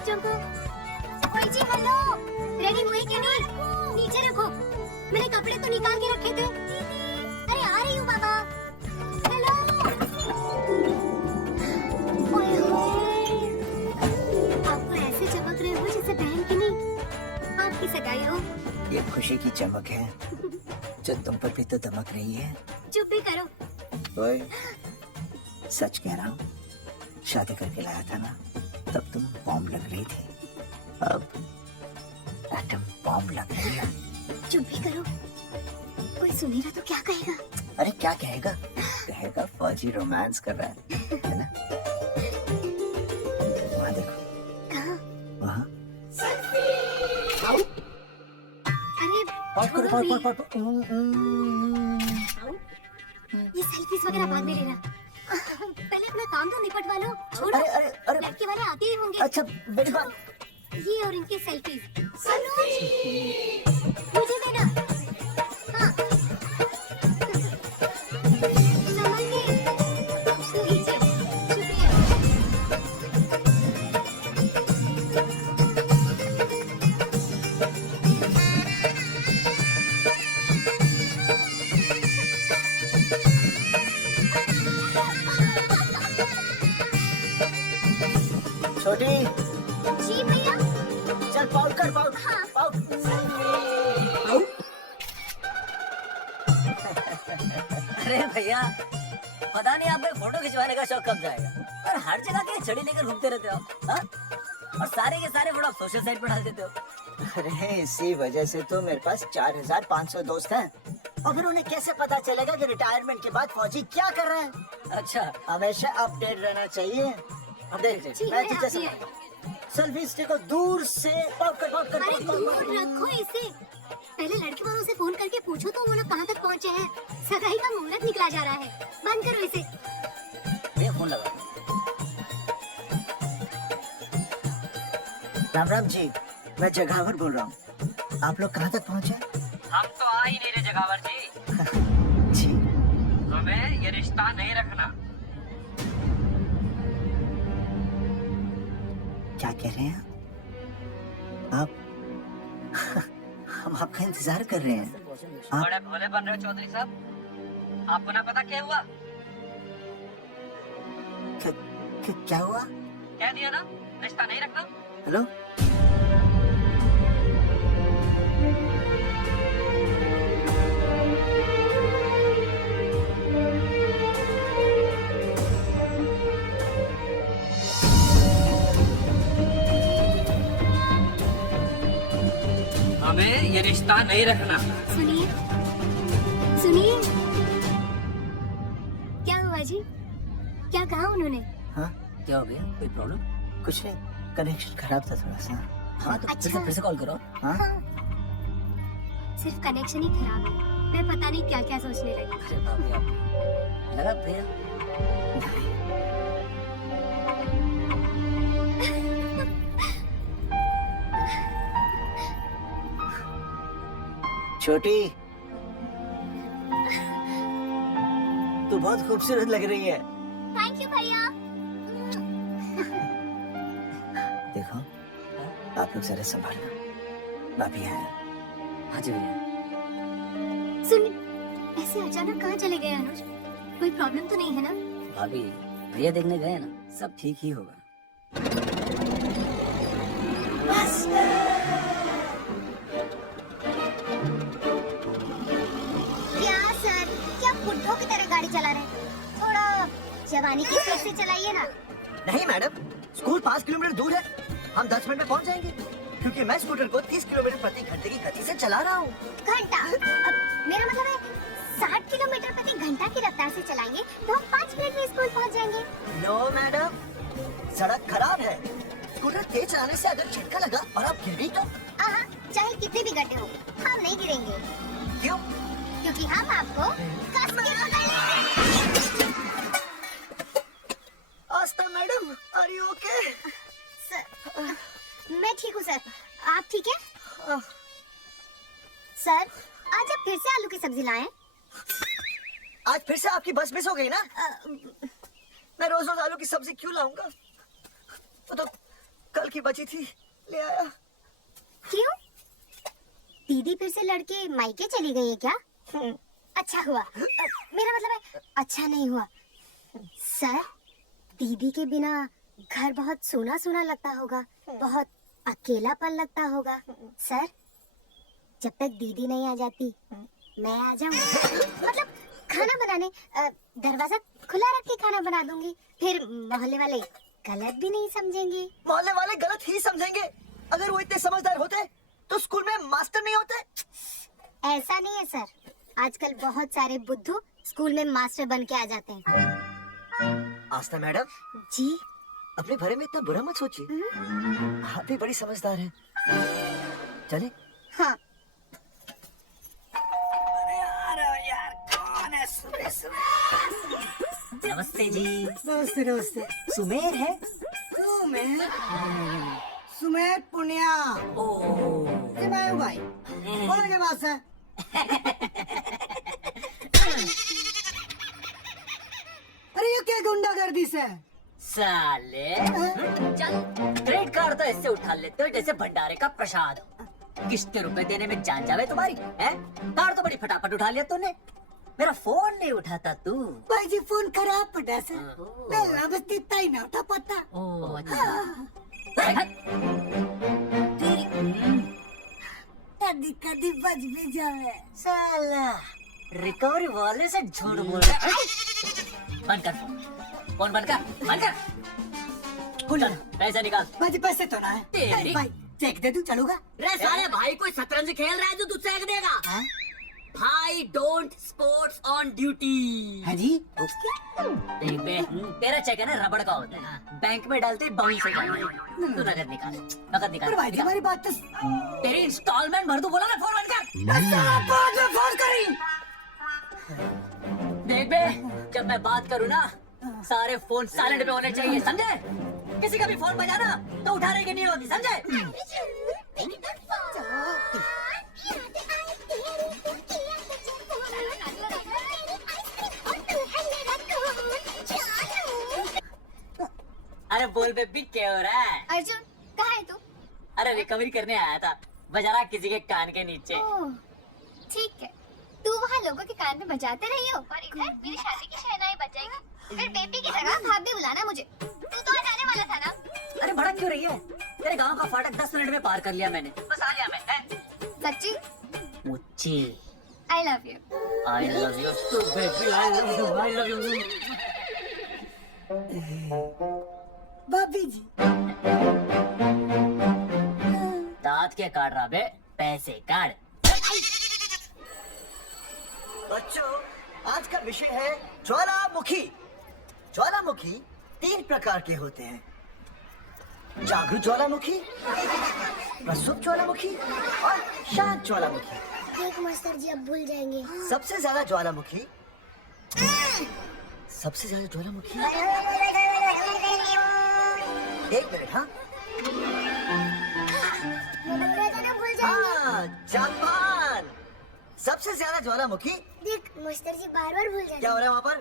बच्चों को। ओए जी हेलो, रेडी हुए कि नहीं? नीचे रखो, मैंने कपड़े तो निकाल के रखे थे। अरे आ रही हूँ बाबा। हेलो। ओए होए, आपको ऐसे चमक रहे हो जैसे बहन की नहीं, आपकी सगाई हो। ये खुशी की चमक है जो तुम पर भी तो दमक रही है। चुप भी करो। ओए, सच कह रहा हूँ, शादी करके लाया था ना, तब तुम बॉम्ब लग रही थी, अब एटम बॉम्ब लग रही है। चुप भी करो, कोई सुनेगा तो क्या कहेगा? अरे क्या कहेगा? कहेगा फौजी रोमांस कर रहा है ना? वहाँ देखो। कहाँ? वहाँ। अरे छोड़ो भी। ये सेल्फीज वगैरह बाद में लेना, पहले अपना काम तो निपटवा लो। छोड़ो, अरे लड़के वाले आते ही होंगे। अच्छा मेरी बात। ये और इनकी सेल्फीज मुझे देना। हाँ संभल के। लीजिए, शुक्रिया। छोटी, जी भैया। चल पाउट कर, पाउट। हाँ। पाउट। अरे भैया, पता नहीं आपको फोटो खिंचवाने का शौक कब जाएगा, और हर जगह के छड़ी लेकर घूमते रहते हो हाँ? और सारे के सारे फोटो आप सोशल साइट पर डाल देते हो। अरे इसी वजह से तो मेरे पास 4500 दोस्त हैं। और फिर उन्हें कैसे पता चलेगा कि रिटायरमेंट के बाद फौजी क्या कर रहा है? अच्छा, हमेशा अपडेट रहना चाहिए। अब देख, जी मैं है, तुझे आप भी है। सेल्फी स्टिक को दूर से पाउट कर, पाउट कर, अरे पाउट कर, दूर पाउट कर। रखो इसे। पहले लड़के वालों से फोन करके पूछो तो वो लोग कहाँ तक पहुँचे हैं। सगाई का मुहूर्त निकला जा रहा है, बंद करो इसे। भैया फोन लगा। राम राम जी, मैं जगावर बोल रहा हूँ। आप लोग कहाँ तक पहुँचे? हम तो आ ही नहीं रहे जगावर जी। जी, हमें ये रिश्ता नहीं रखना। क्या कह रहे हैं आप? हम आपका इंतजार कर रहे हैं। आप बड़े भोले बन रहे हो चौधरी साहब। आपको ना पता क्या हुआ? क्या हुआ? कह दिया ना, रिश्ता नहीं रखना। हेलो, हमें ये रिश्ता नहीं रखना। सुनिए, सुनिए। क्या हुआ जी? क्या कहा उन्होंने? हाँ क्या हो गया, कोई प्रॉब्लम? कुछ नहीं, कनेक्शन खराब था थोड़ा सा। हाँ तो अच्छा। फिर से कॉल करो। हाँ हाँ, सिर्फ कनेक्शन ही खराब है। मैं पता नहीं क्या क्या सोचने लगी। अरे बाप रे, आप लगा भैया। छोटी, तू बहुत खूबसूरत लग रही है। थैंक यू भैया। देखो, आप लोग जरा संभालना, भाभी है। हाँ जी भैया। सुन, ऐसे अचानक कहाँ चले गए अनुज? कोई प्रॉब्लम तो नहीं है ना? भाभी, भैया देखने गए ना, सब ठीक ही होगा। क्या सर, क्या बुड्ढों की तरह गाड़ी चला रहे हैं? थोड़ा जवानी की स्पीड से चलाइए ना। नहीं मैडम, स्कूल 5 किलोमीटर दूर है, हम 10 मिनट में पहुंच जाएंगे, क्योंकि मैं स्कूटर को 30 किलोमीटर प्रति घंटे की गति से चला रहा हूँ। घंटा? मेरा मतलब है 60 किलोमीटर प्रति घंटा की रफ्तार से चलाएंगे तो हम 5 मिनट में स्कूल पहुंच जाएंगे। नो मैडम, सड़क खराब है, स्कूटर तेज चलाने से अगर झटका लगा और आप गिर गई तो? चाहे कितने भी गड्ढे हो, हम नहीं गिरेंगे, क्यों? क्योंकि हम आपको कस के पकड़ लेंगे। Aastha madam, are you okay? Sir, मैं ठीक हूँ सर, आप ठीक है? सर, आज आप फिर से आलू की सब्जी लाएं? आज फिर से आपकी बस मिस हो गई ना? मैं रोज रोज आलू की सब्जी क्यों लाऊंगा? वो तो कल की बची थी, ले आया। क्यों? दीदी फिर से लड़के मायके चली गई है क्या? अच्छा हुआ। मेरा मतलब है अच्छा नहीं हुआ। सर, दीदी के बिना घर बहुत सूना सूना लगता होगा, बहुत अकेलापन लगता होगा। सर, जब तक दीदी नहीं आ जाती मैं आ जाऊंगी। मतलब खाना बनाने दरवाजा खुला रख के खाना बना दूंगी, फिर मोहल्ले वाले गलत भी नहीं समझेंगे। मोहल्ले वाले गलत ही समझेंगे। अगर वो इतने समझदार होते तो स्कूल में मास्टर नहीं होते। ऐसा नहीं है सर, आजकल बहुत सारे बुद्धू स्कूल में मास्टर बन के आ जाते हैं। आस्था मैडम जी? अपने बारे में इतना बुरा मत सोचिए, आप भी बड़ी समझदार हैं। चले? हाँ। यार कौन है सुबह सुबह? नमस्ते जी। नमस्ते नमस्ते। सुमेर है? सुमेर? सुमेर पुनिया। ओ ये मैं हूँ भाई। कौन के पास है? अरे ये क्या गुंडागर्दी से? साले चल, क्रेडिट कार्ड तो ऐसे उठा लेते हो जैसे भंडारे का प्रसाद। कितने रुपए देने में जान जावे तुम्हारी है? कार्ड तो बड़ी फटाफट उठा लिया तूने, मेरा फोन नहीं उठाता तू। भाई जी फोन खराब पड़ा से, मैं बस इतना ही ना उठा पाता। ओ अच्छा। कभी कभी बच भी जावे। साला रिकवरी वाले से झूठ बोल रहा है। बंद कर फोन बंद कर। चल पैसे निकाल। भाई पैसे तो ना है। तेरी भाई चेक दे दूं, चलूगा? रे साले भाई कोई शतरंज खेल रहा है जो तू चेक देगा? भाई डोंट स्पोर्ट्स ऑन ड्यूटी। हाँ जी। देख बे, तेरा चेक है ना रबड़ का होता है, बैंक में डालते बाउंस हो जाता है। तू नकद निकाल। पर भाई जी हमारी बात तो तेरी इंस्टॉलमेंट भर दूं, बोला ना फोन बंद कर। बाद में फोन करी। देख बे, जब मैं बात करूँ ना सारे फोन साइलेंट पे होने चाहिए, समझे? किसी का भी फोन बजाना तो उठाने की नहीं होती, समझे? अरे बोल बेबी क्या हो रहा है? अर्जुन, कहाँ है तू? अरे रिकवरी करने आया था, बजा रहा किसी के कान के नीचे। ओह, ठीक है। तू वहाँ लोगों के कान में बजाते रही हो और इधर मेरी शादी की शहनाई बजाएगी। फिर बेबी की जगह भाभी बुलाना मुझे। तू तो आ जाने वाला था ना? अरे भड़क क्यों रही है? तेरे गांव का फाटक 10 मिनट में पार कर लिया मैंने, बस आ लिया मैं। सच्ची? मुच्ची I love you. I love you too baby, I love you, I love you. भाभी जी दांत के काट रहा बे, पैसे काट। बच्चों, आज का विषय है ज्वालामुखी। ज्वालामुखी 3 प्रकार के होते हैं, जागृत ज्वालामुखी, प्रसुप्त ज्वालामुखी और शांत ज्वालामुखी। एक मास्टर जी अब भूल जाएंगे। सबसे ज्यादा ज्वालामुखी एक मिनट। हाँ भूल हाँ, जापान सबसे ज्यादा ज्वालामुखी। देख मास्टर जी बार भूल जाएंगे। क्या हो रहा है वहाँ पर?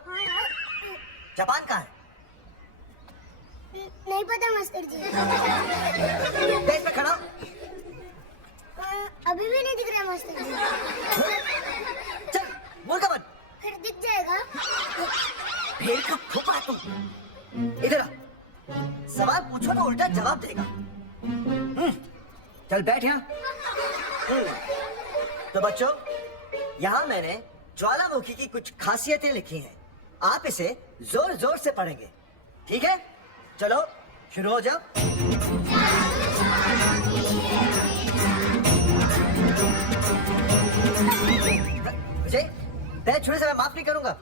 जापान कहाँ है? नहीं पता मास्टर जी। बेंच पे खड़ा। अभी भी नहीं दिख रहा मास्टर जी। चल बोल का मत, फिर दिख जाएगा। भेड़ का फूफा है तुम। इधर आ, सवाल पूछो तो उल्टा जवाब देगा। चल बैठ यहाँ। तो बच्चों, यहाँ मैंने ज्वालामुखी की कुछ खासियतें लिखी हैं, आप इसे जोर जोर से पढ़ेंगे, ठीक है? चलो शुरू हो जाओ। विजय, तेरे छुरे से मैं माफ नहीं करूंगा।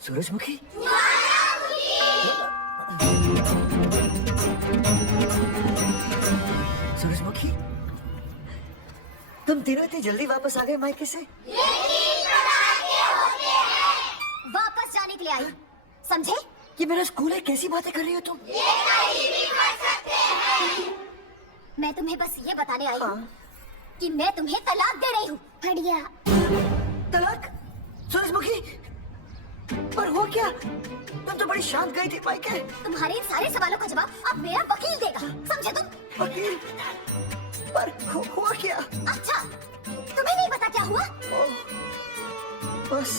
सूरजमुखी, सूरजमुखी, तुम तीनों इतनी जल्दी वापस आ गए मायके से? वापस जाने के लिए आई, समझे? ये मेरा स्कूल है, कैसी बातें कर रही हो तुम? मैं तुम्हें बस ये बताने आई हूँ कि मैं तुम्हें तलाक दे रही हूँ। हट गया। तलाक? सूरजमुखी, पर हो क्या? तुम तो बड़ी शांत गई थी मायके। तुम्हारे इन सारे सवालों का जवाब अब मेरा वकील देगा, समझे तुम? वकील? पर हुआ क्या? अच्छा, तुम्हें नहीं पता क्या हुआ? बस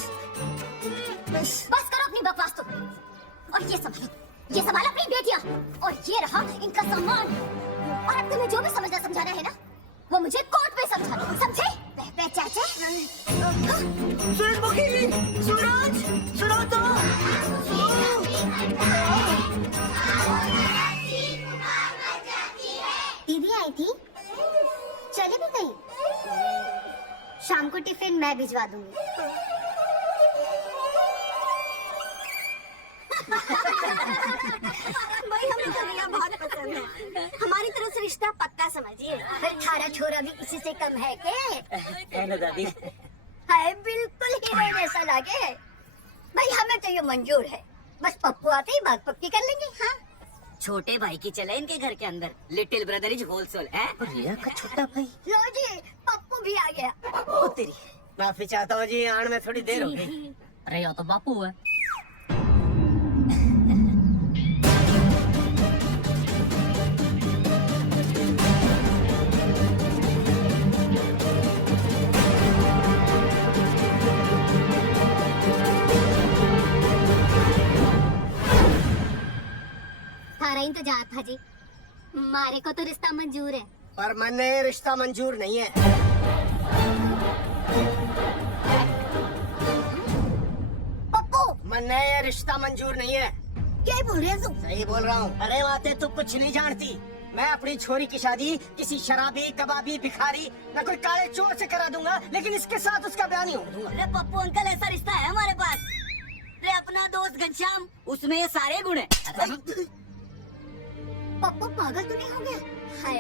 करो अपनी बकवास तुम। और ये संभालो अपनी बेटियां, और ये रहा इनका सामान। और अब तुम्हें जो भी समझाना है ना, वो मुझे कोर्ट में समझाना, समझे? चाचा। सूरजमुखी, सूरज, सुनो तो। दीदी आई थी, चली भी गई। शाम को टिफिन मैं भिजवा दूंगी। भाई हमें तो रिया बहुत पसंद है। हमारी तरफ से रिश्ता पक्का समझिए। थारा छोरा भी किसी से कम है के? कहना दादी। है बिल्कुल हीरो जैसा लगे। भाई हमें तो ये मंजूर है। बस पप्पू आते ही बात पक्की कर लेंगे। हाँ, छोटे भाई की चले इनके घर के अंदर। लिटिल ब्रदर इज होलसेल है। रिया का छोटा भाई। लो जी, पप्पू भी आ गया। ओ तेरी। माफी चाहता हूँ जी, आने में थोड़ी देर हो गई। अरे या तो बापू है। थारा इंतजार था जी। मारे को तो रिश्ता मंजूर है। पर मैंने रिश्ता मंजूर नहीं है। पप्पू, मैंने रिश्ता मंजूर नहीं है। क्या बोल रहे हैं तुम? सही बोल रहा हूँ। अरे माते तू कुछ नहीं जानती। मैं अपनी छोरी की शादी किसी शराबी, कबाबी, भिखारी न कोई काले चोर से करा दूंगा, लेकिन इसके साथ उसका ब्याह नहीं होने दूंगा। अरे पप्पू अंकल, ऐसा रिश्ता है हमारे पास। अरे अपना दोस्त घनश्याम, उसमें ये सारे गुण हैं। पप्पू पागल तो नहीं हो गया? है,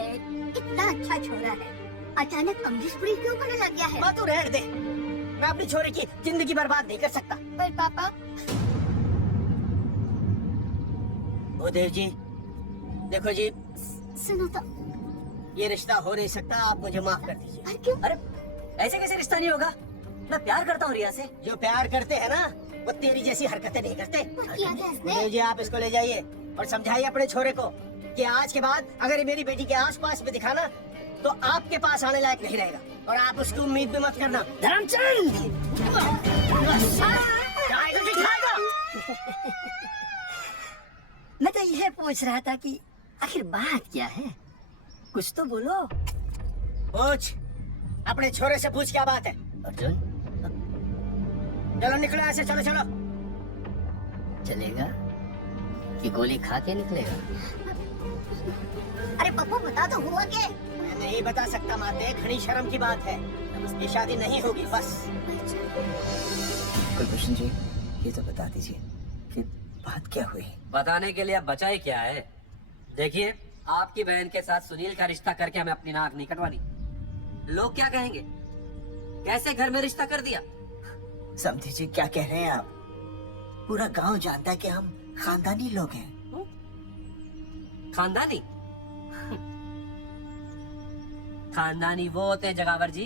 इतना अच्छा छोरा है, अचानक अमरीशपुरी क्यों बनने लग गया है? माँ तू रहने दे। मैं अपनी छोरी की जिंदगी बर्बाद नहीं कर सकता। पर पापा, ओ देव जी, देखो जी, सुनो तो। ये रिश्ता हो नहीं सकता। आप मुझे माफ कर दीजिए। अरे क्यों? अरे ऐसे कैसे रिश्ता नहीं होगा? मैं प्यार करता हूँ रिया से। जो प्यार करते हैं ना, वो तेरी जैसी हरकतें नहीं करते। क्या किया था इसने? देव जी, आप इसको ले जाइए और समझाइए अपने छोरे को कि आज के बाद अगर ये मेरी बेटी के आसपास में दिखा ना, तो आपके पास आने लायक नहीं रहेगा। और आप उसकी उम्मीद भी मत करना। धर्मचंद, मैं तो यह पूछ रहा था कि आखिर बात क्या है, कुछ तो बोलो। पूछ, अपने छोरे से पूछ क्या बात है। अर्जुन, चलो निकलो ऐसे, चलो चलो। चलेगा कि गोली खा के निकलेगा? अरे पप्पू बता तो, हुआ क्या? मैं नहीं बता सकता माते, घनी शर्म की बात है। ये शादी नहीं होगी बस। कुलभूषण जी, ये तो बता दीजिए कि बात क्या हुई? बताने के लिए अब बचा ही क्या है। देखिए, आपकी बहन के साथ सुनील का रिश्ता करके हमें अपनी नाक नहीं कटवानी। लोग क्या कहेंगे? कैसे घर में रिश्ता कर दिया? समझी जी, क्या कह रहे हैं आप? पूरा गांव जानता है कि हम खानदानी लोग हैं। खानदानी? खानदानी वो होते हैं जगावर जी,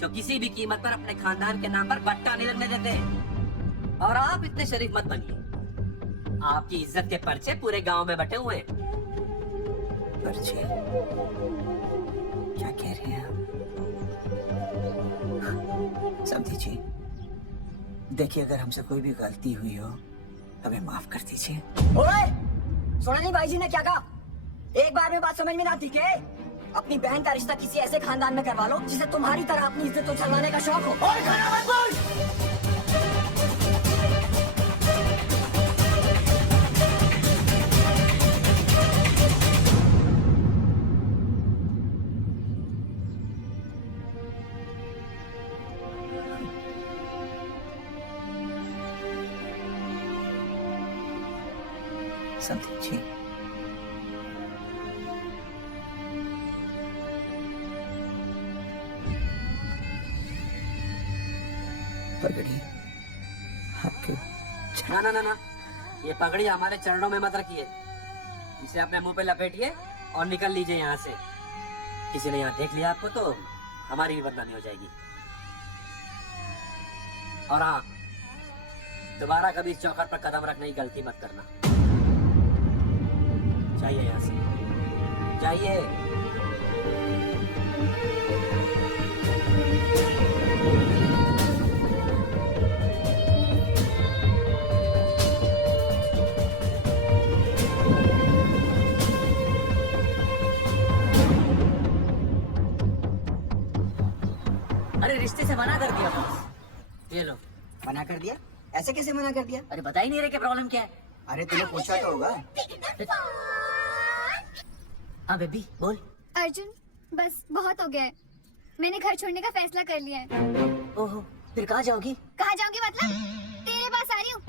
जो किसी भी कीमत पर अपने खानदान के नाम पर बट्टा नहीं लगने देते हैं। और आप इतने शरीफ मत बनिए। आपकी इज्जत के पर्चे पूरे गांव में बटे हुए हैं। पर्चे? क्या कह रहे हैं आप? समझी जी, देखिए, अगर हमसे कोई भी गलती हुई हो, हमें माफ कर दीजिए। ओए, सुना नहीं भाई जी ने क्या कहा? एक बार में बात समझ में ना आती के? अपनी बहन का रिश्ता किसी ऐसे खानदान में करवा लो जिसे तुम्हारी तरह अपनी इज्जत उछलवाने का शौक हो। और खाना मत बोल। समझी जी, पगड़ी आपके ना ना ना ना, ये पगड़ी हमारे चरणों में मत रखिए। इसे अपने मुंह पे लपेटिए और निकल लीजिए यहाँ से। किसी ने यहाँ देख लिया आपको तो हमारी भी बदनामी हो जाएगी। और हाँ, दोबारा कभी इस चौखट पर कदम रखने की गलती मत करना। जाइए यहाँ से, जाइए। अरे रिश्ते से मना कर दिया बॉस। ये लो। मना कर दिया? ऐसे कैसे मना कर दिया? अरे बता ही नहीं रहे कि प्रॉब्लम क्या है। अरे तूने पूछा तो होगा। हाँ बेबी बोल। अर्जुन बस बहुत हो गया है, मैंने घर छोड़ने का फैसला कर लिया है। ओहो, फिर कहाँ जाओगी? कहाँ जाऊंगी मतलब? तेरे पास आ रही हूँ।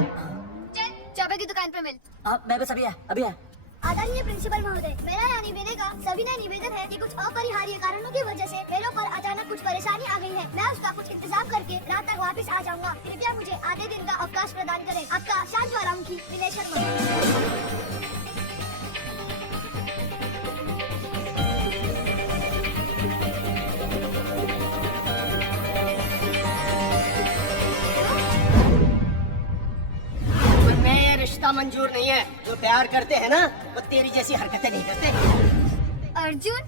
चल चौबे की दुकान पर मिल। हाँ मैं बस अभी आया। आदरणीय प्रिंसिपल महोदय, मेरा यह निवेदक सविनय निवेदन है कि कुछ अपरिहार्य कारणों की वजह से मेरे पर अचानक कुछ परेशानी आ गई है। मैं उसका कुछ इंतजाम करके रात तक वापस आ जाऊंगा। कृपया मुझे आधे दिन का अवकाश प्रदान करें। आपका शांतवारामुखी विनय शर्मा। मैं ये रिश्ता मंजूर नहीं है। जो प्यार करते हैं ना वो तेरी जैसी हरकतें नहीं करते। अर्जुन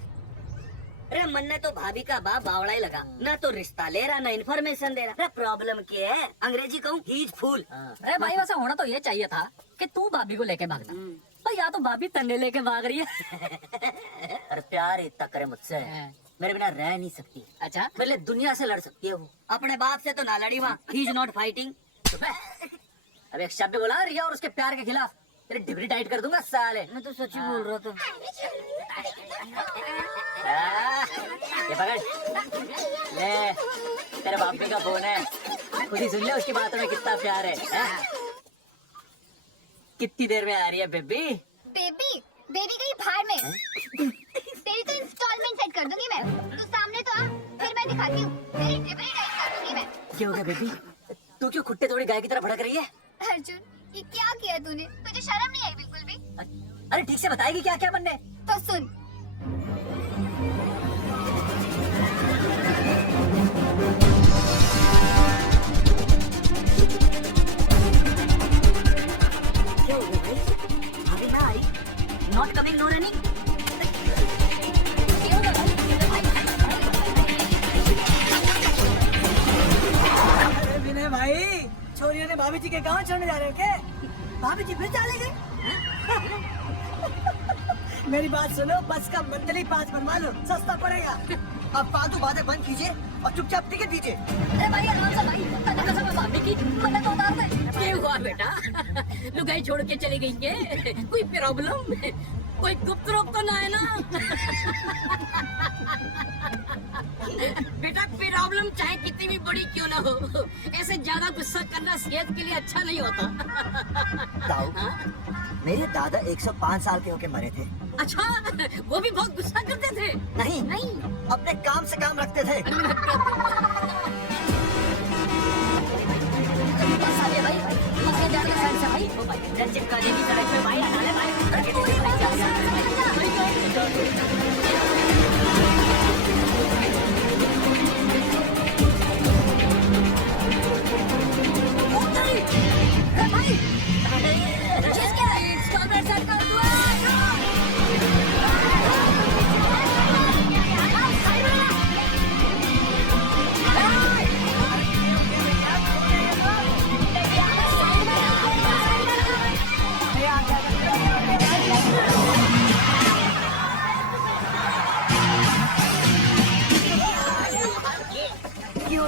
अरे मन ने तो भाभी का बाप बावड़ा ही लगा, ना तो रिश्ता ले रहा ना इन्फॉर्मेशन दे रहा। प्रॉब्लम क्या है? अंग्रेजी कहूँ हीज फूल। अरे भाई वैसा होना तो ये चाहिए था कि तू भाभी को लेके भागना, पर या तो भाभी तन्ने लेके भाग रही है। अरे प्यार इतना करे मुझसे, मेरे बिना रह नहीं सकती। अच्छा मेरे लिए दुनिया से लड़ सकती है वो। अपने बाप से तो ना लड़ी वहाँ, ही इज नॉट फाइटिंग। अब एक शब्द बोला रिया और उसके प्यार के खिलाफ, तेरी डिबरी टाइट कर दूंगा साले। मैं तो सच्ची बोल रहा था। ये पकड़ ले, तेरे बापी का फोन है, खुद ही सुन ले उसकी बातों में कितना प्यार है? कितनी देर में आ रही है बेबी? बेबी बेबी कहीं बाहर में। तेरी तो इंस्टॉलमेंट सेट कर दूंगी मैं। तू सामने तो आ, फिर मैं दिखाती हूँ। तेरी डिबरी टाइट कर दूंगी मैं। क्या हो गया बेबी? तू क्यों खुट्टे थोड़ी गाय की तरह भड़क रही है? अर्जुन ये क्या किया तूने? तुझे शर्म नहीं आई बिल्कुल भी? अरे ठीक से बताएगी क्या क्या बनने? तो सुन, क्या हो गया भाई? अभी ना आई, नॉट कमिंग नो रनिंग। अरे विनय भाई, छोरियों ने भाभी जी के गांव छोड़ने जा रहे हैं क्या? भाभी जी फिर चले गए? मेरी बात सुनो, बस का मंथली पास बनवा लो, सस्ता पड़ेगा। अब फालतू बातें बंद कीजिए और चुपचाप टिकट दीजिए। अरे भाई आराम से भाई, तन्ने कसम है भाभी की, तन्ने तो उतार दे। क्या हुआ बेटा? लुगाई छोड़ के चली गई है? कोई प्रॉब्लम? कोई गुप्त रोग तो ना है ना? बेटा प्रॉब्लम चाहे कितनी भी बड़ी क्यों ना हो, ऐसे ज्यादा गुस्सा करना सेहत के लिए अच्छा नहीं होता। ताऊ, मेरे दादा 105 साल के होके मरे थे। अच्छा वो भी बहुत गुस्सा करते थे? नहीं नहीं अपने काम से काम रखते थे। बस आ गया भाई, बस ये जाने साइड से भाई। ओ भाई जब चिपकाने की सड़क पे भाई हटा ले भाई।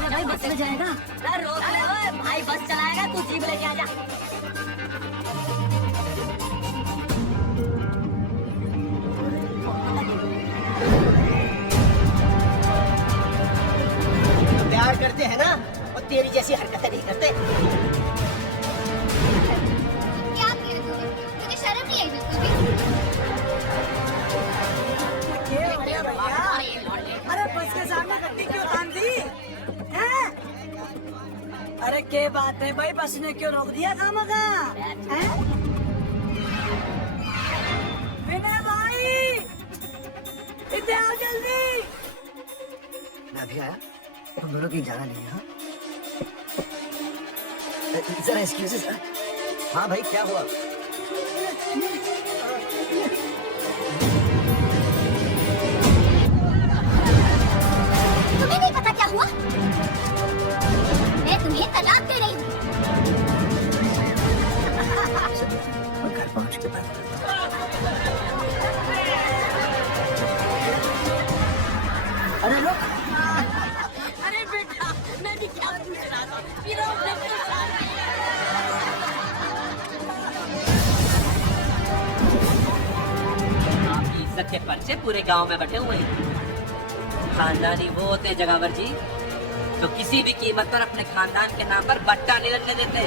भाई बस में जाएगा? भाई बस चलाएगा, तू जीप लेके आ जा। प्यार करते हैं ना वो तेरी जैसी हरकतें नहीं करते। क्या किया तूने? तुझे शर्म नहीं आई बिल्कुल भी? अरे बस के सामने गड्डी क्यों तान दी? हैं? अरे क्या बात है भाई, बस ने क्यों रोक दिया खामखा? हैं? विनय भाई इधर आओ जल्दी। मैं अभी आया, तुम दोनों की जाना नहीं है। हाँ? जरा एक्सक्यूजेस सर। हाँ भाई क्या हुआ? तुम्हें नहीं पता क्या हुआ? मैं तुम्हें तलाक दे रही हूँ। मैं घर पहुंच के बात करता हूँ। अरे रुक, अरे बेटा, मैं भी क्या पूछ रहा था, मेरा अपने परेशान किया। आपकी इज्जत के पर्चे पूरे गांव में बटे हुए हैं। खानदानी वो होते हैं जगावर जी जो किसी भी कीमत पर अपने खानदान के नाम पर बट्टा नहीं लगने देते।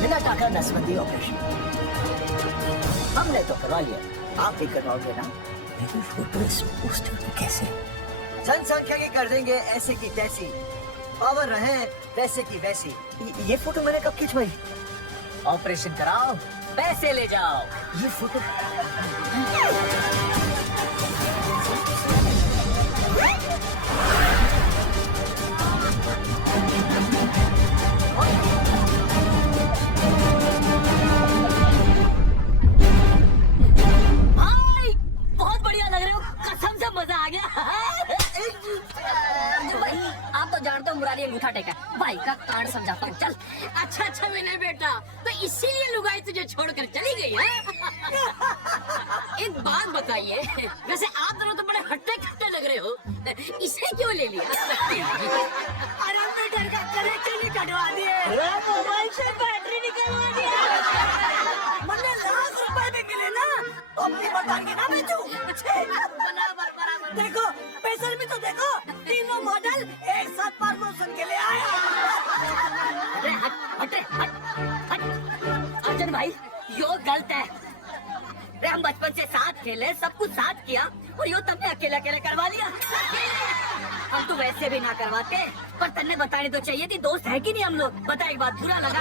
बिना टाका नसबंदी ऑपरेशन हमने तो करवा लिया, आप भी करवाओगे ना? मेरी फोटो इस पोस्टर में कैसे? जनसंख्या की कर देंगे ऐसे की तैसी, पावर रहे वैसे की वैसी। ये फोटो मैंने कब खिंचवाई? ऑपरेशन कराओ, पैसे ले जाओ। ये फोटो भाई बहुत बढ़िया लग रहे हो, कसम से मजा आ गया। भाई आप तो जानते हो मुरारी अंगूठा टेका, भाई का कार्ड समझाता हूँ, चल। अच्छा अच्छा विनय बेटा, तो इसीलिए लुगाई तुझे छोड़कर चली गई है? एक बात बताइए, वैसे आप दोनों तो बड़े हट्टे खट्टे लग रहे हो, इसे क्यों ले लिया? अरे मीटर का कनेक्शन ही कटवा दिए, मोबाइल से बैटरी निकलवा दिया। मैंने ₹1,00,000 भी मिले ना तो अपनी बता के ना बेचूं। बराबर बराबर। देखो पैसे भी तो देखो, तीनों मॉडल एक साथ प्रमोशन के लिए आया। अरे हट हट हट हट। अर्जुन भाई यो गलत है। अरे हम बचपन से साथ खेले, सब कुछ साथ किया, और यो तुमने अकेले अकेले करवा लिया। हम तो वैसे भी ना करवाते, पर तन्ने बतानी तो चाहिए थी, दोस्त है कि नहीं हम लोग? बता एक बात, बुरा लगा?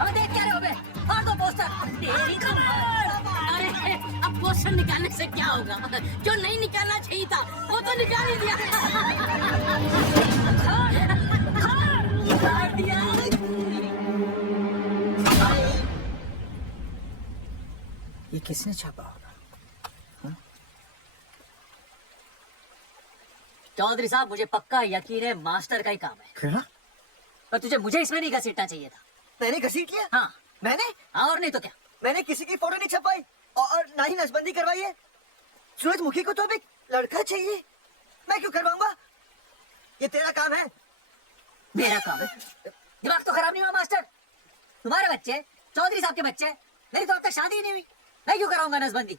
अब देख क्या रहे हो बे? और दो पोस्टर। तेरी तो अरे अब पोस्टर निकालने से क्या होगा? जो नहीं निकालना चाहिए था वो तो निकाल ही दिया। निकाल दिया। ये किसने छापा होगा? चौधरी साहब, मुझे पक्का यकीन है मास्टर का ही काम है, क्या? पर तुझे मुझे इसमें नहीं घसीटना चाहिए था। मैंने घसीट लिया? हाँ मैंने और नहीं तो क्या। मैंने किसी की फोटो नहीं छपाई और ना ही नसबंदी करवाई है। सूरजमुखी को तो अभी लड़का चाहिए, मैं क्यों करवाऊंगा? ये तेरा काम है। मेरा काम है? दिमाग तो खराब नहीं हुआ मास्टर? तुम्हारे बच्चे, चौधरी साहब के बच्चे, मेरी तो अब तक शादी ही नहीं हुई, मैं क्यों कराऊंगा नसबंदी?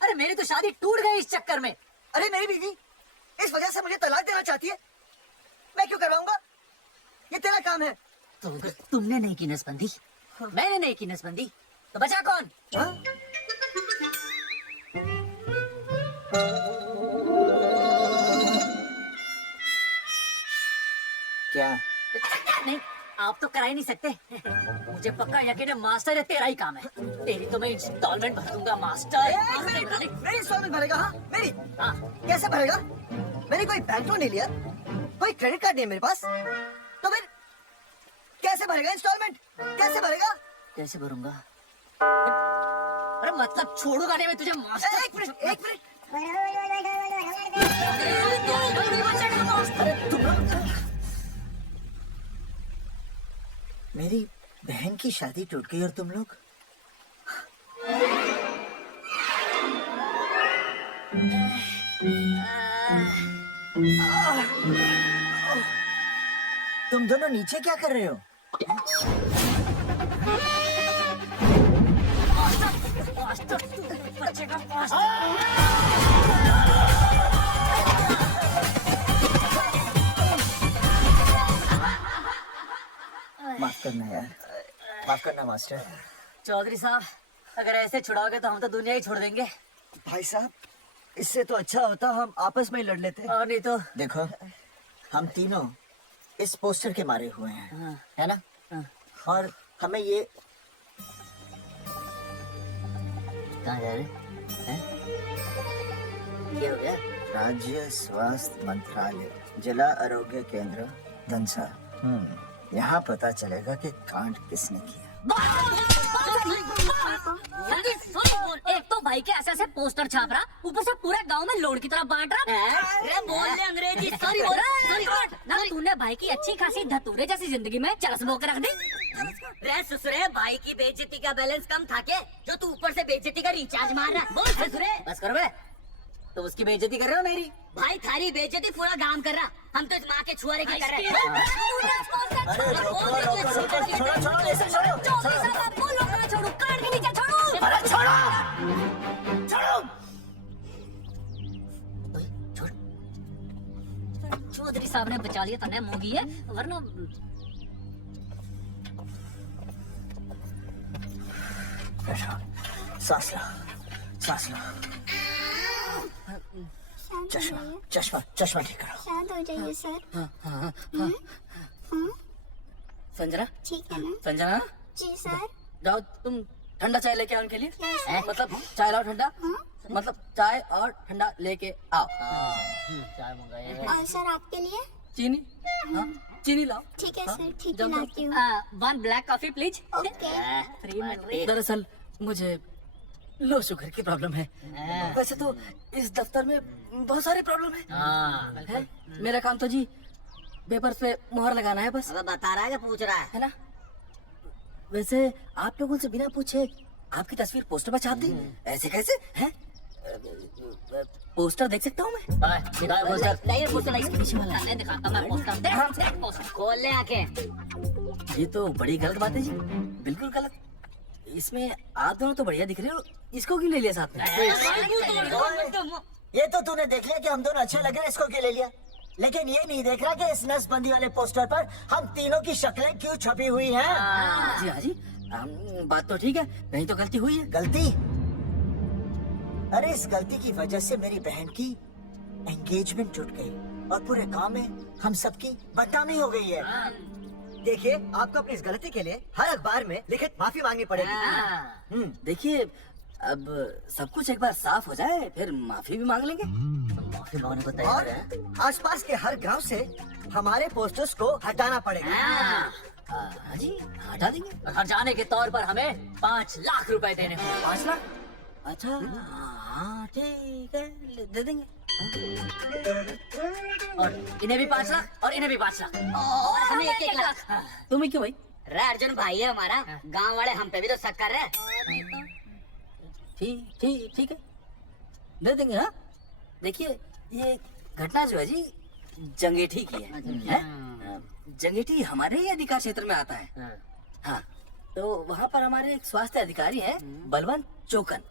अरे मेरी तो शादी टूट गई इस चक्कर में। अरे मेरी बीवी इस वजह से मुझे तलाक देना चाहती है, मैं क्यों करवाऊंगा? ये तेरा काम है। तो अगर तुमने नहीं की नसबंदी, मैंने नहीं की नसबंदी, तो बचा कौन? हाँ? क्या? नहीं, आप तो करा ही नहीं सकते। मुझे पक्का यकीन है मास्टर, है तेरा ही काम है। तेरी तो मैं इंस्टॉलमेंट भर दूंगा मास्टर। मेरी इंस्टॉलमेंट भरेगा? हाँ मेरी। हाँ, कैसे भरेगा? मैंने कोई बैंक लोन नहीं लिया, कोई क्रेडिट कार्ड नहीं है मेरे पास, तो फिर कैसे भरेगा इंस्टॉलमेंट? कैसे भरेगा? कैसे भरूंगा? अरे मतलब छोड़ूंगा नहीं मैं तुझे मास्टर। एक मिनट एक मिनट। मेरी बहन की शादी टूट गई और तुम लोग? तुम दोनों नीचे क्या कर रहे हो? बच्चे का मास्टर। माफ करना यार, माफ करना मास्टर। चौधरी साहब, अगर ऐसे छुड़ाओगे तो हम तो दुनिया ही छोड़ देंगे। भाई साहब, इससे तो अच्छा होता हम आपस में ही लड़ लेते। और नहीं तो। देखो, हम तीनों इस पोस्टर के मारे हुए हैं, हाँ। है ना? हाँ। और हमें ये कहाँ जा रहे हैं? क्या हो गया? राज्य स्वास्थ्य मंत्रालय जिला आरोग्य केंद्र दंसा। यहाँ पता चलेगा कि कांड किसने किया। एक तो भाई के ऐसे पोस्टर छाप रहा, ऊपर से पूरे गांव में लोड की तरह बांट रहा। बोल ले अंग्रेजी। सॉरी बोल ना, तूने भाई की अच्छी खासी धतूरे जैसी जिंदगी में चरस बो के रख दी। रे ससुरे, भाई की बेइज्जती का बैलेंस कम था के जो तू ऊपर से बेइज्जती का रिचार्ज मार रहा है। बोल ससुरे। बस करो बे, तो उसकी बेइज्जती कर रहे हो मेरी? भाई थारी बेइज्जती पूरा गांव कर रहा, हम तो इस माँ के छुआरे की कर रहे हैं। चौधरी साहब ने बचा लिया, तने मूंगी है, वरना सांस लो, सांस लो। चश्मा चश्मा चश्मा ठीक करो। शांत हो जाइए सर। संजना, ठीक है ना? संजना, जी सर। जाओ तुम ठंडा चाय लेके आओ उनके लिए। Yes, मतलब चाय लाओ ठंडा, मतलब चाय और ठंडा लेके आओ। चाय मंगाए। और सर आपके लिए? चीनी, हाँ चीनी लाओ। ठीक है सर, ठीक है जल्दी। लाती हूँ। 1 ब्लैक कॉफी प्लीज। ओके। दरअसल मुझे लो शुगर की प्रॉब्लम है। वैसे तो इस दफ्तर में बहुत सारी प्रॉब्लम है। मेरा काम तो जी पेपर्स पे मोहर लगाना है बस। अब बता रहा है कि पूछ रहा है? है ना? वैसे आप लोगों से बिना पूछे आपकी तस्वीर पोस्टर पर छाप दी, ऐसे कैसे हैं? पोस्टर देख सकता हूँ मैं? पोस्टर नहीं, पोस्टर नहीं, पीछे वाला है। दिखाता मैं पोस्टर। देख पोस्टर, खोल ले आके। ये तो बड़ी गलत बात है जी, बिल्कुल गलत। इसमें आप दोनों तो बढ़िया दिख रहे हो, इसको क्यों ले लिया साथ में? ये तो तूने देख लिया कि हम दोनों अच्छे लग रहे हैं, इसको क्यों ले लिया? लेकिन ये नहीं देख रहा कि इस नसबंदी वाले पोस्टर पर हम तीनों की शक्लें क्यों छपी हुई हैं? जी हाँ जी, बात तो ठीक है, कहीं तो गलती हुई है। गलती? अरे इस गलती की वजह से मेरी बहन की एंगेजमेंट टूट गई और पूरे गांव में हम सबकी बदनामी हो गई है। देखिए, आपको अपनी इस गलती के लिए हर अखबार में लिखित माफी मांगनी पड़ेगी। देखिए, अब सब कुछ एक बार साफ हो जाए फिर माफी भी मांग लेंगे। माफी मांगने को तैयार और है। आसपास के हर गांव से हमारे पोस्टर्स को हटाना पड़ेगा। हाँ जी, हटा देंगे। हटाने के तौर पर हमें 5 लाख रुपए देने होंगे। 5 लाख? अच्छा हाँ ठीक है, दे देंगे। और इन्हें भी 5 लाख और इन्हें भी 5 लाख और हमें 1-1 लाख। तुम्हें क्यों भाई? रे अर्जुन भाई है हमारा, गांव वाले हम पे भी तो शक कर रहे हैं। ठीक है, दे देंगे। हाँ देखिए, ये घटना जो है जी जंगेठी की है? जंगेठी हमारे ही अधिकार क्षेत्र में आता है। हाँ, तो वहाँ पर हमारे एक स्वास्थ्य अधिकारी हैं, बलवंत चौकन।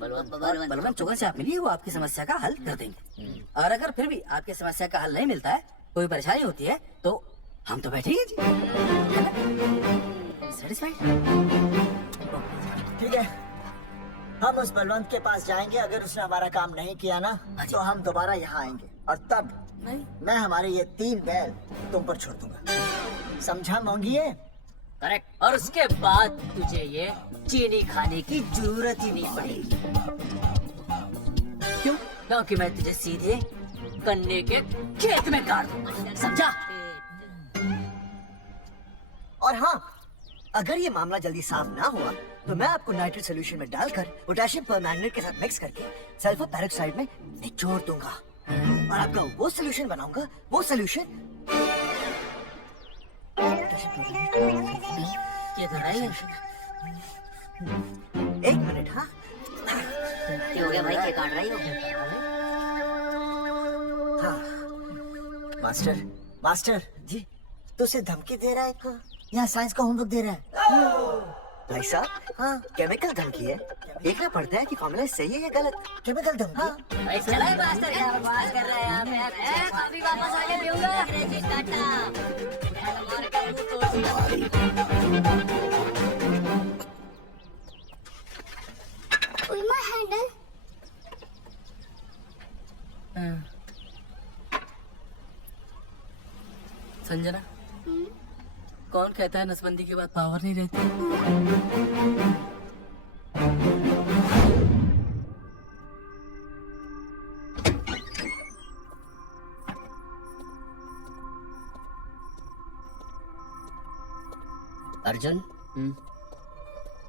बलवंत चौकन से आप मिलिए, वो आपकी समस्या का हल कर देंगे। और अगर फिर भी आपकी समस्या का हल नहीं मिलता है, कोई परेशानी होती है, तो हम तो बैठे ही जी। सेटिस्फाइड? ठीक है, हम उस बलवंत के पास जाएंगे। अगर उसने हमारा काम नहीं किया ना, तो हम दोबारा यहाँ आएंगे और तब मैं हमारे ये 3 बैल तुम पर छोड़ दूंगा। समझा मोंगिए? करेक्ट। और उसके बाद तुझे ये चीनी खाने की जरूरत ही नहीं पड़ेगी। क्यों? क्योंकि मैं तुझे सीधे गन्ने के खेत में गाड़ दूंगा। समझा? और हाँ, अगर ये मामला जल्दी साफ ना हुआ तो मैं आपको नाइट्रेट सोल्यूशन में डालकर पोटेशियम परमैंगनेट के साथ मिक्स करके सल्फर पेरोक्साइड में निचोड़ दूंगा और आपका वो सोल्यूशन बनाऊंगा। वो सोल्यूशन ये तो है ही। 1 मिनट। हाँ, क्या हो गया भाई, क्या काट रही हो? हाँ मास्टर जी। तो उसे धमकी दे रहा है क्या? यहाँ साइंस का होमवर्क दे रहा है? भाई साहब, हाँ केमिकल धमकी है। देखना पड़ता है कि फॉर्मूला सही है या गलत। केमिकल धमकी? हाँ। भाई चला मास्टर, क्या बकवास कर रहे हैं आप यार? कॉफी वापस आके पीऊंगा। अंग्रेजी टाटा। उल्मा हैंडल। संजना, कौन कहता है नसबंदी के बाद पावर नहीं रहती? अर्जुन,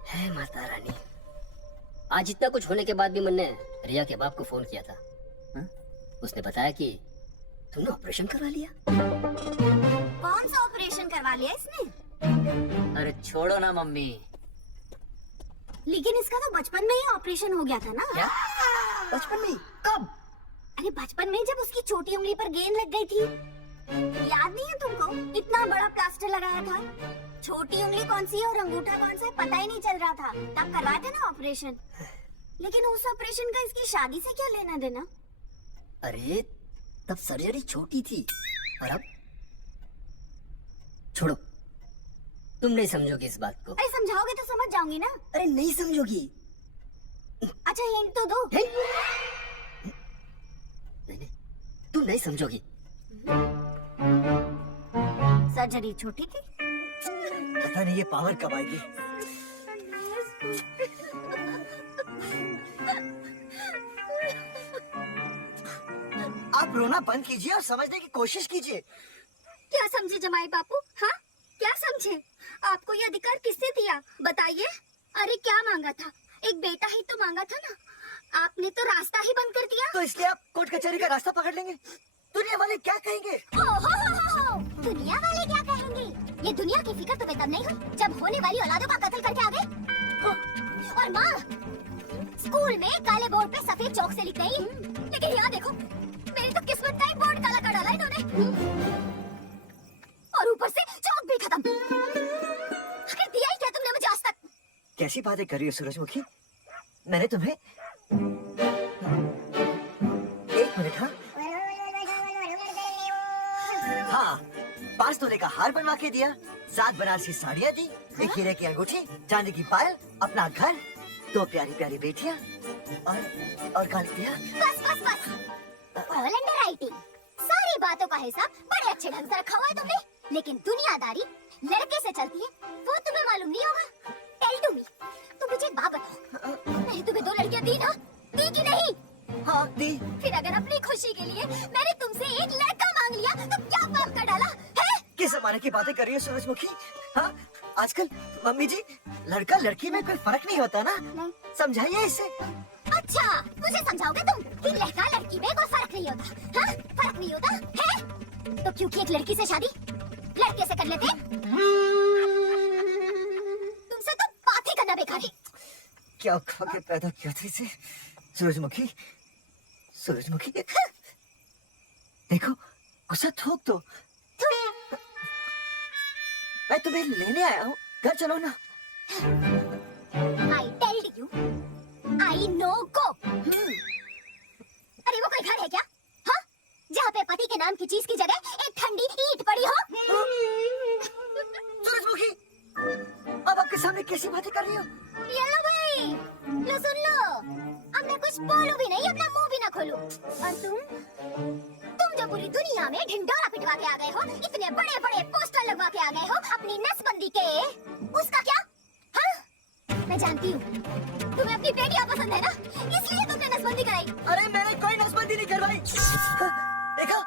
है माता रानी, आज इतना कुछ होने के बाद भी मैंने रिया के बाप को फोन किया था। उसने बताया कि तुमने ऑपरेशन करवा लिया। कौन सा ऑपरेशन करवा लिया इसने? अरे छोड़ो ना मम्मी। लेकिन इसका तो बचपन में ही ऑपरेशन हो गया था ना? क्या? बचपन में? कब? अरे बचपन में जब उसकी छोटी उंगली पर गेंद लग गई थी, याद नहीं है तुमको? इतना बड़ा प्लास्टर लगाया था। छोटी उंगली कौन सी है और अंगूठा कौन सा है पता ही नहीं चल रहा था। तब करवाया था ना ऑपरेशन। लेकिन उस ऑपरेशन का इसकी शादी से क्या लेना देना? अरे तब सर्जरी छोटी थी और अब छोड़ो, तुम नहीं समझोगी इस बात को। अरे समझाओगे तो समझ जाऊंगी ना। अरे नहीं समझोगी। अच्छा हिंट तो दो। नहीं, तुम नहीं समझोगी। सर्जरी छोटी थी। पता नहीं ये पावर कब आएगी। आप रोना बंद कीजिए और समझने की कोशिश कीजिए। क्या समझे जमाई बापू? हाँ क्या समझे? आपको ये अधिकार किसने दिया बताइए? अरे क्या मांगा था? एक बेटा ही तो मांगा था ना। आपने तो रास्ता ही बंद कर दिया। तो इसलिए आप कोर्ट कचहरी का रास्ता पकड़ लेंगे। दुनिया वाले क्या कहेंगे? ओहो, दुनिया वाले क्या कहेंगे? ये दुनिया की फिक्र तुम्हें तब नहीं हुई जब होने वाली औलादों का कत्ल करके आ गए। और माँ स्कूल में काले बोर्ड पे सफेद चौक से लिख रही, लेकिन यहाँ देखो मेरी तो किस्मत का ही बोर्ड काला कर डाला इन्होंने। और ऊपर से चौक भी खत्म। आखिर दिया ही क्या तुमने मुझे आज तक? कैसी बातें कर रही हो सूरजमुखी? मैंने तुम्हें एक मिनट। हाँ 5 तोले का हार बनवा के दिया, 7 बनारसी साड़ियाँ दी, 1 हीरे की अंगूठी, चांदी की पायल, अपना घर, 2 प्यारी प्यारी बेटियाँ और गाली दिया। बस ऑल अंडर राइटिंग। सारी बातों का हिसाब बड़े अच्छे ढंग से रखा हुआ है तुमने। लेकिन दुनियादारी लड़के से चलती है वो तुम्हें मालूम नहीं होगा। टेल टू मी, तुम मुझे एक बात बताओ, मैंने तुम्हें 2 लड़कियां दी ना? दी कि नहीं? हाँ दी। फिर अगर अपनी खुशी के लिए मैंने तुमसे एक लड़का मांग लिया तो क्या पाप कर डाला है? किस जमाने की बातें कर रही हो सूरजमुखी? हाँ आजकल मम्मी जी लड़का लड़की में कोई फर्क नहीं होता ना। नहीं। समझाइए इसे। अच्छा मुझे समझाओगे तुम कि लड़का लड़की में कोई फर्क नहीं होता? हाँ फर्क नहीं होता है तो क्योंकि एक लड़की से शादी लड़के से कर लेते? तुमसे तो बात ही करना बेकार है। क्या खा के पैदा किया था इसे? सूरजमुखी सूरजमुखी देखो गुस्सा थोक दो। मैं तुम्हें लेने आया हूँ, घर चलो ना। I tell you, I know go. अरे वो कोई घर है क्या? हाँ? जहाँ पे पति के नाम की चीज की जगह एक ठंडी ईंट पड़ी हो? सूरजमुखी अब आपके सामने कैसी बातें कर रही हो? ये लो भाई, लो सुन लो। अब मैं कुछ बोलूं भी नहीं, अपना मुंह भी ना खोलूं। और तुम जो पूरी दुनिया में ढिंडोरा पिटवा के आ गए हो, इतने बड़े बड़े पोस्टर लगवा के आ गए हो अपनी नसबंदी के, उसका क्या? हाँ? मैं जानती हूँ तुम्हें अपनी बेटियां पसंद है ना, इसलिए तुमने नसबंदी कराई। अरे मैंने कोई नसबंदी नहीं करवाई। देखा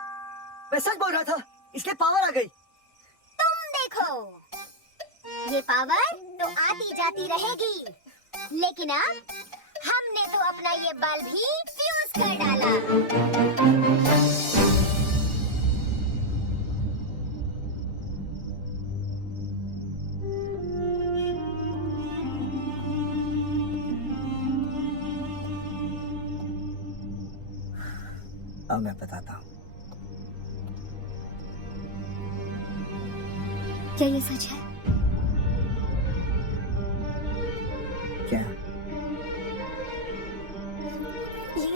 मैं सच बोल रहा था, इसलिए पावर आ गई। तुम देखो ये पावर तो आती जाती रहेगी, लेकिन अब हमने तो अपना ये बल्ब भी फ्यूज कर डाला। अब मैं बताता हूँ। क्या ये सच है? क्या? ये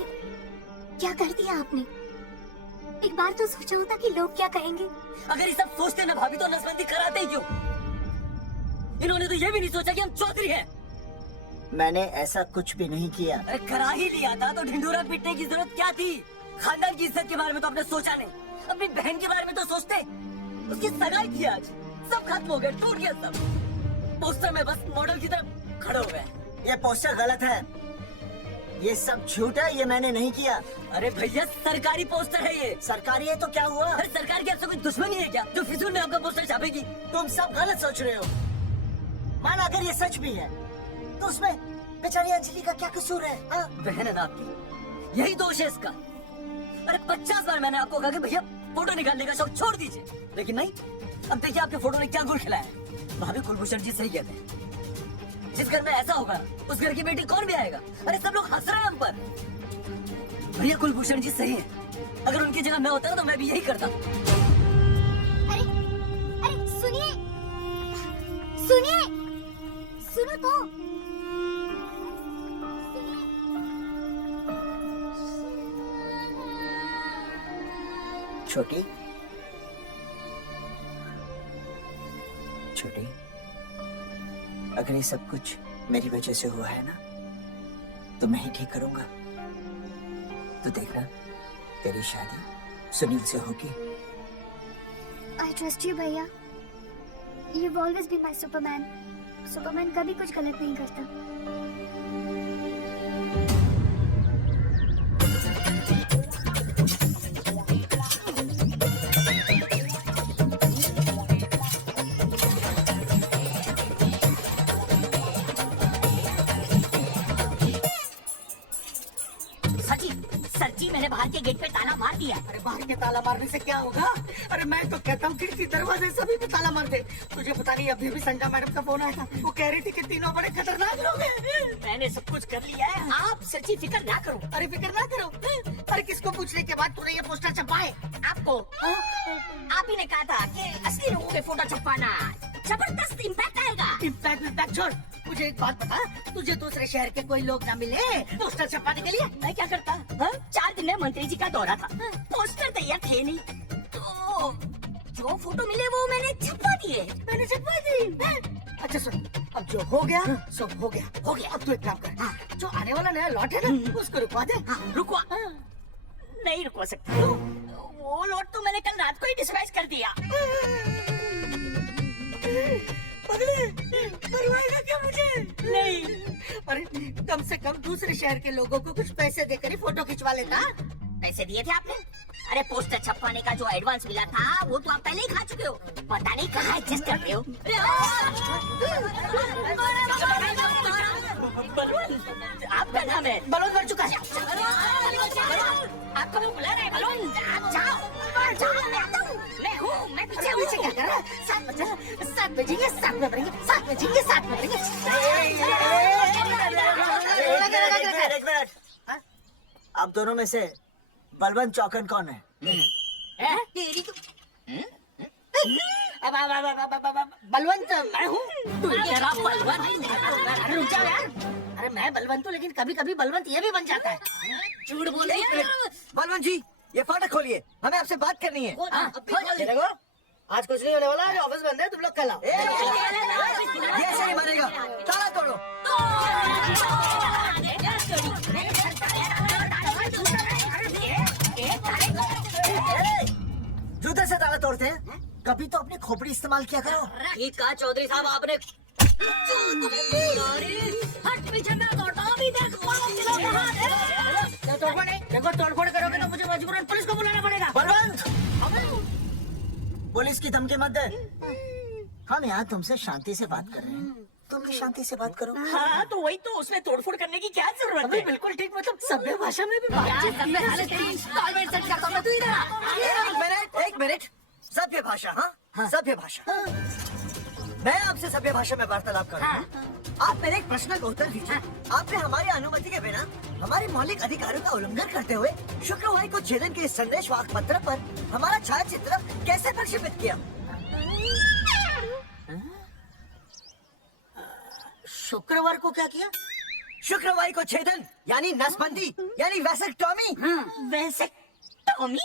क्या कर दिया आपने? एक बार तो सोचा होता कि लोग क्या कहेंगे। अगर ये सब सोचते ना भाभी तो नसबंदी कराते ही क्यों? इन्होंने तो ये भी नहीं सोचा कि हम चौधरी हैं। मैंने ऐसा कुछ भी नहीं किया। अरे करा ही लिया था तो ढिंडोरा पीटने की जरूरत क्या थी? खानदान की इज्जत के बारे में तो आपने सोचा नहीं, अपनी बहन के बारे में तो सोचते। उसकी सगाई थी आज, सब खत्म हो गया, टूट गया सब। पोस्टर में बस मॉडल की तरफ खड़े हो गए। ये पोस्टर गलत है, ये सब झूठ है, ये मैंने नहीं किया। अरे भैया सरकारी पोस्टर है ये। सरकारी है तो क्या हुआ? अरे सरकार की आपसे कोई दुश्मनी है क्या जो फिजूल में आपका पोस्टर छापेगी? तुम सब गलत सोच रहे हो। माना अगर ये सच भी है तो उसमें बेचारी अंजलि का क्या कसूर है? हाँ? बहन है ना आपकी, यही दोष है इसका। अरे 50 बार मैंने आपको कहा कि भैया फोटो निकालने का शौक छोड़ दीजिए, लेकिन नहीं। अब देखिए आपके फोटो ने क्या गुल खिलाया है। भाभी कुलभूषण जी सही कहते हैं, जिस घर में ऐसा होगा उस घर की बेटी कौन भी आएगा। अरे सब लोग हंस रहे हैं हम पर। भैया कुलभूषण जी सही है, अगर उनकी जगह मैं होता ना तो मैं भी यही करता। अरे अरे सुनिए सुनिए, सुनो तो। छोटी छोटी, अगर ये सब कुछ मेरी वजह से हुआ है ना तो मैं ही ठीक करूंगा। तो देखना तेरी शादी सुनील से होगी। I trust you, भैया। You've always been my Superman. Superman कभी कुछ गलत नहीं करता। सच्ची मैंने बाहर के गेट पे ताला मार दिया। अरे बाहर के ताला मारने से क्या होगा? अरे मैं तो कहता हूँ खिड़की दरवाजे सभी पे ताला मार दे। तुझे पता नहीं अभी भी संजा मैडम का फोन आया था, वो कह रही थी कि तीनों बड़े खतरनाक लोग हैं। मैंने सब कुछ कर लिया है, आप सच्ची फिक्र ना करो। अरे फिक्र ना करो। अरे किसको पूछने के बाद तूने ये पोस्टर छपाए? आपको आप ही ने कहा था कि असली लोगों के फोटो छपवाना जबरदस्त इम्पैक्ट आएगा। इम्पैक्ट छोड़, मुझे एक बात बता, तुझे दूसरे शहर के कोई लोग ना मिले पोस्टर छपाने के लिए? मैं क्या करता? 4 दिन में मंत्री जी का दौरा था, पोस्टर तैयार थे नहीं, तो जो फोटो मिले वो मैंने छपवा दिए। मैंने छपवा दी। अच्छा सुन, अब जो हो गया सो हो गया। हो गया। अब तू एक काम कर, जो आने वाला नया लॉट है ना उसको रुकवा दे। रुकवा नहीं रुकवा सकता, वो लॉट तो मैंने कल रात को ही डिस्पैच कर दिया। मरवाएगा क्या मुझे? नहीं, अरे कम से कम दूसरे शहर के लोगों को कुछ पैसे देकर ही फोटो खिंचवा लेता। पैसे दिए थे आपने? अरे पोस्टर छपवाने का जो एडवांस मिला था वो तो आप पहले ही खा चुके हो, पता नहीं कहाँ एडजस्ट करते हो। बलून आपका नाम है? बलून मर चुका है। आपको वो बुला रहे हैं बलून, आप जाओ जाओ, मैं आता हूँ, मैं हूँ, मैं पीछे हूँ। क्या कर रहा है? 7 बजेंगे 7 में भरेंगे, 7 बजेंगे 7 में भरेंगे। एक मिनट, आप दोनों में से बलवंत चौकन कौन है? तेरी तो बलवंत मैं हूँ, तू तेरा बलवंत। अरे रुक जाओ यार। अरे मैं बलवंत हूँ, लेकिन कभी कभी बलवंत ये भी बन जाता है। झूठ बोल रही है। बलवंत जी, ये फाटक खोलिए, हमें आपसे बात करनी है। देखो आज कुछ नहीं होने वाला, आज ऑफिस बंद है, तुम लोग कल आओ। ये ऐसे नहीं मानेगा, ताला तोड़ो। जूते से ताला तोड़ते हैं? कभी तो अपनी खोपड़ी इस्तेमाल किया करो। ठीक कहा चौधरी साहब आपने। हट पीछे मैं तोड़ता हूँ, अभी देखो तोड़फोड़ नहीं, देखो तोड़फोड़ करोगे तो मुझे मजबूरन पुलिस को बुलाना पड़ेगा। बलवंत, पुलिस की धमकी मत दे। हम यहाँ तुमसे शांति से बात कर रहे हैं, तुम भी शांति से बात करो। हाँ तो वही तो, उसमें तोड़फोड़ करने की क्या जरूरत है? बिल्कुल ठीक, मतलब सभ्य भाषा में भी बातचीत। एक मिनट, सभ्य भाषा? हाँ सभ्य भाषा। मैं आपसे सभ्य भाषा में वार्तालाप कर रहा हूँ। आप मेरे एक प्रश्न का उत्तर दीजिए। आपने हमारी अनुमति के बिना हमारे मौलिक अधिकारों का उल्लंघन करते हुए शुक्रवार को छेदन के संदेश वाहक पत्र पर हमारा छायाचित्र कैसे प्रक्षेपित किया? शुक्रवार को क्या किया? शुक्रवार को छेदन यानी नसबंदी यानी वैसेक्टॉमी। वैसे टॉमी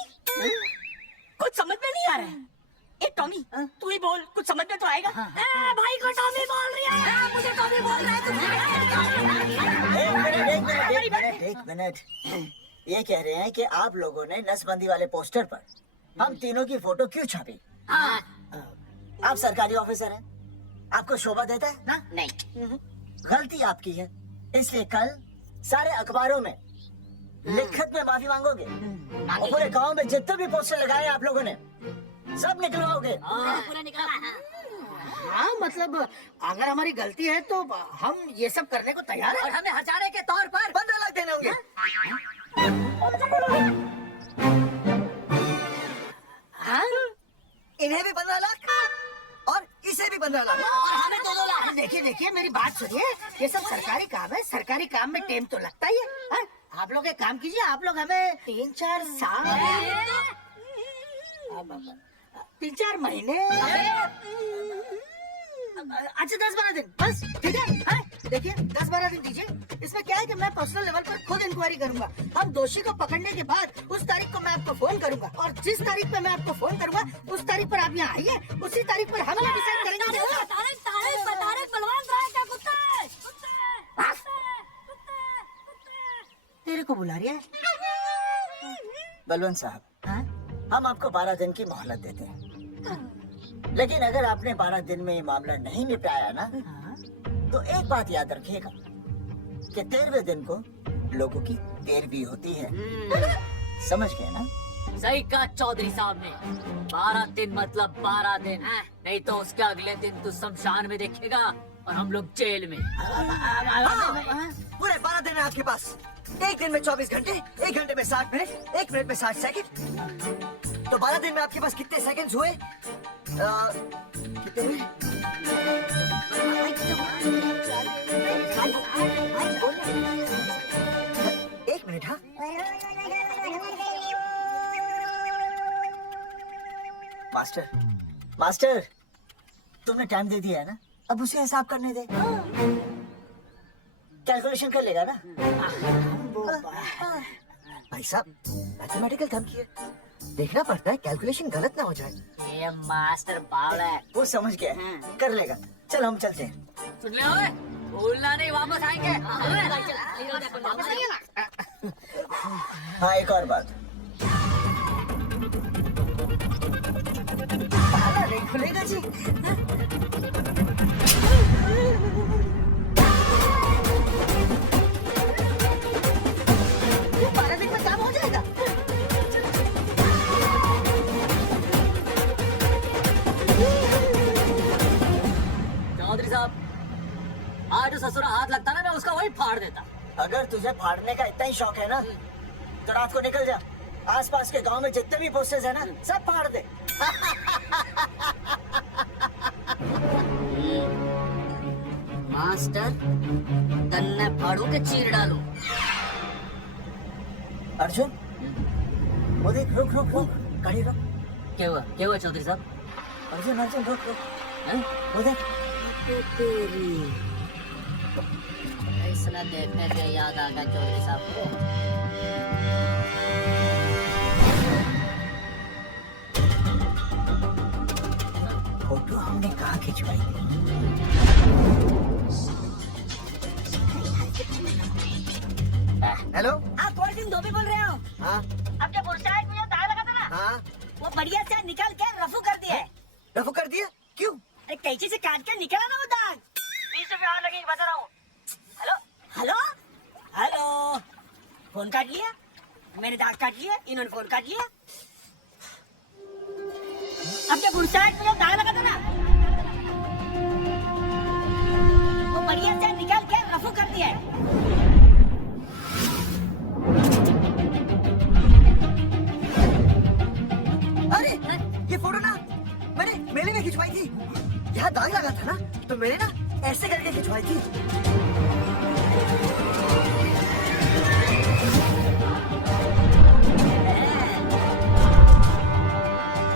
कुछ समझ में नहीं आ रहा है। ए टॉमी तू ही बोल, कुछ समझ में तो आएगा। भाई को टॉमी बोल रही है, मुझे टॉमी बोल रहा है। एक मिनट, ये कह रहे हैं कि आप लोगों ने नसबंदी वाले पोस्टर पर हम तीनों की फोटो क्यों छापी? आप सरकारी ऑफिसर हैं, आपको शोभा देता है ना? नहीं, गलती आपकी है, इसलिए कल सारे अखबारों में लिखित में माफी मांगोगे और पूरे गांव में जितने भी पोस्टर लगाए आप लोगों ने सब निकलवाओगे। पूरा निकला। हाँ मतलब अगर हमारी गलती है तो हम ये सब करने को तैयार और हैं। हमें हजारे के तौर पर 15 लाख देने होंगे। हाँ? इन्हें भी 15 लाख और इसे भी 15 लाख। और हमें 2 लाख। देखिए देखिए मेरी बात सुनिए, ये सब सरकारी काम है, सरकारी काम में टाइम तो लगता ही है। हाँ? आप लोग एक काम कीजिए, आप लोग हमें 3-4 साल 3-4 महीने अच्छा 10-12 दिन बस, ठीक है? हाँ? देखिए 10-12 दिन दीजिए। इसमें क्या है कि मैं पर्सनल लेवल पर खुद इंक्वायरी करूंगा। हम दोषी को पकड़ने के बाद उस तारीख को मैं आपको फोन करूंगा, और जिस तारीख पे मैं आपको फोन करूंगा उस तारीख पर आप यहाँ आइए। उसी तारीख पर हम डिसाइड करेंगे। तेरे को बुला रही है? बलवंत साहब, हाँ? हम आपको 12 दिन की मोहलत देते हैं, लेकिन अगर आपने 12 दिन में ये मामला नहीं निपटाया ना, हाँ? तो एक बात याद रखिएगा कि 13वें दिन को लोगों की देर भी होती है। समझ गए ना? सही कहा चौधरी साहब ने। 12 दिन मतलब 12 दिन, नहीं तो उसके अगले दिन तू शमशान में देखेगा और हम लोग जेल में। पूरे 12 दिन है आपके पास। एक दिन में 24 घंटे, 1 घंटे में 60 मिनट, 1 मिनट में 60 सेकंड। तो 12 दिन में आपके पास कितने सेकंड्स हुए? कितने हुए? एक मिनट। हाँ, मास्टर, मास्टर, तुमने टाइम दे दिया है ना, अब उसे हिसाब करने दे। कैलकुलेशन कर लेगा ना? भाई साहब मैथमेटिकल थम की है, देखना पड़ता है कैलकुलेशन गलत ना हो जाए। ये मास्टर बावड़ा है। वो समझ गया है, कर लेगा। चल हम चलते हैं। सुन ले ओए, भूलना नहीं, वापस आएंगे। हाँ, एक और बात, ताला नहीं खुलेगा जी। ये 12 दिन में काम हो जाएगा। चौधरी साहब, आज उस ससुरा हाथ लगता ना, मैं उसका वही फाड़ देता। अगर तुझे फाड़ने का इतना ही शौक है ना, तो रात को निकल जा, आसपास के गांव में जितने भी पोस्टर्स है ना, सब फाड़ दे। मास्टर, तन्ने फाड़ू के चीर डालू। अर्जुन, वो देख, रुक रुक रुक, गाड़ी रुक। क्या हुआ चौधरी साहब? अर्जुन अर्जुन, रुक रुक, हैं? वो देख। ऐसा देखने से याद आ गया चौधरी साहब को। फोटो हमने कहाँ खिंचवाई थी? हेलो। आप थोड़े दिन धोबी बोल रहे हो? हाँ अब जब बुरसाइड में जो दाग लगा था ना, हाँ, वो बढ़िया से निकाल के रफू कर दिया है। रफू कर दिया? क्यों? अरे कैंची से काट कर निकला ना वो दाग। 20 रुपये और लगेंगे, बता रहा हूँ। हेलो हेलो हेलो, फोन काट लिया, मैंने दाग काट लिया, इन्होंने फोन काट लिया। अब जब बुरसाइड में जो दाग लगा था ना, वो बढ़िया से निकाल के रफू कर दिया है। अरे ये फोटो ना मैंने मेले में खिंचवाई थी। यहाँ दाग लगा था ना, तो मैंने ना ऐसे करके खिंचवाई थी।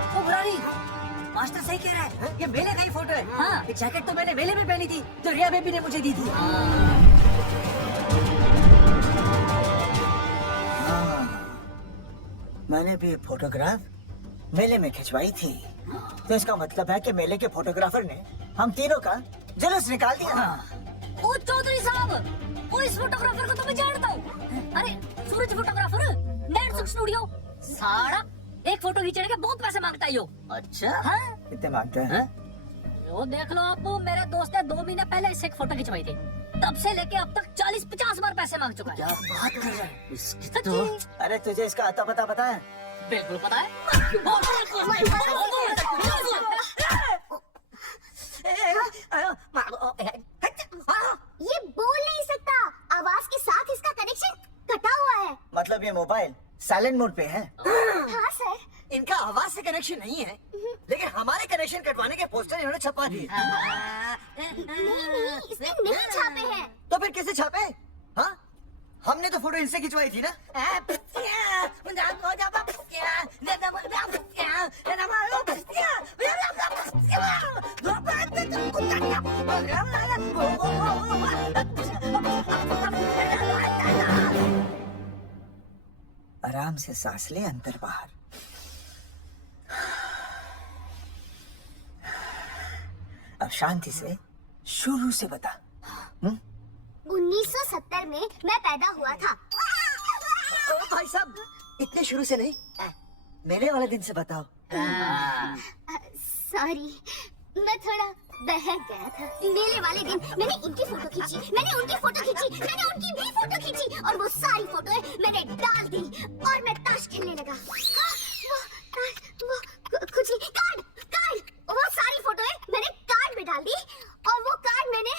ओ बुरानी, मास्टर सही कह रहा है, ये मेले का ही फोटो है। हाँ, ये जैकेट तो मैंने मेले में पहनी थी, तो रिया बेबी ने मुझे दी थी। हाँ, मैंने भी फोटोग्राफ मेले में खिंचवाई थी, तो इसका मतलब है कि मेले के फोटोग्राफर ने हम तीनों का जुलूस निकाल दिया। ओ चौधरी साहब, वो इस फोटोग्राफर को तो मैं जानता हूँ। अरे सूरज फोटोग्राफर, नेट स्टूडियो। सारा एक फोटो खींचने के बहुत पैसे मांगता है यो। अच्छा, हाँ? कितने मांगते हैं? वो देख लो आप, मेरे दोस्त ने 2 महीने पहले इससे एक फोटो खिंचवाई थी, तब से लेके अब तक 40-50 बार पैसे मांग चुका है। क्या बात कर रहा है? इसकी तो सच्ची? अरे तुझे इसका आता पता पता है? बिल्कुल पता है। ये बोल नहीं सकता, आवाज के साथ इसका कनेक्शन कटा हुआ है। मतलब ये मोबाइल साइलेंट मोड पे है। हाँ सर। इनका आवाज से कनेक्शन नहीं है, लेकिन हमारे कनेक्शन कटवाने के पोस्टर इन्होंने छपवा दिए। नहीं, इसने नहीं छापे हैं। तो फिर कैसे छापे? हाँ, हमने तो फोटो इनसे खिंचवाई थी ना। आराम से सांस ले, अंदर बाहर। अब शांति से शुरू से बता। 1970 में मैं पैदा हुआ था। भाई साहब, इतने शुरू से नहीं, मेले वाले दिन से बताओ। सॉरी, मैं थोड़ा बहक गया था। मेले वाले दिन मैंने इनकी फोटो खींची, मैंने उनकी फोटो खींची, मैंने उनकी भी फोटो खींची, और वो सारी फोटोएं मैंने डाल दी और मैं ताश खेलने लगा। वो कुछ नहीं, कार्ड, वो सारी फोटोएं मैंने कार्ड में डाल दी, और वो कार्ड मैंने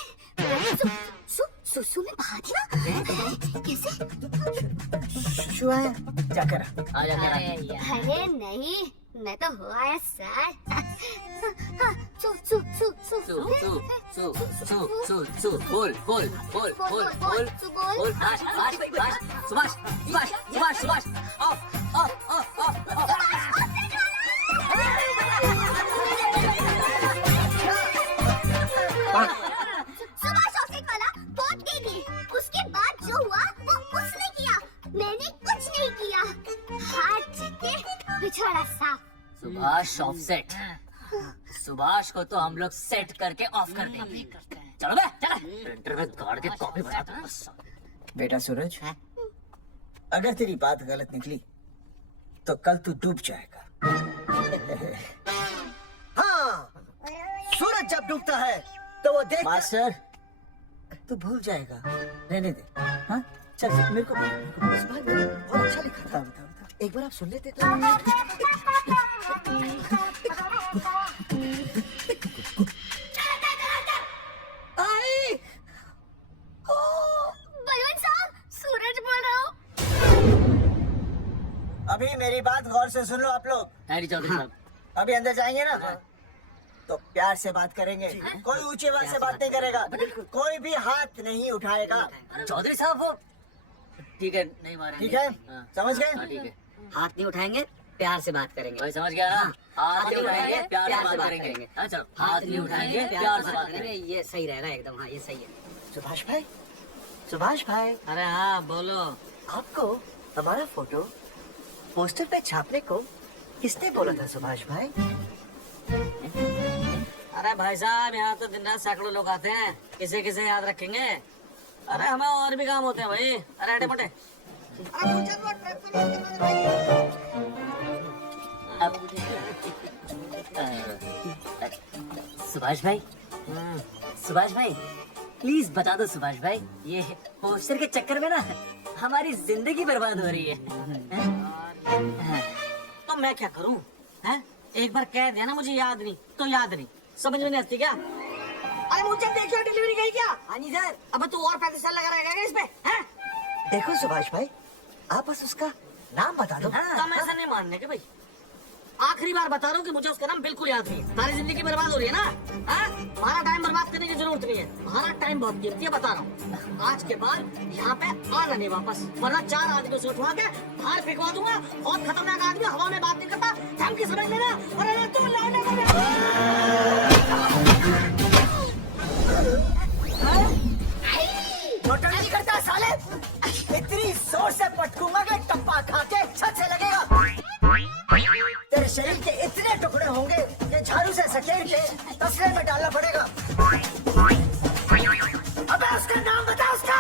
सुसु में बहा दिया। कैसे? शुआ जाकर अरे नहीं, मैं तो हो आया सर। बोल सुभाष सुभाष ऑफिस वाला वोट दे दिए। उसके बाद जो हुआ वो उसने किया, मैंने कुछ नहीं किया। हाथ के पिछड़ा साफ। सुभाष ऑफसेट। सुभाष को तो हम लोग सेट करके ऑफ कर देंगे। चलो बे, चलो प्रिंटर में गाड़ के कॉपी बना दो बस। बेटा सूरज, अगर तेरी बात गलत निकली तो कल तू डूब जाएगा। हाँ, सूरज जब डूबता है तो वो देख। मास्टर, तू भूल जाएगा, रहने दे। हाँ चल, मेरे को इस बार मैंने बहुत अच्छा लिखा था। बता। एक बार आप सुन लेते तो। बलवंत साहब, सूरज बोल रहा हूँ। अभी मेरी बात गौर से सुन लो आप लोग। हैरी चौधरी साहब, अभी अंदर जाएंगे ना तो प्यार से बात करेंगे, कोई ऊंची आवाज से बात नहीं करेगा, कोई भी हाथ नहीं उठाएगा। चौधरी साहब वो ठीक है, नहीं मारेंगे। ठीक है, हाँ। समझ गए? हाँ, ठीक है हाथ नहीं उठाएंगे, प्यार से बात करेंगे। भाई समझ गया ना? हाथ नहीं उठाएंगे, प्यार से बात करेंगे। हाँ चलो, हाथ नहीं उठाएंगे, प्यार से बात करेंगे। ये सही रहेगा एकदम। हाँ, ये सही है। सुभाष भाई, अरे हाँ, बोलो। आपको हमारा फोटो पोस्टर पे छापने को किसने बोला था सुभाष भाई? अरे भाई साहब, यहाँ तो दिन रात सैकड़ों लोग आते हैं, किसे किसे याद रखेंगे। अरे हमें और भी काम होते हैं भाई। अरे हटे मोटे। सुभाष भाई, सुभाष भाई प्लीज बता दो सुभाष भाई, ये पोस्टर के चक्कर में ना हमारी जिंदगी बर्बाद हो रही है। तो मैं क्या करूं? हैं? एक बार कह दिया ना मुझे याद नहीं तो याद नहीं, समझ में नहीं आती क्या? अरे मुझे देखियो, डिलीवरी गई क्या? हाँ जी सर। अब तू और 35 साल लगा रहेगा इसमें? हैं? देखो सुभाष भाई, आप बस उसका नाम बता दो। तो मैं ऐसा नहीं मानने के भाई। आखिरी बार बता रहा हूँ कि मुझे उसका नाम बिल्कुल याद नहीं है। सारी जिंदगी बर्बाद हो रही है ना? हाँ? हमारा टाइम बर्बाद करने की जरूरत नहीं है। हमारा टाइम बहुत कीमती है, बता रहा हूँ। आज के बाद यहाँ पे आना नहीं वापस, वरना 4 आदमियों से उठवा के बाहर फेंकवा दूंगा। बहुत खतरनाक आदमी, हवा में बात नहीं करता, धमकी समझ लेना। अरे तू लाने मोटर नहीं करता साले, इतनी जोर से पटकूंगा कि टप्पा खा के छत से लगेगा। तेरे शरीर के इतने टुकड़े होंगे कि झाड़ू से सकेड़ के तसले में डालना पड़ेगा। अबे उसका नाम बता, उसका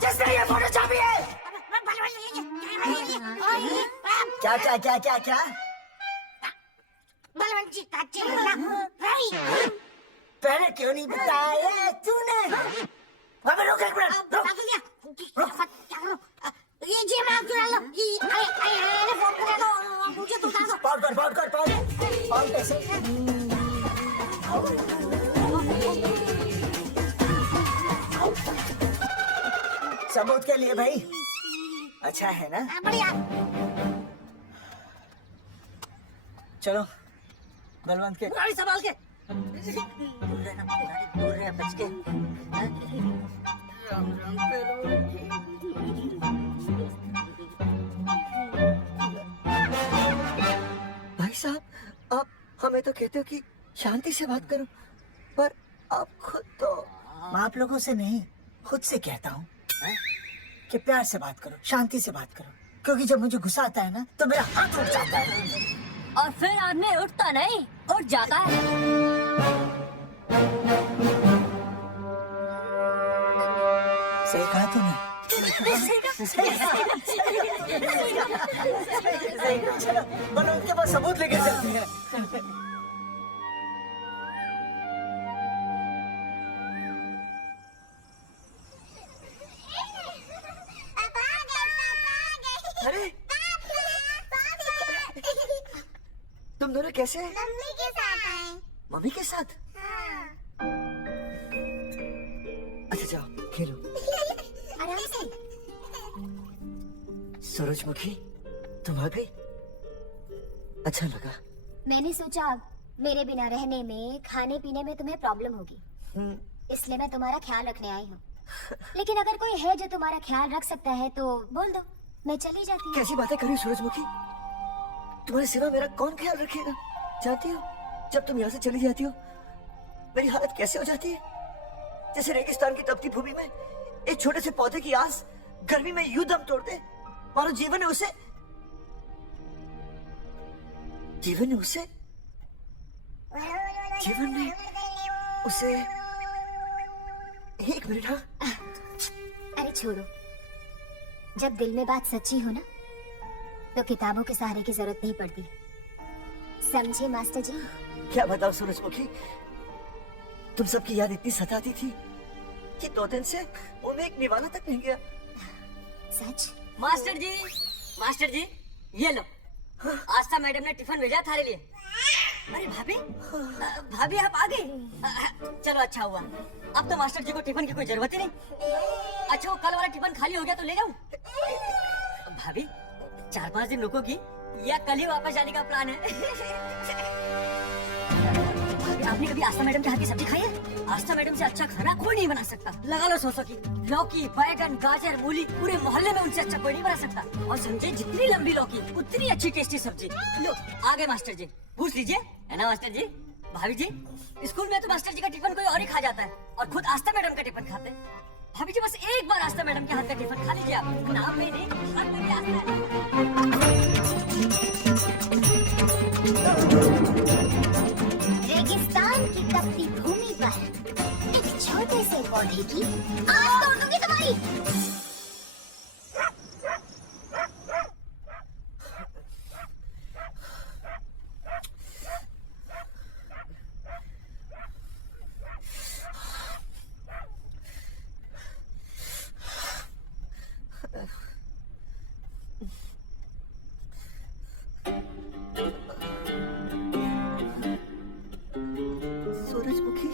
जिसने ये फोटो छापी है। क्या क्या क्या क्या क्या? बलवंत जी का चेहरा रवि। पहले क्यों नहीं बताया तूने? अबे रुक एक मिनट, रुक। ये जी मैं आपको डाल दो। अरे फोन कर दो, मुझे तो डाल दो। पॉज कर, पॉज कैसे? सबूत के लिए भाई। अच्छा है ना? बढ़िया। चलो बलवंत के गाड़ी संभाल के। दूर रहना, दूर रह, बच के। भाई साहब, आप हमें तो कहते हो कि शांति से बात करो, पर आप खुद तो मैं आप लोगों से नहीं, खुद से कहता हूँ कि प्यार से बात करो, शांति से बात करो, क्योंकि जब मुझे गुस्सा आता है ना तो मेरा हाथ उठ जाता है। और फिर आदमी उठता नहीं, उठ जाता है। सही कहा तूने। चलो बलवंत के पास सबूत लेके चलते हैं। अरे तुम दोनों कैसे हैं? मम्मी के साथ आए। मम्मी के साथ? अच्छा जाओ खेलो। आराम से। सूरजमुखी, तुम आ गई? अच्छा लगा। मैंने सोचा मेरे बिना रहने में, खाने पीने में तुम्हें प्रॉब्लम होगी, इसलिए मैं तुम्हारा ख्याल रखने आई हूँ। लेकिन अगर कोई है जो तुम्हारा ख्याल रख सकता है तो बोल दो, मैं चली जाती हूँ। कैसी बातें करी सूरजमुखी? तुम्हारे सिवा मेरा कौन ख्याल रखेगा? जानती हो, जब तुम यहाँ से चली जाती हो मेरी हालत कैसे हो जाती है? जैसे रेगिस्तान की तपती भूमि में एक छोटे से पौधे की आस गर्मी में यूं दम तोड़ दे, मानो जीवन ने उसे एक मिनट। हाँ, अरे छोड़ो, जब दिल में बात सच्ची हो ना तो किताबों के सहारे की जरूरत नहीं पड़ती, समझे मास्टर जी? क्या बताओ सूरजमुखी, तुम सबकी याद इतनी सताती थी कि 2 दिन से उनमें एक निवाला तक नहीं गया। सच? मास्टर जी, ये लो। आस्था मैडम ने टिफिन भेजा थारे लिए। अरे भाभी आप आ गई? चलो अच्छा हुआ, अब तो मास्टर जी को टिफिन की कोई जरूरत ही नहीं। अच्छा वो कल वाला टिफिन खाली हो गया तो ले जाऊं? भाभी 4-5 दिन रुकोगी या कल ही वापस जाने का प्लान है? भाभी आपने कभी आस्था मैडम के हाथ की सब्जी खाई है? आस्था मैडम से अच्छा खाना कोई नहीं बना सकता। लगा लो 100 की। लौकी, बैगन, गाजर, मूली, पूरे मोहल्ले में उनसे अच्छा कोई नहीं बना सकता। और समझे, जितनी लंबी लौकी उतनी अच्छी टेस्टी सब्जी। लो आगे मास्टर जी, पूछ लीजिए, है ना मास्टर जी? भाभी जी, स्कूल में तो मास्टर जी का टिफिन कोई और ही खा जाता है और खुद आस्था मैडम का टिफिन खाते हैं। भाभी जी बस एक बार आस्था मैडम के हाथ का टिफिन खा लीजिए आप। नाम में नहीं, हाथ में भी आस्था है। रेगिस्तान की तपती भूमि पर एक छोटे से पौधे की आस तोड़ दूंगी तुम्हारी। सूरजमुखी,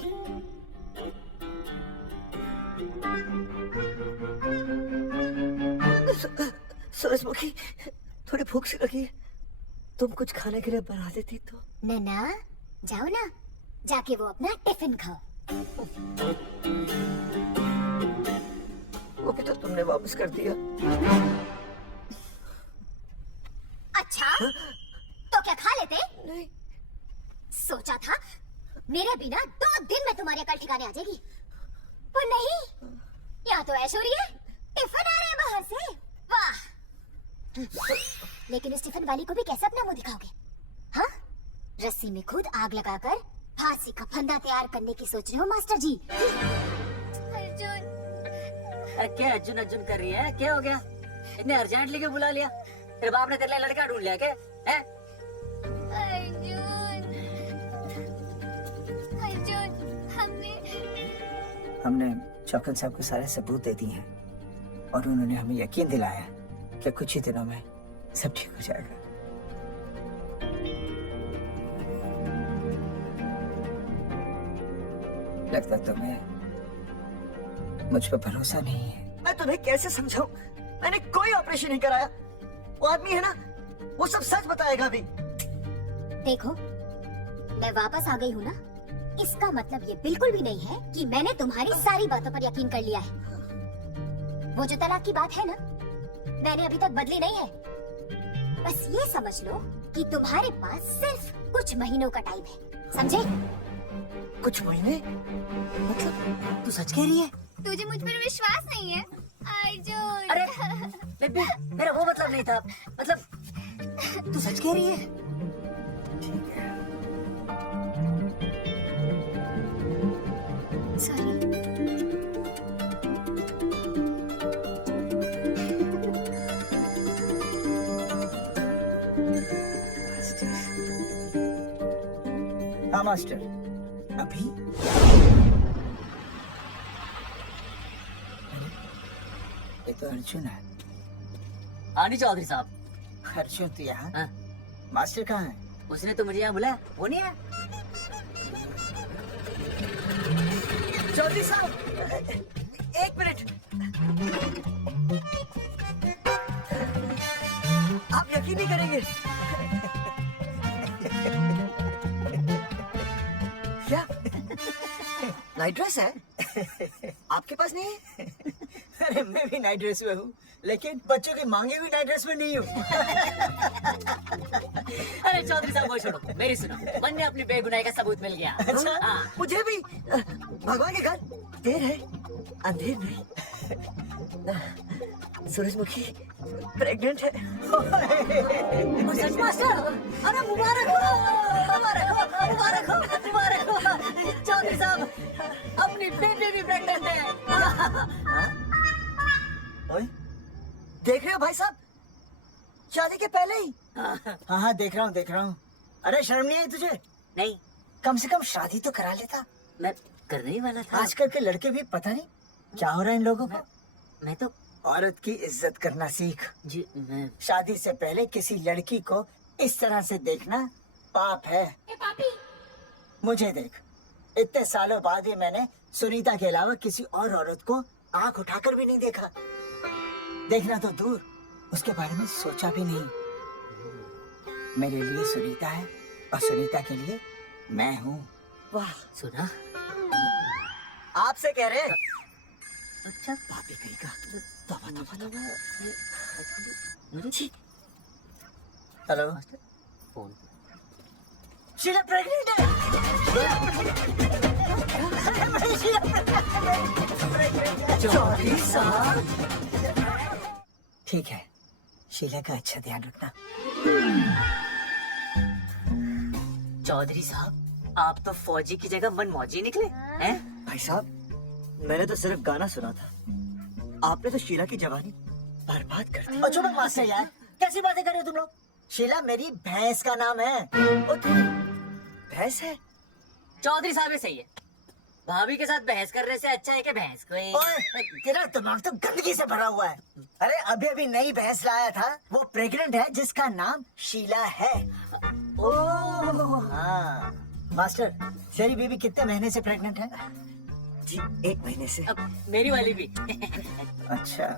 सूरजमुखी, थोड़ी भूख सी लगी है, तुम कुछ खाने के लिए बना देती तो। नैना जाओ ना, जाके वो अपना टिफिन खाओ। वो भी तो तुमने वापस कर दिया। अच्छा तो क्या खा लेते? नहीं, सोचा था मेरे बिना 2 दिन में तुम्हारी अकल ठिकाने आ जाएगी, पर नहीं, यहाँ तो ऐश हो रही है, टिफिन आ रहे हैं बाहर से। वाह! लेकिन इस टिफिन वाली को भी कैसे अपना मुंह दिखाओगे? हाँ, रस्सी में खुद आग लगाकर फांसी का फंदा तैयार करने की सोच रहे हो मास्टर जी? अर्जुन, क्या अर्जुन कर रही है? क्या हो गया? इतने अर्जेंटली क्यों बुला लिया? तेरे बाप ने तेरे लिए लड़का ढूंढ लिया क्या? अर्जुन, हमने चौकन साहब को सारे सबूत दे दिए हैं और उन्होंने हमें यकीन दिलाया कि कुछ ही दिनों में सब ठीक हो जाएगा। लगता तुम्हें मुझ पर भरोसा नहीं है। मैं तुम्हें कैसे समझाऊं? मैंने कोई ऑपरेशन नहीं कराया। वो आदमी है ना, वो सब सच बताएगा अभी। देखो, मैं वापस आ गई हूँ ना, इसका मतलब ये बिल्कुल भी नहीं है कि मैंने तुम्हारी सारी बातों पर यकीन कर लिया है। वो जो तलाक की बात है ना, मैंने अभी तक बदली नहीं है। बस ये समझ लो कि तुम्हारे पास सिर्फ कुछ महीनों का टाइम है, समझे? कुछ महीने? मतलब तू सच कह रही है? तुझे मुझ पर विश्वास नहीं है अर्जुन? अरे बेबी, मेरा वो मतलब नहीं था। मतलब तू सच कह रही है? सॉरी। हाँ मास्टर, अभी ये तो अर्जुन है। हाँ नहीं चौधरी साहब, अर्जुन तो यहाँ, हाँ। मास्टर कहाँ है? उसने तो मुझे यहाँ बुलाया, वो नहीं है। चौधरी साहब, एक मिनट। आप यकीन नहीं करेंगे। क्या नाइट ड्रेस है? आपके पास नहीं है? अरे मैं भी नाइट ड्रेस में हूँ, लेकिन बच्चों की मांगे हुई नाइट ड्रेस में नहीं हूँ। अरे चौधरी साहब वो छोड़ो, मेरी सुनो। मन ने अपनी बेगुनाही का सबूत मिल गया। अच्छा? हाँ। मुझे भी। भगवान के घर देर है, अंधेर नहीं। सूरजमुखी प्रेग्नेंट है। सच मास्टर, अरे मुबारक हो, मुबारक हो, मुबारक हो, मुबारक हो। चौधरी साहब अपनी बेटी भी प्रेग्नेंट है। ओए, देख रहे हो भाई साहब, शादी के पहले ही। हाँ हाँ देख रहा हूँ। अरे शर्म नहीं आई तुझे? नहीं, कम से कम शादी तो करा लेता। मैं करने ही वाला था। आजकल के लड़के भी पता नहीं क्या हो रहा है इन लोगों को। मैं तो औरत की इज्जत करना सीख। जी मैं शादी से पहले किसी लड़की को इस तरह से देखना पाप है। मुझे देख, इतने सालों बाद ही मैंने सुनीता के अलावा किसी और औरत को आंख उठाकर भी नहीं देखा। देखना तो दूर, उसके बारे में सोचा भी नहीं। मेरे लिए सुनीता है और सुनीता के लिए मैं हूँ। वाह, सुना। आपसे कह रहे हैं। अच्छा भाभी कहीं का तौबा तौबा तौबा। मुझे हेलो, फोन शीला प्रेग्नेंट है। चौधरी साहब, ठीक है, शीला का अच्छा ध्यान रखना। चौधरी साहब, आप तो फौजी की जगह मनमौजी निकले हैं? भाई साहब, मैंने तो सिर्फ गाना सुना था। आपने तो शीला की जवानी बर्बाद कर दी। और चुप मास्टर यार, कैसी बातें कर रहे हो तुम लोग? शीला मेरी भैंस का नाम है। ओ तुम भैंस है? चौधरी साहब ये सही है। भाभी के साथ बहस करने से अच्छा है कि भैंस को ही। ओए, तेरा दिमाग तो गंदगी से भरा हुआ है। अरे अभी अभी नई भैंस लाया था, वो प्रेग्नेंट है जिसका नाम शीला है। ओह हाँ, मास्टर तेरी बीवी कितने महीने से प्रेग्नेंट है? जी 1 महीने से। अब मेरी वाली भी। अच्छा,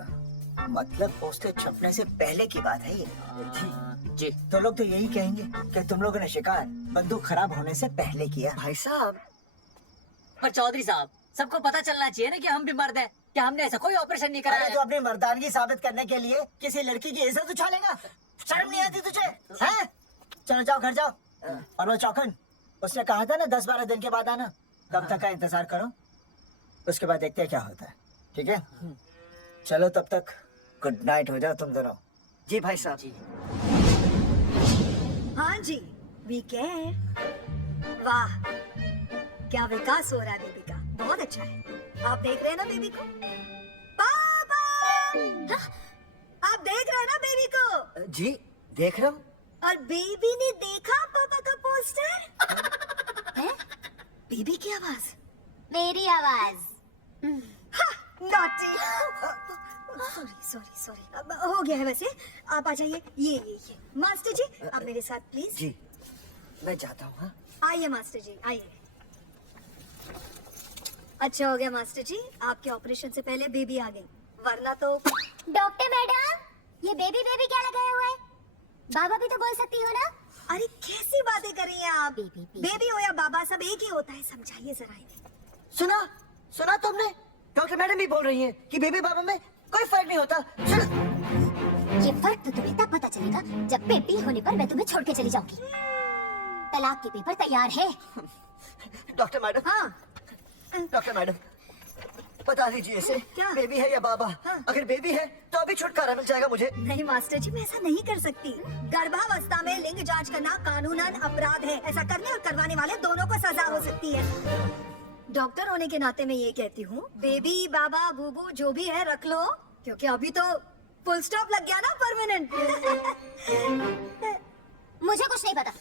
मतलब पोस्टर छपने से पहले की बात है ये। जी तो लोग तो यही कहेंगे कि तुम लोगों ने शिकार बंदूक खराब होने से पहले किया। भाई साहब, पर चौधरी साहब सबको पता चलना चाहिए ना कि हम भी मर्द हैं, कि हमने ऐसा कोई ऑपरेशन नहीं अरे कराया। तो अपनी मर्दानगी साबित करने के लिए किसी लड़की की इज्जत उछालेगा? शर्म नहीं आती तुझे? हैं? चलो जाओ घर जाओ। और वो चौखन, उसने कहा था ना 10-12 दिन के बाद आना, तब तक का इंतजार करो, उसके बाद देखते हैं क्या होता है। ठीक है, चलो तब तक गुड नाइट हो जाओ तुम दोनों। जी भाई साहब। जी हाँ जी, वी केयर। वाह, क्या विकास हो रहा है बेबी का, बहुत अच्छा है। आप देख रहे हैं ना बेबी को? पापा, आप देख रहे हैं ना बेबी को? जी देख रहा हूँ। और बेबी ने देखा पापा का पोस्टर? हैं? बेबी की आवाज? मेरी आवाज। नॉटी। सॉरी। अब हो गया है वैसे। आप आ जाइए। ये मास्टर जी, आप मेरे साथ प्लीज। जी मैं जाता हूँ। हाँ, आइए मास्टर जी, आइए। अच्छा हो गया मास्टर जी, आपके ऑपरेशन से पहले बेबी आ गई। वरना तो। डॉक्टर मैडम, ये बेबी बेबी क्या लगाया हुआ है? बाबा भी तो बोल सकती हो ना? अरे कैसी बातें कर रही हैं आप? बेबी बेबी हो या बाबा सब एक ही होता है, समझाइए जरा इन्हें। सुना तुमने? डॉक्टर मैडम भी बोल रही हैं कि बेबी बाबा में कोई फर्क नहीं होता। ये फर्क तो तुम्हें तब पता चलेगा जब बेबी होने पर मैं तुम्हें छोड़ के चली जाऊंगी। तलाक के पेपर तैयार है। डॉक्टर मैडम, हाँ डॉक्टर मैडम बता दीजिए इसे, क्या? बेबी है या बाबा? हाँ। अगर बेबी है तो अभी छुटकारा मिल जाएगा मुझे। नहीं मास्टर जी, मैं ऐसा नहीं कर सकती। गर्भावस्था में लिंग जांच करना कानूनन अपराध है। ऐसा करने और करवाने वाले दोनों को सजा हो सकती है। डॉक्टर होने के नाते मैं ये कहती हूँ, बेबी बाबा बूबू जो भी है रख लो, क्योंकि अभी तो फुल स्टॉप लग गया ना परमानेंट। मुझे कुछ नहीं पता,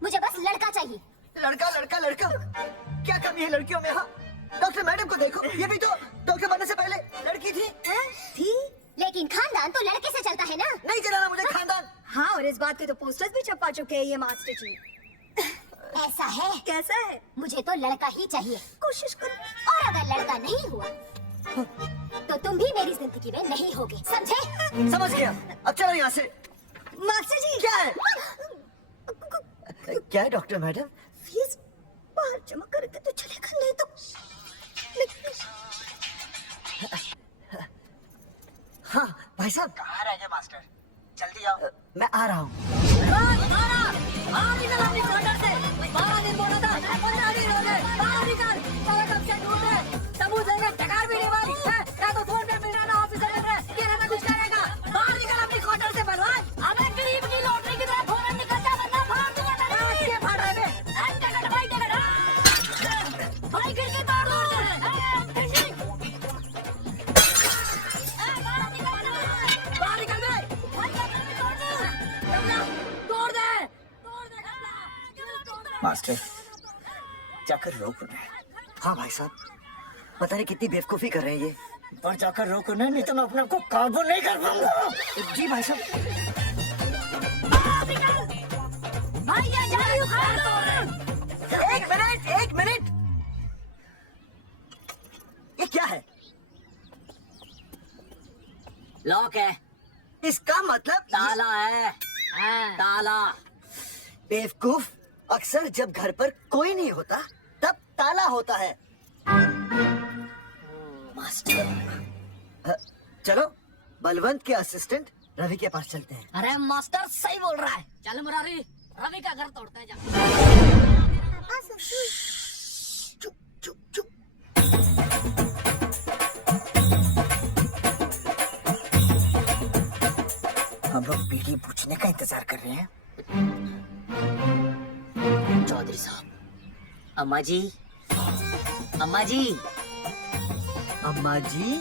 मुझे बस लड़का चाहिए। लड़का लड़का लड़का, क्या कमी है लड़कियों में? हाँ, डॉक्टर मैडम को देखो, ये भी तो डॉक्टर बनने से पहले लड़की थी। थी? लेकिन खानदान तो लड़के से चलता है ना। नहीं चलाना मुझे खानदान। हाँ, और इस बात के तो पोस्टर्स भी छपा चुके हैं ये मास्टर जी। ऐसा है? कैसा है? मुझे तो लड़का ही चाहिए। कोशिश करो। और अगर लड़का नहीं हुआ तो तुम भी मेरी जिंदगी में नहीं होगे, समझे? समझ गया, अब चलो यहाँ से। मास्टर जी क्या है? क्या है डॉक्टर मैडम? फीस बाहर जमा करके तो चलेगा, नहीं तो हाँ भाई साहब, कहाँ रह गए मास्टर? जल्दी आओ। मैं आ रहा हूँ। मास्टर जाकर रोक उन्हें। हाँ भाई साहब, पता नहीं कितनी बेवकूफी कर रहे हैं ये। पर जाकर रोक उन्हें, नहीं तो मैं अपने आप को काबू नहीं कर पाऊंगा। जी भाई साहब। एक मिनट, ये क्या है? लॉक है, इसका मतलब ताला है, ताला। बेवकूफ, अक्सर जब घर पर कोई नहीं होता तब ताला होता है। मास्टर, चलो बलवंत के असिस्टेंट रवि के पास चलते हैं। अरे मास्टर सही बोल रहा है। चल मुरारी, रवि का घर तोड़ते हैं। जा। चुप चुप चुप। हम लोग पीढ़ी पूछने का इंतजार कर रहे हैं। चौधरी साहब, अम्मा जी, अम्मा जी, अम्मा जी,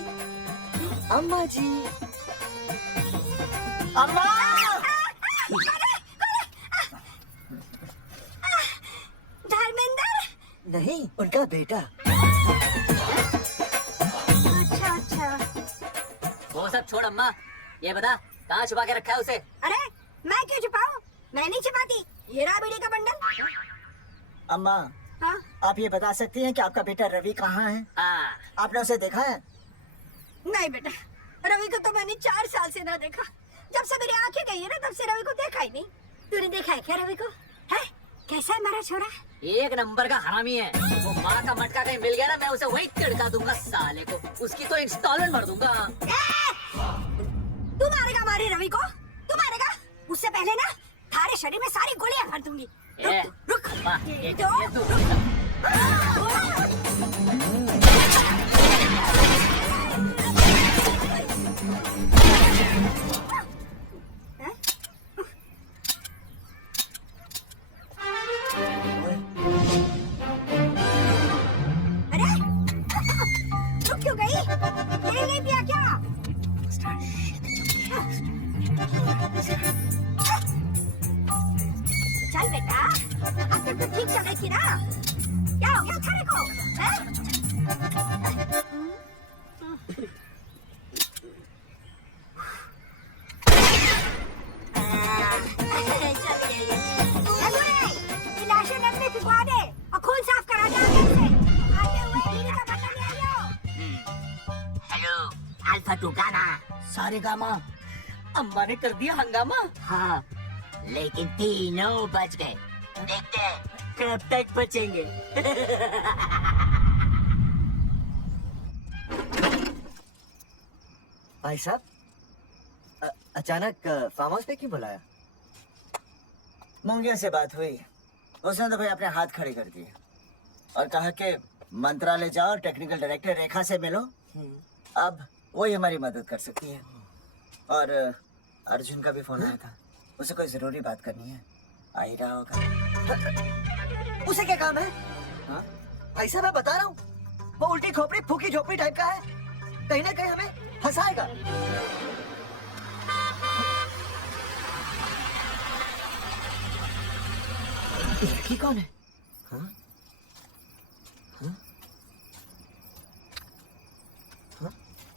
अम्मा जी, अम्मा! धर्मेंद्र? नहीं, उनका बेटा। अच्छा। वो सब छोड़ अम्मा, ये बता कहाँ छुपा के रखा है उसे? अरे मैं क्यों छुपाऊं? मैं नहीं छुपाती। ये रहा बीड़ी का बंडल। अम्मा, हाँ? आप ये बता सकती हैं कि आपका बेटा रवि कहाँ है? हाँ, आपने उसे देखा है? नहीं बेटा, रवि को तो मैंने 4 साल से ना देखा। जब से मेरी आंखें गई है ना, तब से रवि को देखा ही नहीं। तूने देखा है क्या रवि को? है? कैसा है मेरा छोरा? एक नंबर का हरामी है। वो माँ का मटका कहीं मिल गया ना, मैं उसे वही तिड़का दूंगा साले को। उसकी तो इंस्टॉलमेंट भर दूंगा। तू मारेगा हमारे रवि को? तू मारेगा? उससे पहले ना थारे शरीर में सारी गोलियां भर दूंगी। ए, रुक, वाह, रुक। ये तो तू। अरे रुक क्यों गई? तेल नहीं पिया क्या? चल बेटा, अब तक तो ठीक चल रही थी ना? क्या हो गया थारे को? हैं? चल गई। ए बुरे, ये लाशें नल में भिजवा दे और खून साफ करा दे आगे से। आते हुए बीड़ी का बटन ले आइयो। हेलो, अल्फा टू गाना सारे गामा अम्मा ने कर दिया हंगामा। हाँ, लेकिन तीनों बच गए। देखते हैं कब तक बचेंगे। भाई साहब, अचानक फार्म हाउस पे क्यों बुलाया? मुंगिया से बात हुई, उसने तो भाई अपने हाथ खड़े कर दिए और कहा कि मंत्रालय जाओ, टेक्निकल डायरेक्टर रेखा से मिलो, अब वही हमारी मदद कर सकती है। और अर्जुन का भी फोन आया था, उसे कोई जरूरी बात करनी है, आ ही रहा होगा। उसे क्या काम है? हाँ? भाई साहब मैं बता रहा हूँ, वो उल्टी खोपड़ी फूकी झोपड़ी टाइप का है, कहीं ना कहीं हमें फंसाएगा। लड़की कौन है?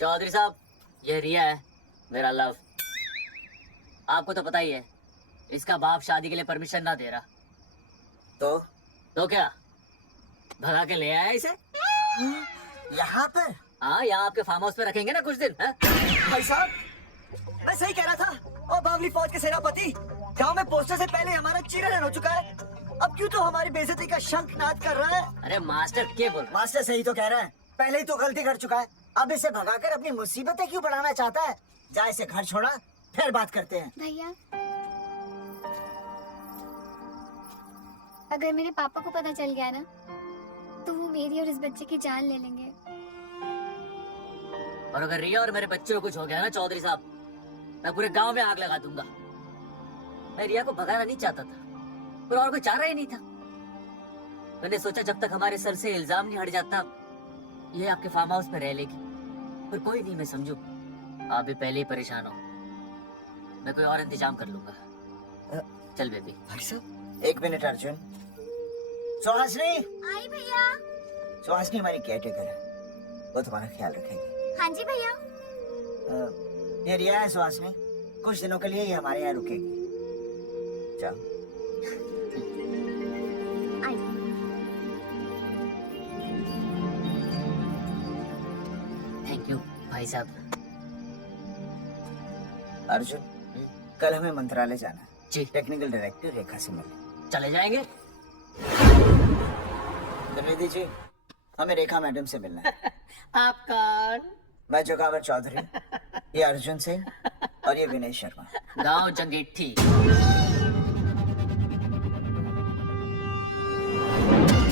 चौधरी साहब, ये रिया है, मेरा लव। आपको तो पता ही है, इसका बाप शादी के लिए परमिशन ना दे रहा। तो क्या भगा के ले आया इसे? यहाँ पर? हाँ, यहाँ आपके फार्म हाउस पे रखेंगे ना कुछ दिन। हाँ? भाई साहब, मैं सही कह रहा था। और बावली फौज के सेनापति, गांव में पोस्टर से पहले हमारा चीरहरण हो चुका है, अब क्यों तो हमारी बेइज्जती का शंखनाद कर रहा है। अरे मास्टर क्या बोल रहा मास्टर सही तो कह रहा है, पहले ही तो गलती कर चुका है, अब इसे भगाकर अपनी मुसीबतें क्यों बढ़ाना चाहता है? जा इसे घर छोड़ा, फिर बात करते हैं। भैया, अगर मेरे पापा को पता चल गया ना, तो वो मेरी और इस बच्चे की जान ले लेंगे। और अगर रिया और मेरे बच्चे को कुछ हो गया ना चौधरी साहब, मैं पूरे गांव में आग लगा दूंगा। मैं रिया को भगाना नहीं चाहता था, पर और कोई चाह रहा ही नहीं था। मैंने सोचा जब तक हमारे सर से इल्जाम नहीं हट जाता, ये आपके फार्म हाउस में रह लेगी। पर कोई नहीं, मैं समझू आप भी पहले ही परेशान हो, मैं कोई और इंतजाम कर लूंगा। चल बेबी। भाई साहब, एक मिनट अर्जुन। सुहासिनी। आई भैया। सुहासिनी हमारी केयरटेकर है, वो तुम्हारा ख्याल रखेगी। हाँ जी भैया। ये रिया है सुहासिनी, कुछ दिनों के लिए ये हमारे यहाँ रुकेगी। जाओ। थैंक यू भाई साहब। अर्जुन, कल हमें मंत्रालय जाना है। जी। टेक्निकल डायरेक्टर रेखा से मिलने चले जाएंगे। द्विवेदी जी, हमें रेखा मैडम से मिलना है। आप कौन? मैं जोगावर चौधरी, ये अर्जुन सिंह और ये विनय शर्मा। गांव जंगेठी।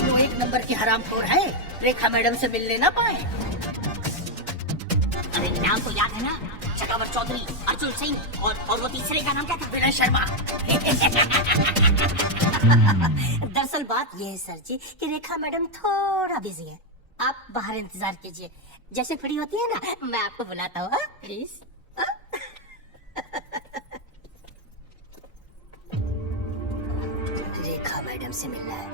वो एक नंबर की हरामखोर है, रेखा मैडम से मिलने ना पाए। अरे नाम तो याद है ना, जगावर चौधरी, अर्जुन सिंह और वो तीसरे का नाम क्या था? विनय शर्मा। दरअसल बात ये है सर जी कि रेखा मैडम थोड़ा बिजी है, आप बाहर इंतजार कीजिए, जैसे फ्री होती है ना मैं आपको बुलाता हूँ, प्लीज। रेखा मैडम से मिलना है।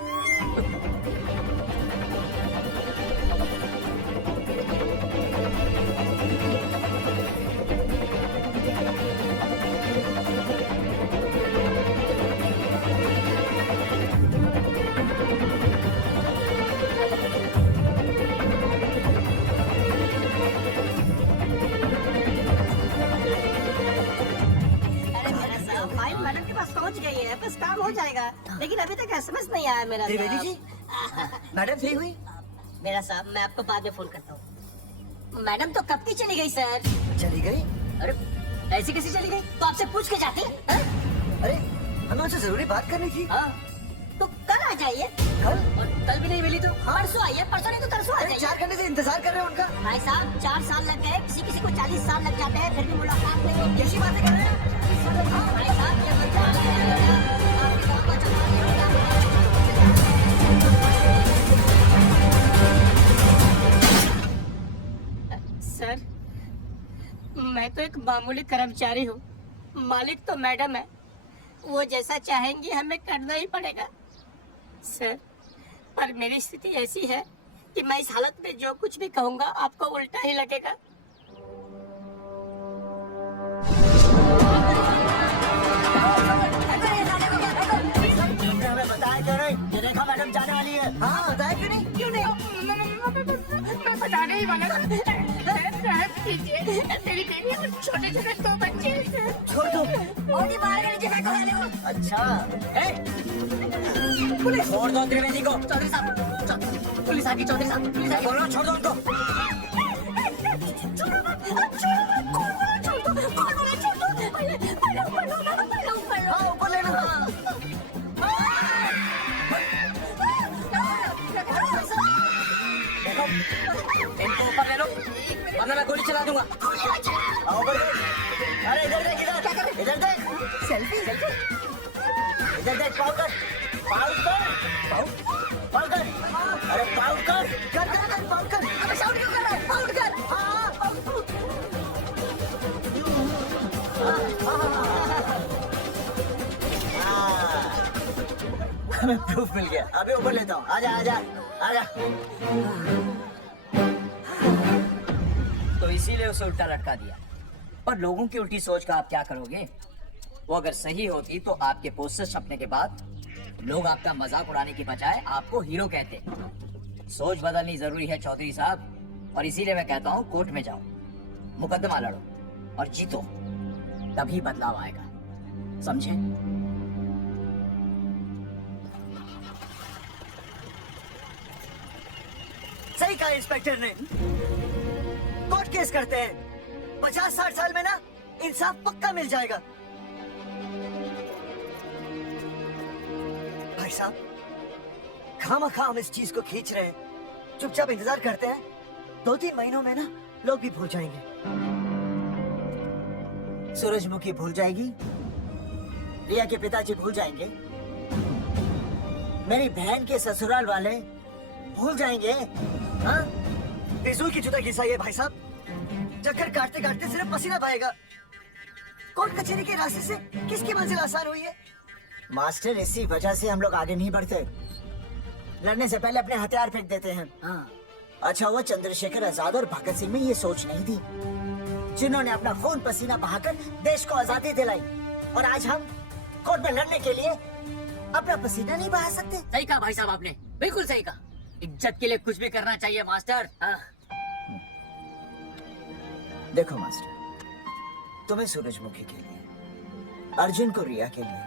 फाइल मैडम के पास पहुंच गई है, बस काम हो जाएगा, लेकिन अभी तक एसएमएस नहीं आया मेरा। त्रिवेदी जी, मैडम फ्री हुई? मेरा साहब, मैं आपको बाद में फोन करता हूँ। मैडम तो कब की चली गई सर? चली गई? अरे ऐसी कैसी चली गई? तो आपसे पूछ के जाती हैं? अरे हमें उनसे जरूरी बात करनी थी। हाँ, तो कल आ जाइए। कल? और कल भी नहीं मिली तो? परसों आइए, परसों नहीं तो तरसों आ अरे जाइए। 4 घंटे से इंतजार कर रहे हैं उनका। भाई साहब 4 साल लग गए, किसी किसी को 40 साल लग जाते हैं, फिर भी मुलाकात नहीं होती। ऐसी बातें कर रहे हैं। भाई साहब ये मत आपके गाँव का चुनाव सर, मैं तो एक मामूली कर्मचारी हूँ, मालिक तो मैडम है, वो जैसा चाहेंगी हमें करना ही पड़ेगा। सर, पर मेरी स्थिति ऐसी है कि मैं इस हालत में जो कुछ भी कहूँगा आपको उल्टा ही लगेगा। हमें बताया क्यों नहीं? ये रेखा मैडम जाने वाली है। हाँ बताया क्यों नहीं? मैं बताने ही वाला था। कीजिए, मेरी बीवी और छोटे छोटे 2 बच्चे हैं। छोड़ दो। और ये बाहर के नीचे बैठो वाले हो। अच्छा पुलिस छोड़ दो त्रिवेदी को। चौधरी साहब पुलिस आ गई। चौधरी साहब पुलिस आ गई। बोलो छोड़ दो उनको। छोड़ो मत, छोड़ो मत, कौन बोला छोड़ दो, कौन बोला छोड़ दो, पहले पहले ऊपर लो ना, पहले ऊपर लो। हाँ ऊपर लेना। देखो इनको ऊपर ले लो वरना मैं गोली चला दूंगा। आओ ऊपर देख। अरे इधर देख, इधर देख। सेल्फी इधर देख, पाउड कर। पाउड कर। पाउड कर। अरे पाउड कर। कर पाउड कर। अबे साउंड क्यों कर रहा है, पाउड कर। हाँ हमें प्रूफ मिल गया। अभी ऊपर लेता हूँ। आजा आजा आजा। तो इसीलिए उसे उल्टा लटका दिया। पर लोगों की उल्टी सोच का आप क्या करोगे? वो अगर सही होती तो आपके पोस्टर छपने के बाद लोग आपका मजाक उड़ाने की बजाय आपको हीरो कहते। सोच बदलनी जरूरी है चौधरी साहब, और इसीलिए मैं कहता हूँ कोर्ट में जाओ, मुकदमा लड़ो और जीतो, तभी बदलाव आएगा। समझे? सही कहा इंस्पेक्टर ने। कोर्ट केस करते हैं, 50-60 साल में ना इंसाफ पक्का मिल जाएगा। भाई साहब, खामखा हम इस चीज को खींच रहे हैं। चुपचाप इंतजार करते हैं, 2-3 महीनों में ना लोग भी भूल जाएंगे। सूरजमुखी भूल जाएगी, रिया के पिताजी भूल जाएंगे, मेरी बहन के ससुराल वाले भूल जाएंगे। हाँ? फिजूल की जुदा घिसा ये भाई साहब, चक्कर काटते काटते सिर्फ पसीना बहेगा। कोर्ट कचहरी के रास्ते से किसकी मंजिल आसान हुई है? मास्टर, इसी वजह से हम लोग आगे नहीं बढ़ते। लड़ने से पहले अपने हथियार फेंक देते हैं। हाँ। अच्छा हुआ चंद्रशेखर आजाद और भगत सिंह में ये सोच नहीं थी, जिन्होंने अपना खून पसीना बहाकर देश को आजादी दिलाई। और आज हम कोर्ट में लड़ने के लिए अपना पसीना नहीं बहा सकते। सही कहा भाई साहब आपने, बिल्कुल सही कहा। इज्जत के लिए कुछ भी करना चाहिए मास्टर। हाँ। देखो मास्टर, तुम्हें सूरजमुखी के लिए, अर्जुन को रिया के लिए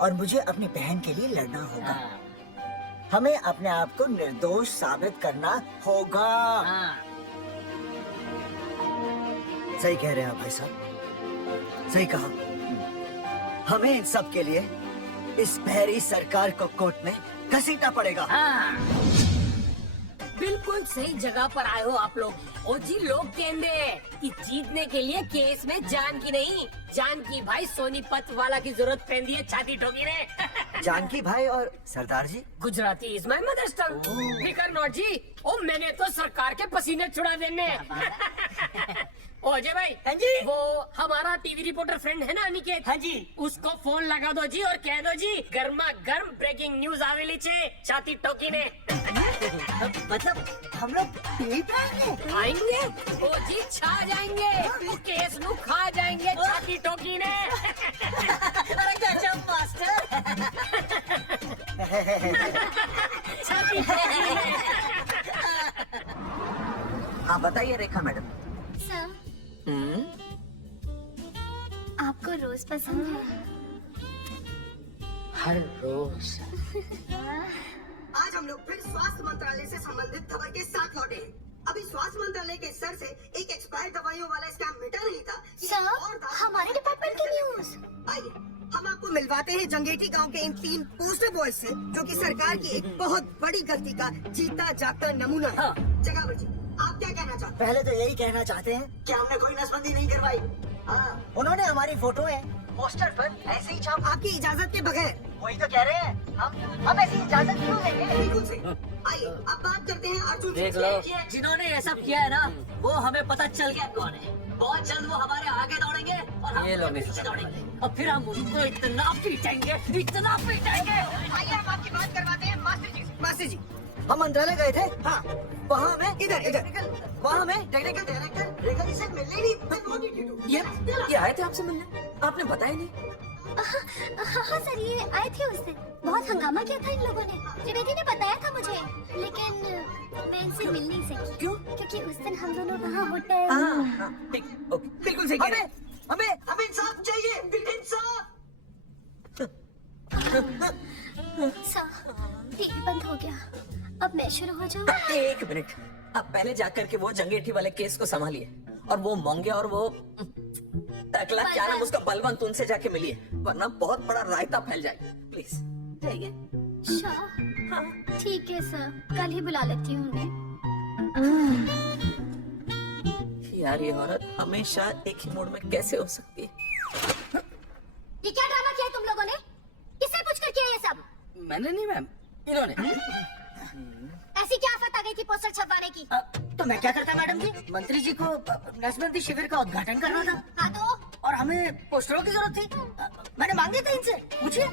और मुझे अपनी बहन के लिए लड़ना होगा। हाँ। हमें अपने आप को निर्दोष साबित करना होगा। हाँ। सही कह रहे हैं आप भाई साहब, सही कहा। हमें इन सब के लिए इस बहरी सरकार को कोर्ट में घसीटना पड़ेगा। हाँ। बिल्कुल सही जगह पर आए हो आप लोग। ओ जी, लोग कहते हैं कि जीतने के लिए केस में जान की नहीं, जान की भाई सोनीपत वाला की जरूरत पैंदी है छाती ठोकी ने। जानकी भाई और Sardar ji, Gujarati is my mother tongue. फिकर नॉट जी। ओ मैंने तो सरकार के पसीने छुड़ा देने। ओ अजय भाई। हाँ जी। वो हमारा टीवी रिपोर्टर फ्रेंड है ना अनिकेत। हाँ जी। उसको फोन लगा दो जी और कह दो जी गर्मा गर्म ब्रेकिंग न्यूज आवेली छे छाती ठोकी ने। मतलब हम लोग टीवी पे आएंगे? आएंगे ओ जी, छा जाएंगे, केस नु खा जाएंगे छाती ठोकी ने। अरे गजब मास्टर। छाती ठोकी ने। हाँ बताइए रेखा मैडम। सर, आपको रोज पसंद है? हर रोज। आज हम लोग फिर स्वास्थ्य मंत्रालय से संबंधित खबर के साथ लौटे हैं। अभी स्वास्थ्य मंत्रालय के स्तर से एक एक्सपायर दवाइयों वाला स्कैम मिटा नहीं था। सर, हमारे डिपार्टमेंट की न्यूज। आइए हम आपको मिलवाते हैं जंगेटी गांव के इन 3 पोस्टर बॉयज से, जो कि सरकार की एक बहुत बड़ी गलती का जीता जागता नमूना है। हाँ। जगावर जी, आप क्या कहना चाहते पहले तो यही कहना चाहते हैं कि हमने कोई नसबंदी नहीं करवाई। हाँ, उन्होंने हमारी फोटो है पोस्टर पर ऐसे ही छाप। हैं? आपकी इजाजत के बगैर। वही तो कह रहे हैं, हम ऐसी इजाजत क्यों देंगे? बिल्कुल सही। आइए अब बात करते हैं अर्जुन देख से। लो, जिन्होंने ये सब किया है ना, वो हमें पता चल गया कौन है। बहुत जल्द वो हमारे आगे दौड़ेंगे और हम उनके पीछे दौड़ेंगे, और फिर हम उनको इतना पीटेंगे, इतना पीटेंगे। आइए हम आपकी बात करवाते हैं मास्टर जी से। मास्टर जी, हम मंत्रालय गए थे। हाँ, वहाँ हमें इधर इधर वहाँ हमें टेक्निकल डायरेक्टर रेखा जी से मिलने नहीं। ये आए थे आपसे मिलने, आपने बताया नहीं। हाँ सर, ये आए थे उस दिन। बहुत हंगामा किया था इन लोगों ने। त्रिवेदी ने बताया था मुझे, लेकिन मैं इनसे मिल नहीं सकी। क्यों? क्योंकि उस दिन हम दोनों वहाँ होटल। ठीक, ओके, बिल्कुल सही कह रहे हैं। हमें इंसाफ चाहिए, इंसाफ। सर, टीवी बंद हो गया। अब मैं शुरू हो जाऊँ? एक मिनट, आप पहले जाकर के वो जंगेठी वाले केस को संभालिए और वो मोंगे और वो टकला क्या नाम उसका बलवंत, उनसे जाके मिलिए, वरना बहुत बड़ा रायता फैल जाएगा। प्लीज जाइए। शाह, हाँ ठीक है सर, कल ही बुला लेती हूँ उन्हें। यार ये औरत हमेशा एक ही मूड में कैसे हो सकती है? ये क्या ड्रामा किया है तुम लोगों ने? किससे पूछ कर किया ये सब? मैंने नहीं मैम, इन्होंने। ऐसी क्या आफत आ गई थी पोस्टर छपवाने की? तो मैं क्या करता मैडम जी? मंत्री जी को नसबंदी शिविर का उद्घाटन करना था। हाँ तो? और हमें पोस्टरों की जरूरत थी। मैंने मांगे थे इनसे, पूछिए।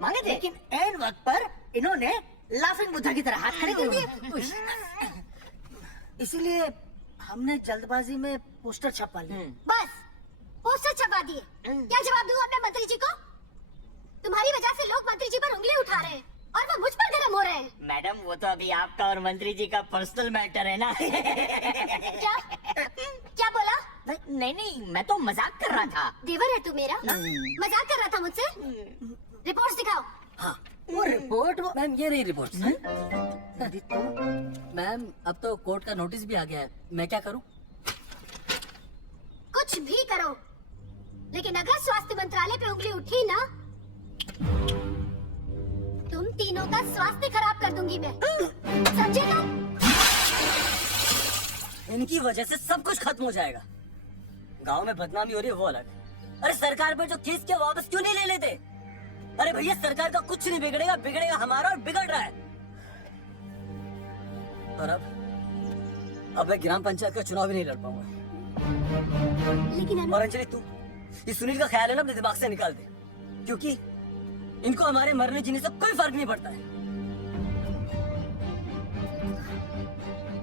मांगे थे, लेकिन ऐन वक्त पर इन्होंने लाफिंग बुद्धा की तरह हाथ खड़े कर दिए। इसीलिए हमने जल्दबाजी में पोस्टर छपवा लिए। बस पोस्टर छपवा दिए। क्या जवाब दूँ अपने मंत्री जी को? तुम्हारी वजह से लोग मंत्री जी पर उंगली उठा रहे हैं और वो मुझ पर गर्म हो रहे हैं। मैडम वो तो अभी आपका और मंत्री जी का पर्सनल मैटर है ना। क्या? क्या बोला? नहीं नहीं, मैं तो मजाक कर रहा था। देवर है तू मेरा? मजाक कर रहा था मुझसे? रिपोर्ट्स दिखाओ। हाँ, वो रिपोर्ट वो मैम ये रही रिपोर्ट। मैम अब तो कोर्ट का नोटिस भी आ गया है, मैं क्या करूं? कुछ भी करो, लेकिन अगर स्वास्थ्य मंत्रालय पे उंगली उठी ना, तुम तीनों का स्वास्थ्य खराब कर दूंगी मैं। समझे तुम? इनकी वजह से सब कुछ खत्म हो जाएगा। गांव में बदनामी हो रही है वो अलग। अरे सरकार पर जो केस किया वापस क्यों नहीं ले लेते? अरे भैया सरकार का कुछ नहीं बिगड़ेगा, बिगड़ेगा हमारा और बिगड़ रहा है। और अब मैं ग्राम पंचायत का चुनाव भी नहीं लड़ पाऊंगा। लेकिन और अंजलि तू इस सुनील का ख्याल है ना अपने दिमाग से निकाल दे, क्योंकि इनको हमारे मरने जीने से कोई फर्क नहीं पड़ता है।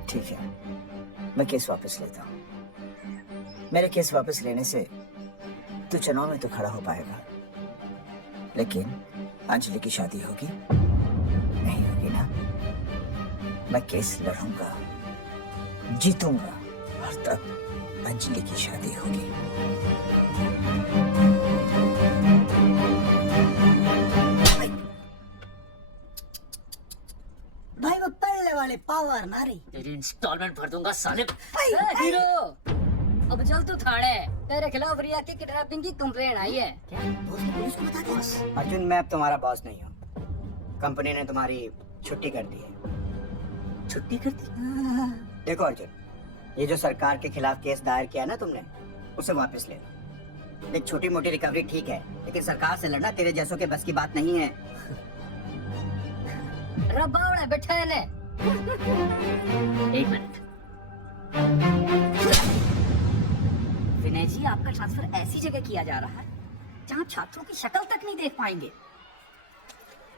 ठीक है, मैं केस वापस लेता हूँ। मेरे केस वापस लेने से तू चुनाव में तो खड़ा हो पाएगा, लेकिन अंजलि की शादी होगी नहीं होगी ना? मैं केस लड़ूंगा, जीतूंगा और तब अंजलि की शादी होगी। भाई वो पहले वाले पावर मारी। तेरी इंस्टॉलमेंट भर दूंगा साले। हीरो, अब चल तू थाने। तेरे खिलाफ रिया की किडनैपिंग की कंप्लेंट आई है। अर्जुन मैं अब तुम्हारा बॉस नहीं हूँ। कंपनी ने तुम्हारी छुट्टी कर दी है। छुट्टी कर दी? देखो अर्जुन, ये जो सरकार के खिलाफ केस दायर किया ना तुमने, उसे वापस ले लो। एक छोटी मोटी रिकवरी ठीक है, लेकिन सरकार से लड़ना तेरे जैसों के बस की बात नहीं है। रबावड़े बैठे ने। एक मिनट। विनय जी, आपका ट्रांसफर ऐसी जगह किया जा रहा है जहां छात्रों की शक्ल तक नहीं देख पाएंगे।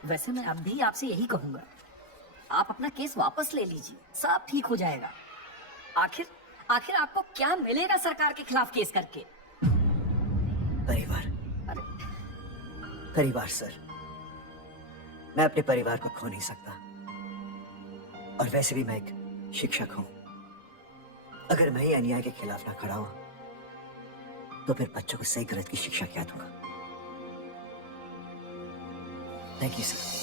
वैसे मैं अब भी आपसे यही कहूंगा, आप अपना केस वापस ले लीजिए, सब ठीक हो जाएगा। आखिर आपको क्या मिलेगा सरकार के खिलाफ केस करके? परिवार। परिवार सर, मैं अपने परिवार को खो नहीं सकता, और वैसे भी मैं एक शिक्षक हूं। अगर मैं ही अन्याय के खिलाफ ना खड़ा हुआ तो फिर बच्चों को सही गलत की शिक्षा क्या दूंगा? Thank you sir.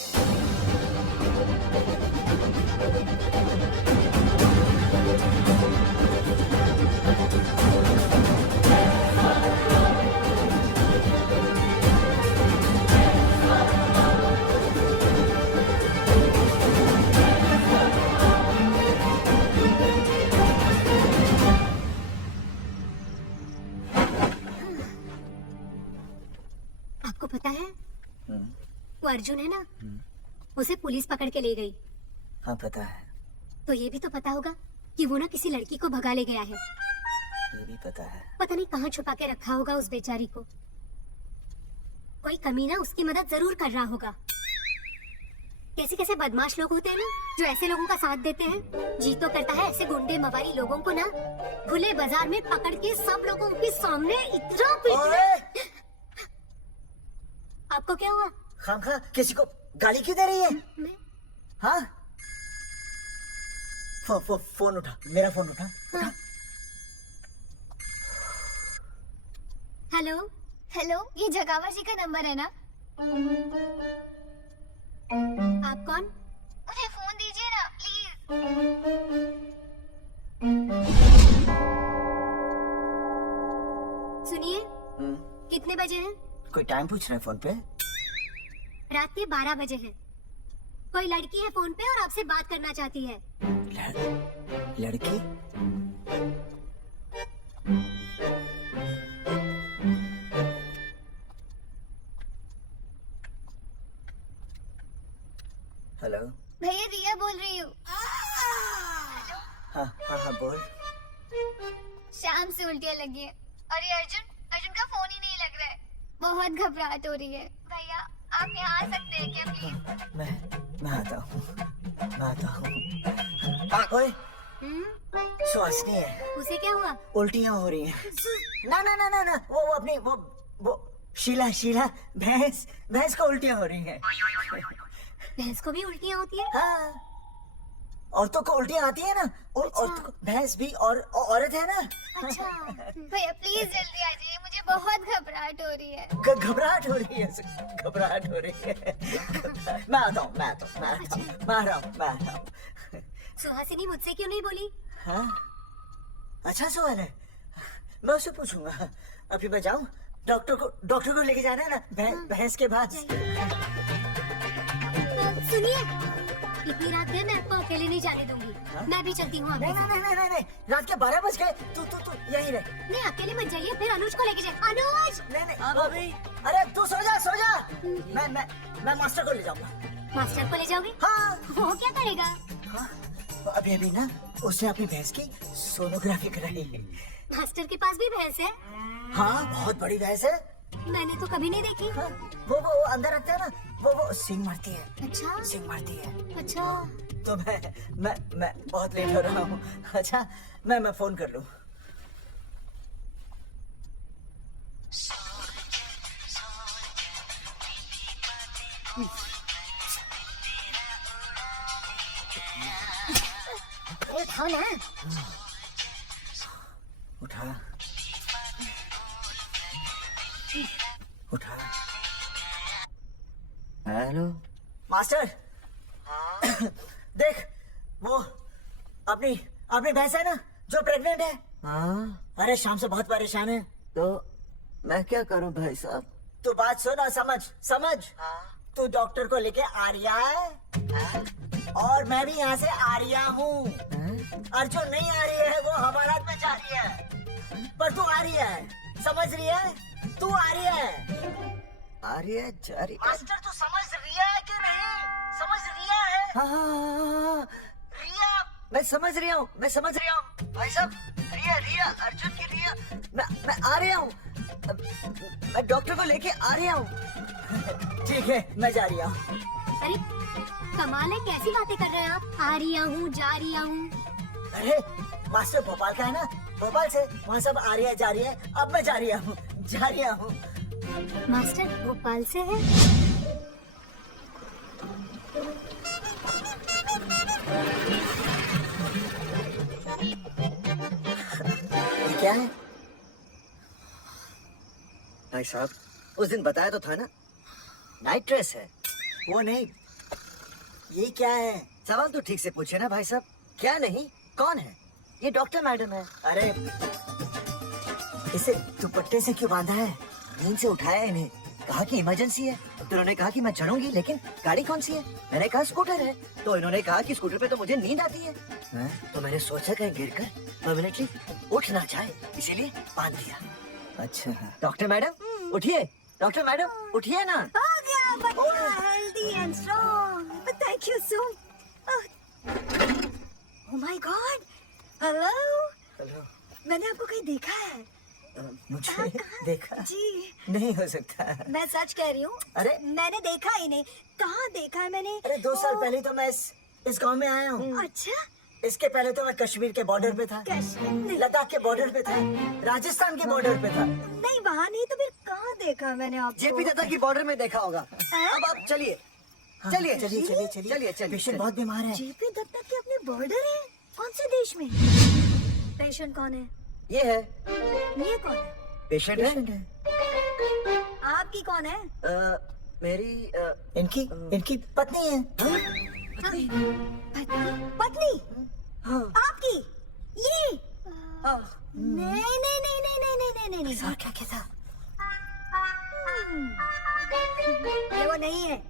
आपको पता है वो अर्जुन है ना, उसे पुलिस पकड़ के ले गई। हाँ पता है। तो ये भी तो पता होगा कि वो ना किसी लड़की को भगा ले गया है। ये भी पता है। पता नहीं कहाँ छुपा के रखा होगा उस बेचारी को। कोई कमीना उसकी मदद जरूर कर रहा होगा। कैसे कैसे बदमाश लोग होते हैं ना, जो ऐसे लोगों का साथ देते हैं। जी तो करता है ऐसे गुंडे मवाली लोगों को ना खुले बाजार में पकड़ के सब लोगों के सामने इतना पीटना। ओए! आपको क्या हुआ? खामखा किसी को गाली क्यों दे रही है? मैं हाँ? फोन उठा, मेरा फोन उठा। हाँ। हेलो हेलो, ये जगावर जी का नंबर है ना? आप कौन? मुझे फोन दीजिए ना प्लीज। सुनिए, कितने बजे हैं? कोई टाइम पूछ रहे हैं फोन पे? रात के 12 बजे हैं। कोई लड़की है फोन पे और आपसे बात करना चाहती है। लड़की? हेलो। भैया रिया बोल रही हूँ। हाँ हाँ हाँ बोल। शाम से उल्टियाँ लगी है और ये अर्जुन का फोन ही नहीं लग रहा है। बहुत घबराहट हो रही है। भैया आप यहाँ आ सकते हैं क्या प्लीज? मैं आता हूँ। ओए, सुहासिनी है। उसे क्या हुआ? उल्टियाँ हो रही हैं। ना ना ना ना ना, वो अपनी वो शीला भैंस को उल्टियाँ हो रही हैं। भैंस को भी उल्टियाँ होती है? हाँ, औरतों को उल्टियाँ आती है ना। औरतों को, भैंस भी और औरत है ना। अच्छा भैया प्लीज जल्दी आ जाइए, मुझे बहुत घबराहट हो रही है। घबराहट हो रही है। मैं आता हूँ। मैं आ रहा हूँ। सुहासिनी मुझसे क्यों नहीं बोली? हाँ, अच्छा सवाल है, मैं उससे पूछूंगा। अभी मैं जाऊँ? डॉक्टर को लेके जाना है ना भैंस के पास। सुनिए, इतनी रात में मैं आपको अकेले नहीं जाने दूंगी। मैं भी चलती हूँ। नहीं, रात के 12 बज गए। तू यहीं रह। नहीं अकेले मत जाइए, फिर अनुज को लेके जाए। अनुज! नहीं। हाँ भाभी। अरे तू सो जा। मैं मास्टर को ले जाऊंगा। मास्टर को ले जाओगे? हाँ। वो क्या करेगा? हाँ, अभी ना उसने अपनी भैंस की सोनोग्राफी कराई है। मास्टर के पास भी भैंस है? हाँ, बहुत बड़ी भैंस है। मैंने तो कभी नहीं देखी। हाँ, वो अंदर रखते हैं ना, वो सिंग मारती है। अच्छा सिंग मारती है। अच्छा। तो मैं बहुत लेट हो रहा हूँ। अच्छा, मैं फोन कर लूँ। उठाओ ना। उठा। Hello master. देख, वो अपनी भैंस है ना जो प्रेग्नेंट है। हाँ, अरे शाम से बहुत परेशान है। तो मैं क्या करूं भाई साहब? तू बात सुना, समझ। तू डॉक्टर को लेके आ रहा है और मैं भी यहाँ से आ रहा हूँ। अर्जुन नहीं आ रही है, वो हमारा में जा रही है, पर तू आ रही है। समझ रही है? तू आ रही है। आर्य जारी। मास्टर तू समझ रिया है कि नहीं? समझ रिया है? हाँ, रिया। मैं समझ रहा हूँ भाई साहब। रिया अर्जुन की रिया। मैं आ रहा हूँ। मैं डॉक्टर को लेके आ रहा हूँ। ठीक है, मैं जा रही हूँ। अरे कमाल है, कैसी बातें कर रहे हैं आप? आ रही हूँ, जा रही हूँ। अरे मास्टर भोपाल का है ना, भोपाल से वहाँ सब आ रही है, जा रही है। अब मैं जा रही हूँ। मास्टर भोपाल से है? ये क्या है? भाई साहब, उस दिन बताया तो था ना, नाइट ड्रेस है। वो नहीं, ये क्या है? सवाल तो ठीक से पूछे ना भाई साहब। क्या नहीं, कौन है? ये डॉक्टर मैडम है। अरे इसे दुपट्टे से क्यों बांधा है? नींद से उठाया इन्हें, कहा कि इमरजेंसी है। तो इन्होंने कहा कि मैं चढ़ूंगी, लेकिन गाड़ी कौन सी है? मैंने कहा स्कूटर है। तो इन्होंने कहा कि स्कूटर पे तो मुझे नींद आती है। तो मैंने सोचा कहीं गिरकर परमानेंटली उठ ना जाए, इसीलिए बांध दिया। अच्छा। डॉक्टर मैडम उठिए, डॉक्टर मैडम उठिए ना। हो गया बच्चा healthy and strong. Thank you so. Oh my God, hello. Hello. मैंने आपको कहीं देखा है। मुझे देखा जी नहीं हो सकता। मैं सच कह रही हूँ। अरे मैंने देखा इन्हें। कहाँ देखा है मैंने? अरे 2 साल पहले तो मैं इस गांव में आया हूँ। अच्छा, इसके पहले तो मैं कश्मीर के बॉर्डर पे था, कश्मीर? लद्दाख के बॉर्डर पे था, राजस्थान के बॉर्डर पे था। नहीं वहाँ नहीं तो फिर कहाँ देखा मैंने आपको? जेपी दत्ता की बॉर्डर में देखा होगा। अब आप चलिए हाँ, चलिए चलिए चलिए चलिए चलिए चलिए पेशेंट बहुत बीमार है। जेपी दत्ता के अपने बॉर्डर है? कौन से देश में? पेशेंट कौन है? ये है ये कौन है? पेशेंट है। आपकी कौन है? मेरी इनकी पत्नी है। पत्नी? आपकी? ये? नहीं नहीं नहीं नहीं नहीं नहीं नहीं नहीं। सर क्या कहता? ये वो नहीं है।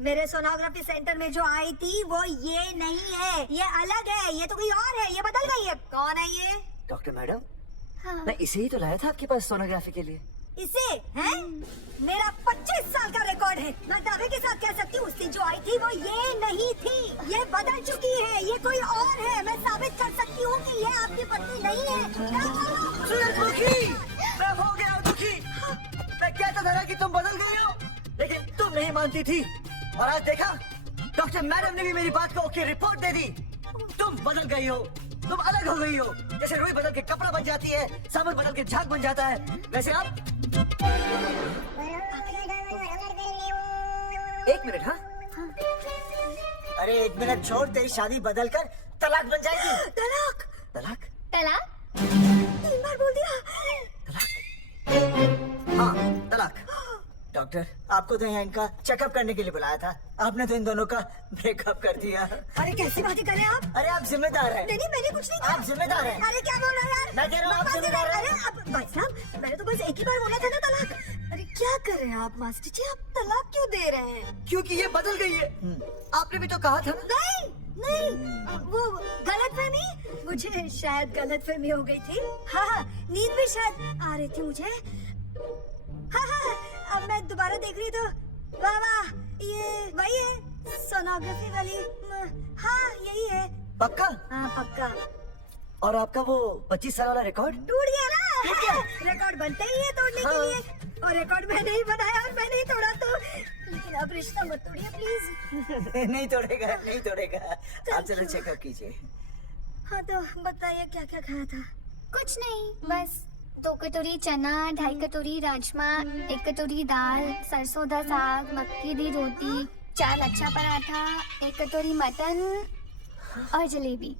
मेरे सोनोग्राफी सेंटर में जो आई थी वो ये नहीं है, ये अलग है, ये तो कोई और है, ये बदल गई है। कौन है ये? डॉक्टर मैडम, मैं इसे ही तो लाया था आपके पास सोनोग्राफी के लिए। इसे है? मेरा 25 साल का रिकॉर्ड है। मैं दावे के साथ कह सकती हूँ उससे जो आई थी वो ये नहीं थी, ये बदल चुकी है, ये कोई और है। मैं साबित कर सकती हूँ कि ये आपकी पत्नी नहीं है। सूरजमुखी, मैं हो गया दुखी। मैं कहता था ना कि तुम बदल गई हो, लेकिन तुम नहीं मानती थी। और आज देखा, डॉक्टर मैडम ने भी मेरी बात को ओके रिपोर्ट दे दी। तुम बदल गई हो, तुम अलग हो गई हो। जैसे रुई बदल के कपड़ा बन जाती है, साबुन बदल के झाग बन जाता है, वैसे आप। एक मिनट। हाँ, अरे 1 मिनट छोड़, तेरी शादी बदल कर तलाक बन जाएगी। तलाक? तलाक? तलाक? 3 बार बोल दिया। तलाक? हाँ, तलाक। डॉक्टर, आपको तो यहाँ इनका चेकअप करने के लिए बुलाया था, आपने तो इन दोनों का ब्रेकअप कर दिया। अरे कैसी बातें कर रहे हैं आप? अरे आप जिम्मेदार हैं। नहीं मैंने कुछ नहीं किया। आप जिम्मेदार हैं। अरे क्या बोल रहे हैं यार? मैं कह रहा हूँ आप बकवास जिम्मेदार कर रहे हैं। हैं। अरे अब भाई साहब, मैंने तो बस एक ही बार बोला था ना तलाक। अरे क्या कर रहे हैं आप मास्टर जी? आप तलाक क्यों दे रहे हैं? क्योंकि ये बदल गई है। आपने भी तो कहा था ना। नहीं, वो गलतफहमी, मुझे शायद गलतफहमी हो गई थी। हाँ, नींद भी शायद आ रही थी मुझे। हाँ, अब मैं दोबारा देख रही तो वाह वाह, ये वही है सोनोग्राफी वाली। हाँ यही है। पक्का? हाँ पक्का। और आपका वो 25 साल वाला रिकॉर्ड? टूट गया ना। रिकॉर्ड बनते ही है तोड़ने के लिए, और रिकॉर्ड मैंने ही बनाया और मैंने ही तोड़ा। तो लेकिन अब रिश्ता मत तोड़िए प्लीज। नहीं तोड़ेगा, नहीं तोड़ेगा। आप जरा चेकअप कीजिए। हाँ तो बताइए क्या क्या खाया था? कुछ नहीं, बस 2 कटोरी चना, 2.5 कटोरी राजमा, 1 कटोरी दाल, सरसों दा साग, मक्की दी रोटी, 4 लच्छा पराठा, 1 कटोरी मटन और जलेबी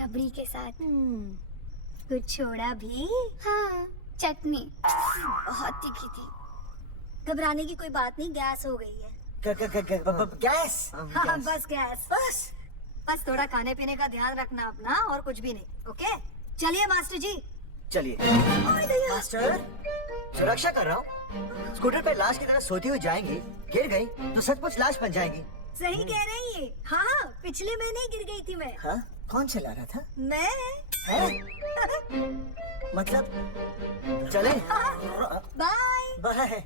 रबड़ी के साथ। कुछ छोड़ा भी? हाँ, चटनी बहुत तीखी थी। घबराने की कोई बात नहीं, गैस हो गई है। गैस? हाँ बस गैस। बस थोड़ा खाने पीने का ध्यान रखना अपना, और कुछ भी नहीं। ओके चलिए मास्टर जी। चलिए। ओए भैया। मास्टर, सुरक्षा कर रहा हूँ। स्कूटर पे लाश की तरह सोती हुई जाएंगी, गिर गई तो सचमुच लाश बन जाएंगी। सही कह रही है। हाँ पिछले महीने ही गिर गई थी मैं। हाँ कौन चला रहा था? मैं। है? मतलब चले? बाय। बाय।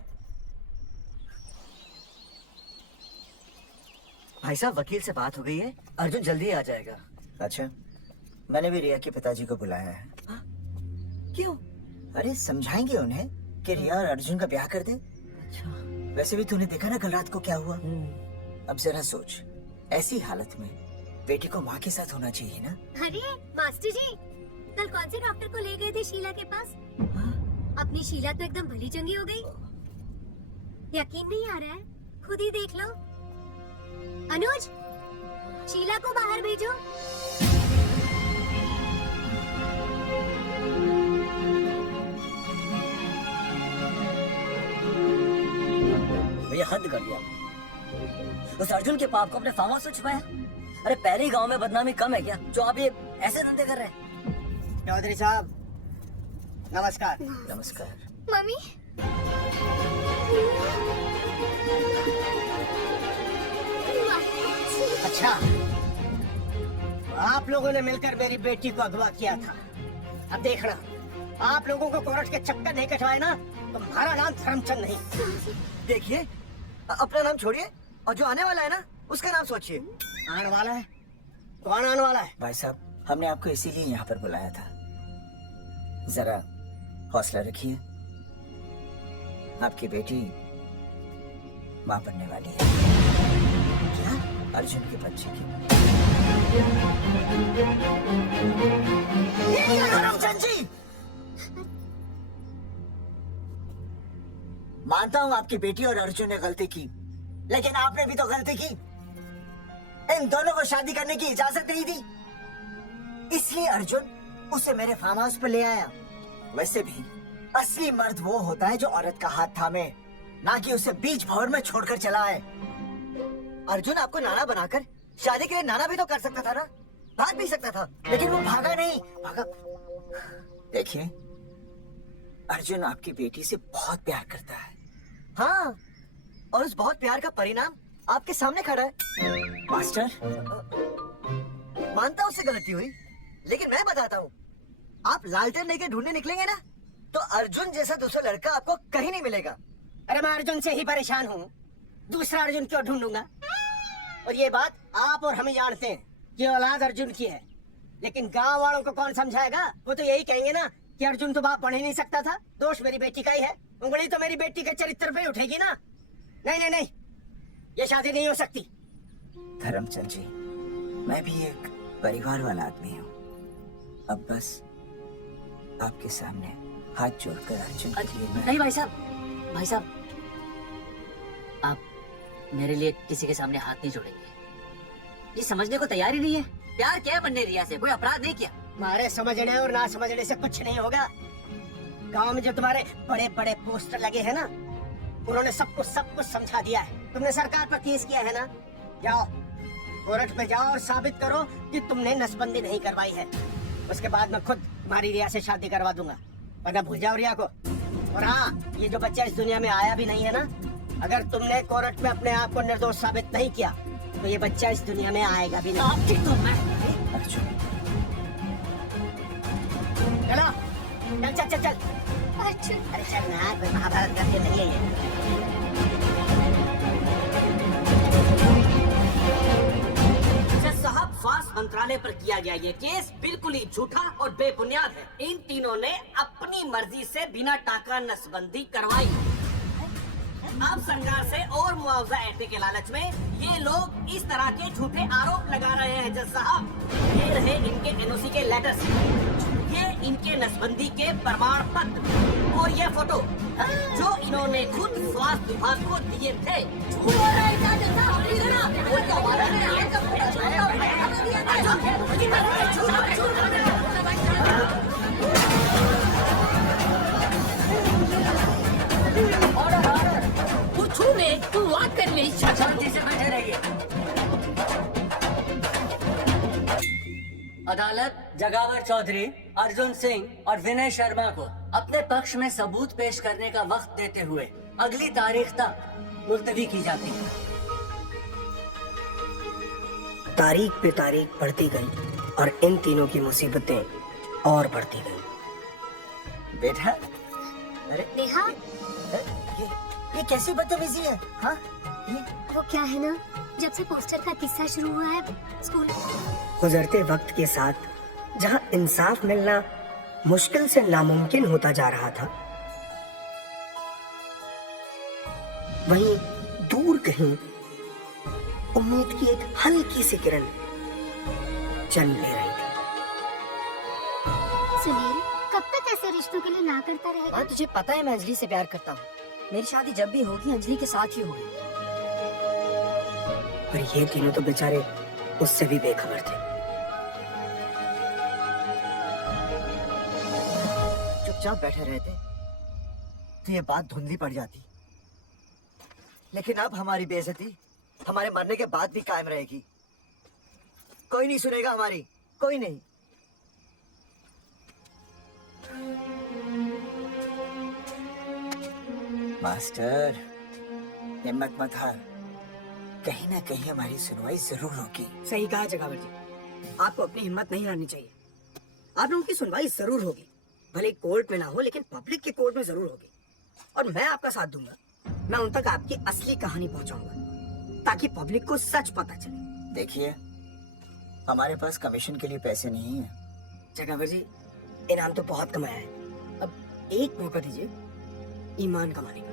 भाई साहब, वकील से बात हो गई है, अर्जुन जल्दी आ जाएगा। अच्छा, मैंने भी रिया के पिताजी को बुलाया है। क्यों? अरे समझाएंगे उन्हें कि रिया और अर्जुन का ब्याह कर दे। अच्छा। वैसे भी तूने देखा ना कल रात को क्या हुआ। अब जरा सोच, ऐसी हालत में बेटी को माँ के साथ होना चाहिए ना। अरे मास्टर जी, कल कौन से डॉक्टर को ले गए थे शीला के पास? अपनी शीला तो एकदम भली चंगी हो गई। यकीन नहीं आ रहा है, खुद ही देख लो। अनुज, शीला को बाहर भेजो। भैया हद कर दिया। उस अर्जुन के पाप को अपने फार्म हाउस में छुपाया। अरे पहले ही गांव में बदनामी कम है क्या, जो आप ये ऐसे धंधे कर रहे हैं? चौधरी साहब नमस्कार। नमस्कार। मम्मी, अच्छा, आप लोगों ने मिलकर मेरी बेटी को अगवा किया था। अब देखना, आप लोगों को कोर्ट के चक्कर नहीं कटवाए ना, तो हमारा नाम धर्मचंद नहीं। देखिए, अपना नाम छोड़िए और जो आने वाला है ना, उसका नाम सोचिए। आने वाला है? कौन आने वाला है? भाई साहब, हमने आपको इसीलिए यहाँ पर बुलाया था। जरा हौसला रखिए, आपकी बेटी मां बनने वाली है। क्या? अर्जुन के बच्चे की। करमचंद जी, मानता हूं आपकी बेटी और अर्जुन ने गलती की, लेकिन आपने भी तो गलती की। इन दोनों को शादी करने की इजाजत नहीं दी, इसलिए अर्जुन उसे मेरे फार्म हाउस पर ले आया। वैसे भी असली मर्द वो होता है जो औरत का हाथ थामे, ना कि उसे बीच भंवर में छोड़कर चला आए। अर्जुन आपको नाना बनाकर शादी के लिए नाना भी तो कर सकता था ना, भाग भी सकता था। लेकिन वो भागा नहीं, भागा। देखिए, अर्जुन आपकी बेटी से बहुत प्यार करता है। हाँ, और उस बहुत प्यार का परिणाम आपके सामने खड़ा है। मास्टर, मानता हूँ उससे गलती हुई, लेकिन मैं बताता हूँ, आप लालटेन लेके ढूंढने निकलेंगे ना, तो अर्जुन जैसा दूसरा लड़का आपको कहीं नहीं मिलेगा। अरे मैं अर्जुन से ही परेशान हूँ, दूसरा अर्जुन क्यों ढूंढूंगा? और ये बात आप और हम ही जानते हैं कि औलाद अर्जुन की है, लेकिन गांव वालों को कौन समझाएगा? वो तो यही कहेंगे ना कि अर्जुन तो बाप पढ़ ही नहीं सकता था, दोष मेरी बेटी का ही है। उंगली तो मेरी बेटी के चरित्र पे उठेगी ना। नहीं नहीं नहीं, ये शादी नहीं हो सकती। धर्मचंद जी, मैं भी एक परिवार वाला आदमी हूँ। अब बस आपके सामने हाथ जोड़कर अर्जुन के लिए मैं... नहीं भाई साहब, आप मेरे लिए किसी के सामने हाथ नहीं जोड़ेंगे। ये समझने को तैयार ही नहीं है। प्यार क्या है बनने रिया से, कोई अपराध नहीं किया। तुम्हारे समझने और ना समझने से कुछ नहीं होगा। गांव में जो तुम्हारे बड़े बड़े पोस्टर लगे हैं ना, उन्होंने सब कुछ समझा दिया है। तुमने सरकार पर केस किया है ना, जाओ कोर्ट में जाओ और साबित करो कि तुमने नसबंदी नहीं करवाई है। उसके बाद मैं खुद तुम्हारी रिया से शादी करवा दूंगा, वरना भूल जाओ रिया को। और हाँ, ये जो बच्चा इस दुनिया में आया भी नहीं है ना, अगर तुमने कोर्ट में अपने आप को निर्दोष साबित नहीं किया तो ये बच्चा इस दुनिया में आएगा भी नहीं। आपकी तो मैं अर्जुन, चलो चल चल चल चल। अर्जुन, अरे चल ना, कोई महाभारत करके नहीं है ये। जज साहब, स्वास्थ्य मंत्रालय पर किया गया ये केस बिल्कुल ही झूठा और बेबुनियाद है। इन तीनों ने अपनी मर्जी से बिना टाका नसबंदी करवाई। आप सरकार से और मुआवजा ऐंठने के लालच में ये लोग इस तरह के झूठे आरोप लगा रहे हैं। जज साहब, ये रहे इनके एनओसी के लेटर्स, ये इनके नसबंदी के प्रमाण पत्र और ये फोटो जो इन्होंने खुद स्वास्थ्य विभाग को दिए थे। तू बात कर मेरी शांति से बैठे रहिए। अदालत जगावर चौधरी, अर्जुन सिंह और विनय शर्मा को अपने पक्ष में सबूत पेश करने का वक्त देते हुए अगली तारीख तक मुलतवी की जाती है। तारीख पे तारीख बढ़ती गई और इन तीनों की मुसीबतें और बढ़ती गई। बेटा, अरे नेहा, ये कैसी बदतमीजी है? हाँ, ये वो क्या है ना, जब से पोस्टर का किस्सा शुरू हुआ है स्कूल, गुजरते वक्त के साथ जहां इंसाफ मिलना मुश्किल से नामुमकिन होता जा रहा था, वहीं दूर कहीं उम्मीद की एक हल्की सी किरण जन्म ले रही थी। सुनील कब तक ऐसे रिश्तों के लिए ना करता रहेगा? हाँ, तुझे पता है मैं अंजलि से प्यार करता हूँ। मेरी शादी जब भी होगी अंजलि के साथ ही होगी। पर ये तीनों तो बेचारे उससे भी बेखबर थे। चुपचाप बैठे रहते तो ये बात धुंधली पड़ जाती, लेकिन अब हमारी बेइज्जती हमारे मरने के बाद भी कायम रहेगी। कोई नहीं सुनेगा हमारी, कोई नहीं। मास्टर, हिम्मत मत हार, कहीं ना कहीं हमारी सुनवाई जरूर होगी। सही कहा जगावर जी, आपको अपनी हिम्मत नहीं हारनी चाहिए। आप लोगों की सुनवाई जरूर होगी, भले कोर्ट में ना हो लेकिन पब्लिक के कोर्ट में जरूर होगी। और मैं आपका साथ दूंगा, मैं उन तक आपकी असली कहानी पहुंचाऊंगा ताकि पब्लिक को सच पता चले। देखिए, हमारे पास कमीशन के लिए पैसे नहीं है। जगावर जी, इनाम तो बहुत कमाया है, अब एक मौका दीजिए ईमान कमाने का।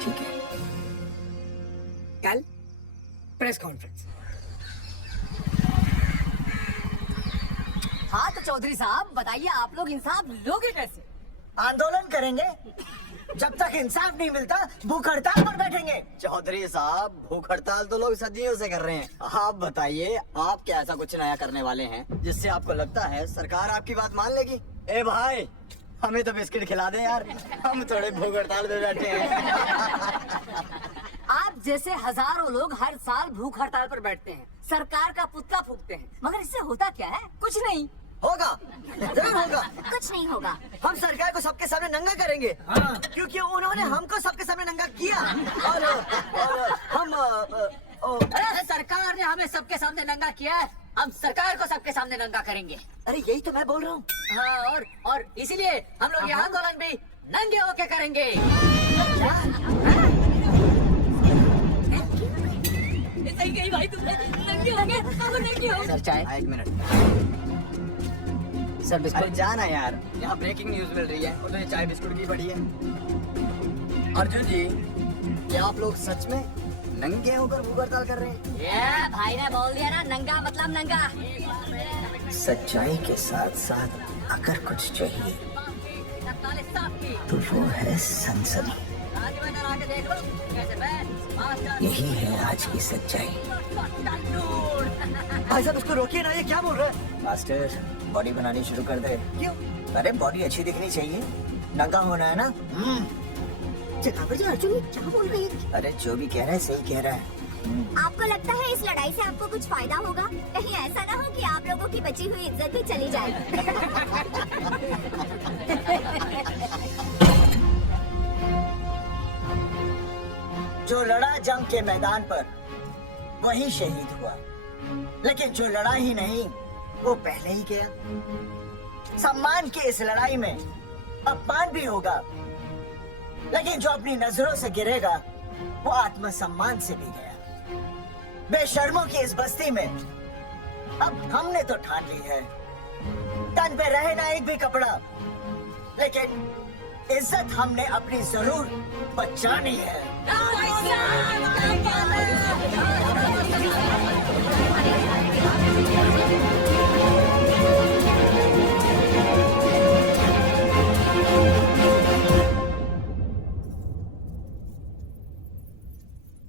ठीक है। कल प्रेस कॉन्फ्रेंस। हाँ तो चौधरी साहब बताइए, आप लोग इंसाफ लोगे कैसे? आंदोलन करेंगे। जब तक इंसाफ नहीं मिलता भूख हड़ताल पर बैठेंगे। चौधरी साहब, भूख हड़ताल तो लोग सदियों से कर रहे हैं। आप बताइए, आप क्या ऐसा कुछ नया करने वाले हैं जिससे आपको लगता है सरकार आपकी बात मान लेगी? ए भाई, हमें तो बिस्किट खिला दे यार, हम थोड़े भूख हड़ताल पे बैठे हैं। आप जैसे हजारों लोग हर साल भूख हड़ताल पर बैठते हैं, सरकार का पुतला फूकते हैं, मगर इससे होता क्या है? कुछ नहीं होगा, जरूर होगा। कुछ नहीं होगा। हम सरकार को सबके सामने नंगा करेंगे। क्योंकि उन्होंने हमको सबके सामने नंगा किया। और हम अरे सरकार ने हमें सबके सामने नंगा किया है, हम सरकार को सबके सामने नंगा करेंगे। अरे यही तो मैं बोल रहा हूँ। हाँ, और इसीलिए हम लोग ये आंदोलन भी नंगे होके करेंगे। सही गई भाई तुमने, नंगे होंगे, हम नंगे होंगे। सर चाय। एक मिनट सर अरे बिस्कुट। जाना यार, यहाँ ब्रेकिंग न्यूज मिल रही है और तो ये चाय बिस्कुट की पड़ी है। अर्जुन जी, क्या आप लोग सच में नंगे होकर भूख हड़ताल कर रहे हैं? ये भाई ने बोल दिया ना, नंगा मतलब नंगा। सच्चाई के साथ साथ अगर कुछ चाहिए तो वो है सनसनी। यही है आज की सच्चाई। भाई साहब उसको रोकिए ना, ये क्या बोल रहा है? मास्टर, बॉडी बनानी शुरू कर दे। क्यों? अरे बॉडी अच्छी दिखनी चाहिए, नंगा होना है ना। जगावर जी, अर्जुन ये क्या बोल रहे हैं? अरे जो भी कह रहा है सही कह रहा है। आपको लगता है इस लड़ाई से आपको कुछ फायदा होगा? कहीं ऐसा ना हो कि आप लोगों की बची हुई इज्जत भी चली जाए। जो लड़ा जंग के मैदान पर वही शहीद हुआ, लेकिन जो लड़ा ही नहीं वो पहले ही गया। सम्मान की इस लड़ाई में अपमान भी होगा, लेकिन जो अपनी नजरों से गिरेगा वो आत्मसम्मान से भी गया। बेशर्मों की इस बस्ती में अब हमने तो ठान ली है, तन पे रहे ना एक भी कपड़ा, लेकिन इज्जत हमने अपनी जरूर बचानी है।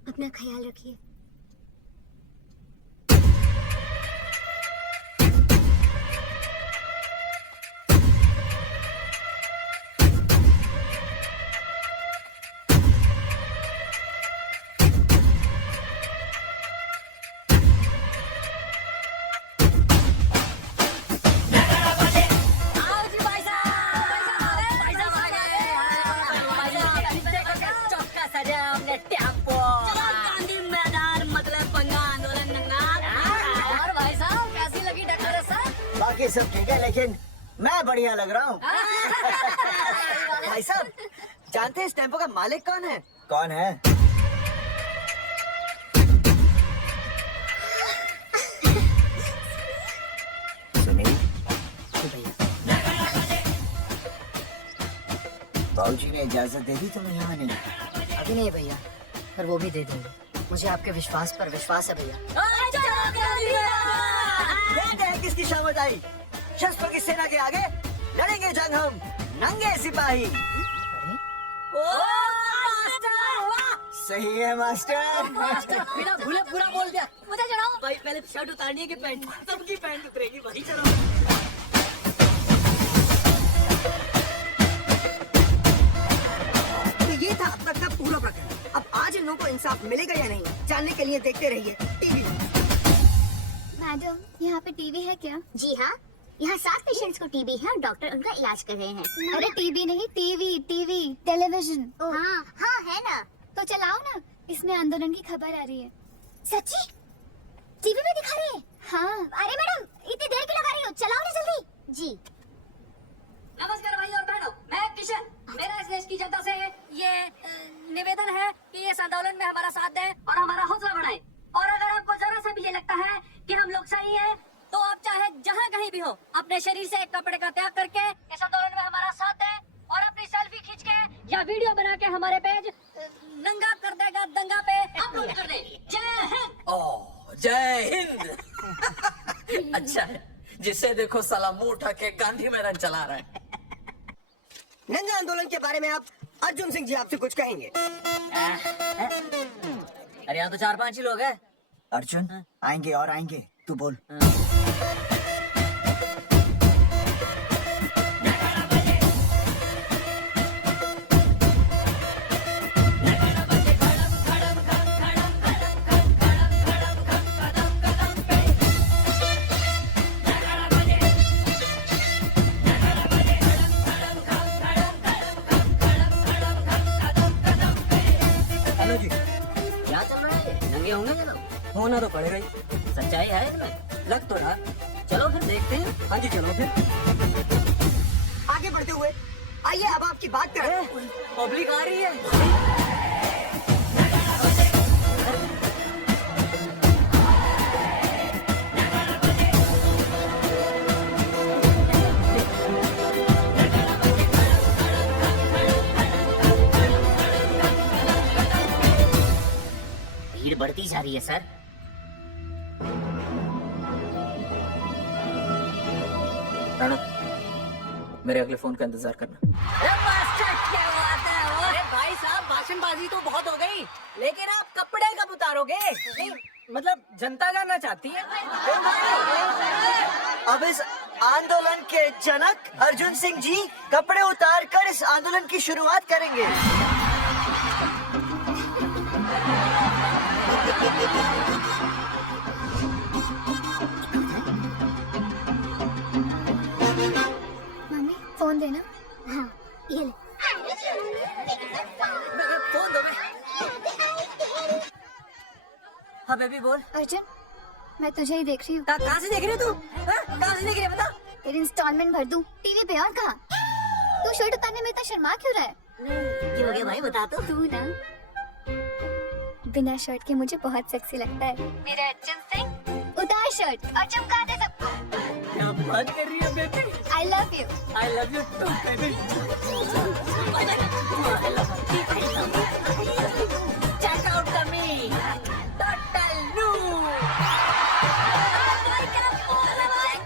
अपना ख्याल रखिए। बाकी सब ठीक है, लेकिन मैं बढ़िया लग रहा हूँ। भाई साहब, जानते हैं इस टेम्पो का मालिक कौन है? कौन है? सुनील। बाबूजी ने इजाजत दे दी तुम्हें यहाँ आने की? अभी नहीं भैया, पर वो भी दे देंगे। मुझे आपके विश्वास पर विश्वास है भैया। देखते हैं किसकी शामत आई। शस्त्रों की सेना के आगे लड़ेंगे जंग हम, नंगे सिपाही। सही है मास्टर। बिना भूले पूरा बोल दिया। मुझे चढ़ाओ। भाई पहले शर्ट उतारनी है कि पैंट? सबकी पैंट उतरेगी भाई। चलो। तो ये था अब तक का पूरा प्रकरण। अब आज इन लोगों को इंसाफ मिलेगा या नहीं, जानने के लिए देखते रहिए टीवी। मैडम, यहाँ पे टीवी है क्या? जी हाँ, यहाँ 7 पेशेंट्स को टीबी है और डॉक्टर उनका इलाज कर रहे हैं। अरे टीबी नहीं, टीवी टेलीविजन। हाँ हाँ है ना, तो चलाओ ना, इसमें आंदोलन की खबर आ रही है। सच्ची? टीवी में दिखा रहे हैं? हाँ। अरे मैडम, इतनी देर क्यों लगा रही हो, चलाओ ना जल्दी। जी। नमस्कार भाई और बहनों, मैं किशन। मेरा इस देश की जनता से ये निवेदन है कि इस आंदोलन में हमारा साथ दें और हमारा हौसला बढ़ाएं। और अगर आपको जरा सा भी ये लगता है अपने शरीर से कपड़े का त्याग करके इस आंदोलन में हमारा साथ दें और अपनी सेल्फी खींच के या वीडियो बना के हमारे पेज नंगा कर देगा दंगा पे अपलोड कर दे। जय हिंद। ओह जय हिंद। अच्छा है, जिसे देखो साला मुंह उठा के गांधी मैदान चला रहा है। नंगा आंदोलन के बारे में आप अर्जुन सिंह जी आपसे कुछ कहेंगे। अरे यहाँ तो 4-5 ही लोग हैं। अर्जुन आएंगे और आएंगे, तू बोल। हेलो जी। क्या चल रहा है? नंगे होंगे ये लोग? होना तो पड़ेगा ही। सच्चाई है इसमें? लग तो रहा। चलो फिर देखते हैं। हाँ जी चलो फिर। आगे बढ़ते हुए आइए अब आपकी बात करें। पब्लिक आ रही है। भीड़ बढ़ती जा रही है सर। राणा, मेरे अगले फोन का इंतजार करना। अरे भाई साहब, भाषणबाजी तो बहुत हो गई, लेकिन आप कपड़े कब उतारोगे? नहीं, मतलब जनता जानना चाहती है। अब इस आंदोलन के जनक अर्जुन सिंह जी कपड़े उतार कर इस आंदोलन की शुरुआत करेंगे। मम्मी फोन देना। हाँ ये ले। फोन दो बे। हाँ बेबी बोल। अर्जुन मैं तुझे ही देख रही हूँ। कहाँ से देख रही है तू? कहाँ से देख रही है बता? तेरी इंस्टॉलमेंट भर दूँ टीवी पे और कहाँ? तू शर्ट उतारने में इतना शर्मा क्यों रहा है? क्यों हो गया भाई, बता तो। तू ना बिना शर्ट के मुझे बहुत सेक्सी लगता है। मेरा अर्जुन सिंह उतार शर्ट और चमका दे सबको। क्या बात कर रही है baby? I love you। I love you too baby. Check out the me, total new।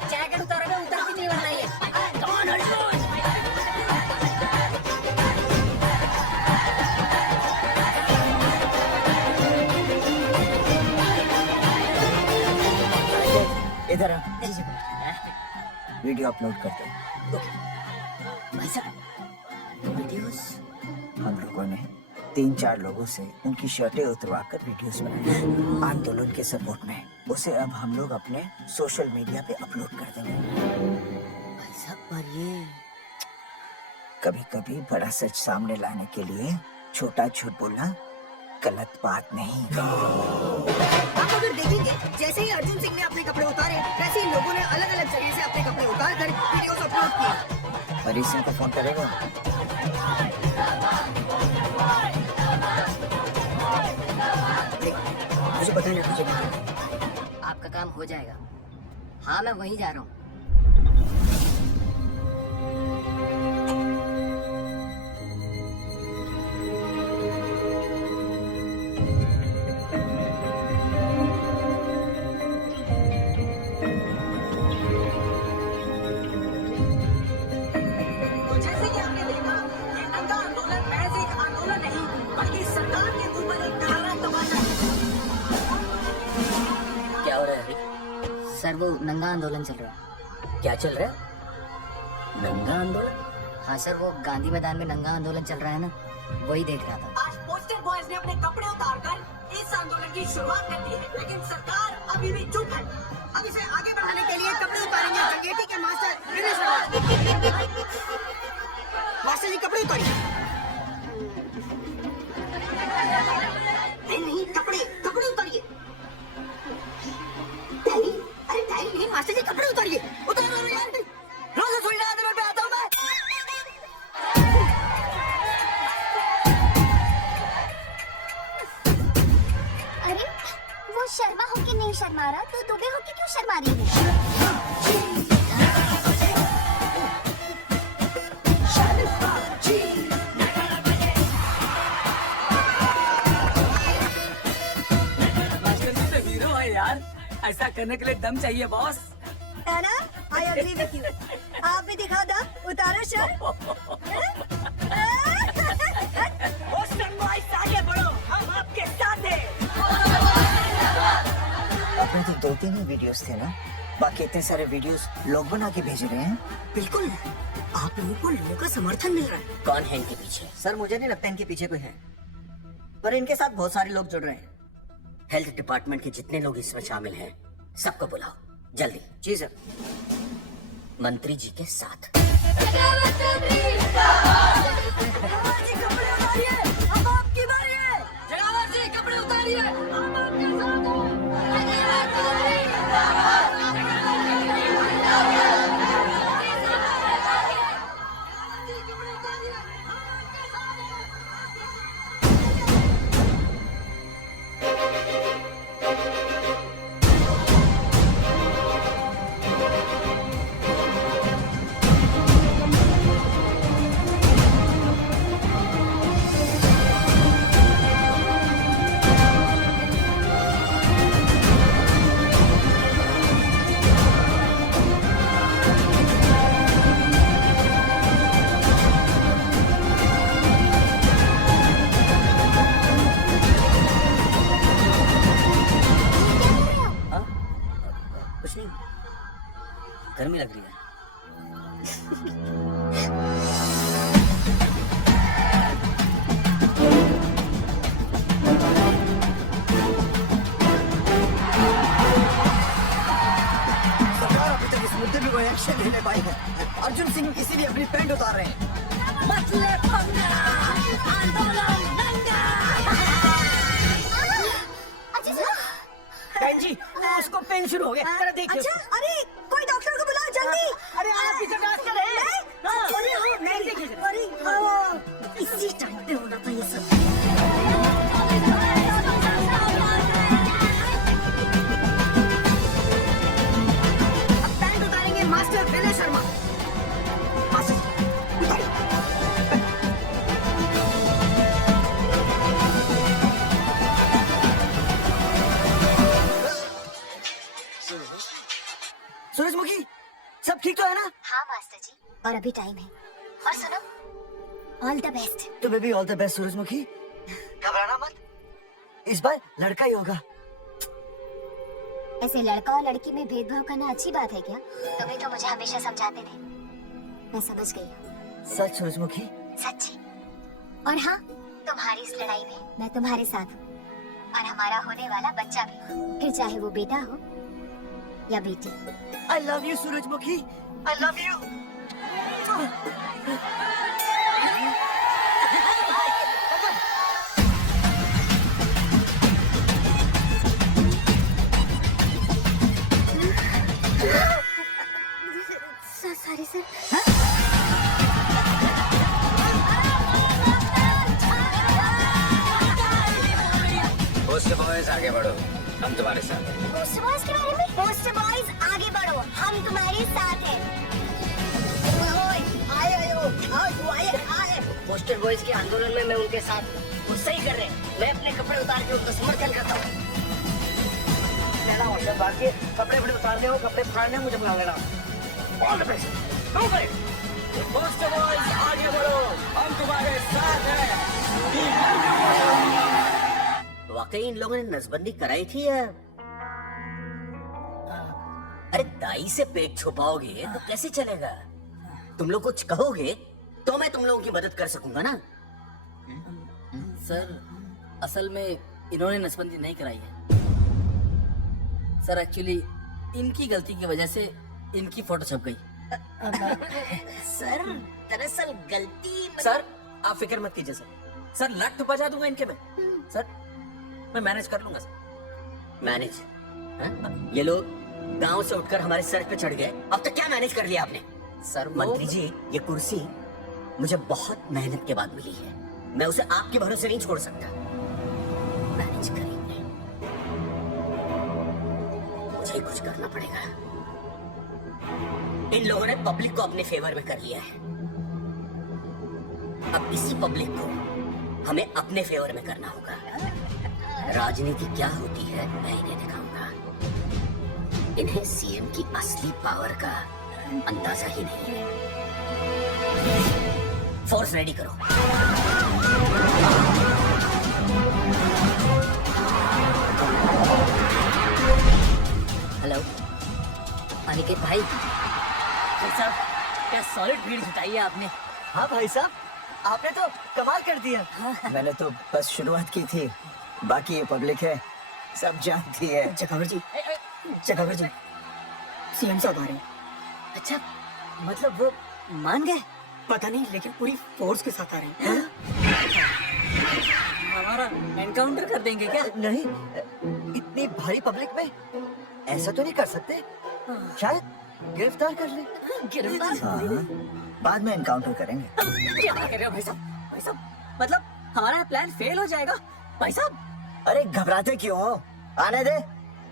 Jacket उतारो में उतर भी नहीं वाला ये। Come on Arjun. इधर आ, वीडियो अपलोड करते हैं। भाई साहब, वीडियोस हम लोगों ने 3-4 लोगों से उनकी शर्टें उतरवा कर वीडियोस बनाए आंदोलन के सपोर्ट में। उसे अब हम लोग अपने सोशल मीडिया पे अपलोड कर देंगे। भाई साहब, पर ये कभी कभी बड़ा सच सामने लाने के लिए छोटा झूठ बोलना गलत बात नहीं। आप अगर देखेंगे जैसे ही अर्जुन सिंह ने अपने कपड़े उतारे वैसे ही लोगों ने अलग अलग जगह से अपने कपड़े उतार कर वीडियोस अपलोड किए। हरी सिंह को फोन करेगा। मुझे पता नहीं मुझे। आपका काम हो जाएगा। हाँ मैं वहीं जा रहा हूँ। सर वो नंगा आंदोलन चल रहा है। क्या चल रहा है? नंगा आंदोलन? हाँ सर, वो गांधी मैदान में नंगा आंदोलन चल रहा है ना, वही देख रहा था। आज पोस्टर बॉयज ने अपने कपड़े उतारकर इस आंदोलन की शुरुआत कर दी है, लेकिन सरकार अभी भी चुप है। अब इसे आगे बढ़ाने के लिए कपड़े उतारेंगे संगेठी के मास्टर विनय शर्मा। मास्टर जी कपड़े उतारिए। नहीं कपड़े कपड़े उतारिए। अरे टाइम नहीं, मास्टर जी कपड़े उतारिए। उतारो यार, रोज रसोई आंदोलन पे आता हूँ मैं। अरे वो शर्मा होके नहीं शर्मा रहा तो दुबे होके क्यों शर्मा रही है? ऐसा करने के लिए दम चाहिए बॉस। है ना? I agree with you. आप भी दिखा दो, उतारो शर्ट। आगे बढ़ो, हम आपके साथ हैं। अपने तो 2-3 ही वीडियोस थे ना, बाकी इतने सारे वीडियोस लोग बना के भेज रहे हैं। बिल्कुल, आप लोगों को लोगों का समर्थन मिल रहा है। कौन है इनके पीछे? सर मुझे नहीं लगता इनके पीछे कोई है, पर इनके साथ बहुत सारे लोग जुड़ रहे हैं। हेल्थ डिपार्टमेंट के जितने लोग इसमें शामिल हैं, सबको बुलाओ जल्दी। जी सर। मंत्री जी के साथ। कुछ नहीं, गर्मी लग रही है। सरकार अभी तक इस मुद्दे पे कोई एक्शन नहीं ले पाई है। अर्जुन सिंह इसीलिए अपनी पैंट उतार रहे हैं। बहन जी, उसको पेन शुरू हो गया, जरा देखिए। अच्छा, अरे कोई डॉक्टर को बुलाओ जल्दी। अरे आप इसे रास्ते रहे। अरे इसी टाइम पे होना था ये सब। अब पैंट उतारेंगे मास्टर विनय शर्मा। सूरजमुखी, सब ठीक तो है ना? हाँ मास्टर जी, और अभी टाइम है। और सुनो, ऑल द बेस्ट। तुम्हें भी ऑल द बेस्ट सूरजमुखी। घबराना मत, इस बार लड़का ही होगा। ऐसे लड़का और लड़की में भेदभाव करना अच्छी बात है क्या? तुम ही तो मुझे हमेशा समझाते थे। मैं समझ गई हूँ। सच सूरजमुखी? सच्ची। और हाँ, तुम्हारी इस लड़ाई में मैं तुम्हारे साथ हूँ, और हमारा होने वाला बच्चा भी, फिर चाहे वो बेटा हो या बेटी। I love you सूरजमुखी, I love you। Sorry sir. Post boys आगे बढ़ो, हम तुम्हारे साथ हैं। पोस्टर बॉयज के बारे में? पोस्टर बॉयज आगे बढ़ो, हम तुम्हारे साथ हैं। पोस्टर बॉयज के आंदोलन में मैं उनके साथ हूँ। वो सही कर रहे हैं। मैं अपने कपड़े उतार के उनका समर्थन करता हूँ। कपड़े उतारने हो, कपड़े फाड़ने मुझे बुला लेना। All the best. Poster boys आगे बढ़ो, हम तुम्हारे साथ हैं। वाकई इन लोगों ने नसबंदी कराई थी या? अरे दाई से पेट छुपाओगे तो कैसे चलेगा? तुम लोग कुछ कहोगे तो मैं तुम लोगों की मदद कर सकूंगा ना। सर, असल में इन्होंने नसबंदी नहीं कराई है सर। एक्चुअली इनकी गलती की वजह से इनकी फोटो छप गई। सर दरअसल गलती सर आप फिक्र मत कीजिए सर लट बजा दूंगा इनके में। सर मैं मैनेज कर लूंगा सर। मैनेज? ये लोग गांव से उठकर हमारे सर पे चढ़ गए, अब तक क्या मैनेज कर लिया आपने? सर मंत्री जी, ये कुर्सी मुझे बहुत मेहनत के बाद मिली है, मैं उसे आपके भरोसे नहीं छोड़ सकता। मैनेज करेंगे, मुझे कुछ करना पड़ेगा। इन लोगों ने पब्लिक को अपने फेवर में कर लिया है, अब इसी पब्लिक को हमें अपने फेवर में करना होगा। राजनीति क्या होती है मैं इन्हें दिखाऊंगा। इन्हें सीएम की असली पावर का अंदाजा ही नहीं है। फोर्स रेडी करो। हेलो अनिकेत भाई। साहब क्या सॉलिड भीड़ जुटाई है आपने। हाँ भाई साहब, आपने तो कमाल कर दिया। मैंने तो बस शुरुआत की थी, बाकी ये पब्लिक है, सब जानती है। जगावर जी, जगावर जी, सीएम साहब आ रहे हैं। अच्छा मतलब वो मान गए? पता नहीं, लेकिन पूरी फोर्स के साथ आ रहे हैं। हमारा एनकाउंटर कर देंगे क्या? नहीं, इतनी भारी पब्लिक में ऐसा तो नहीं कर सकते। शायद गिरफ्तार कर ले। गिरफ्तार? हाँ, बाद में एनकाउंटर करेंगे। क्या कह रहे हो भाई साहब? भाई साहब मतलब हमारा प्लान फेल हो जाएगा भाई साहब? अरे घबराते क्यों हो? आने दे,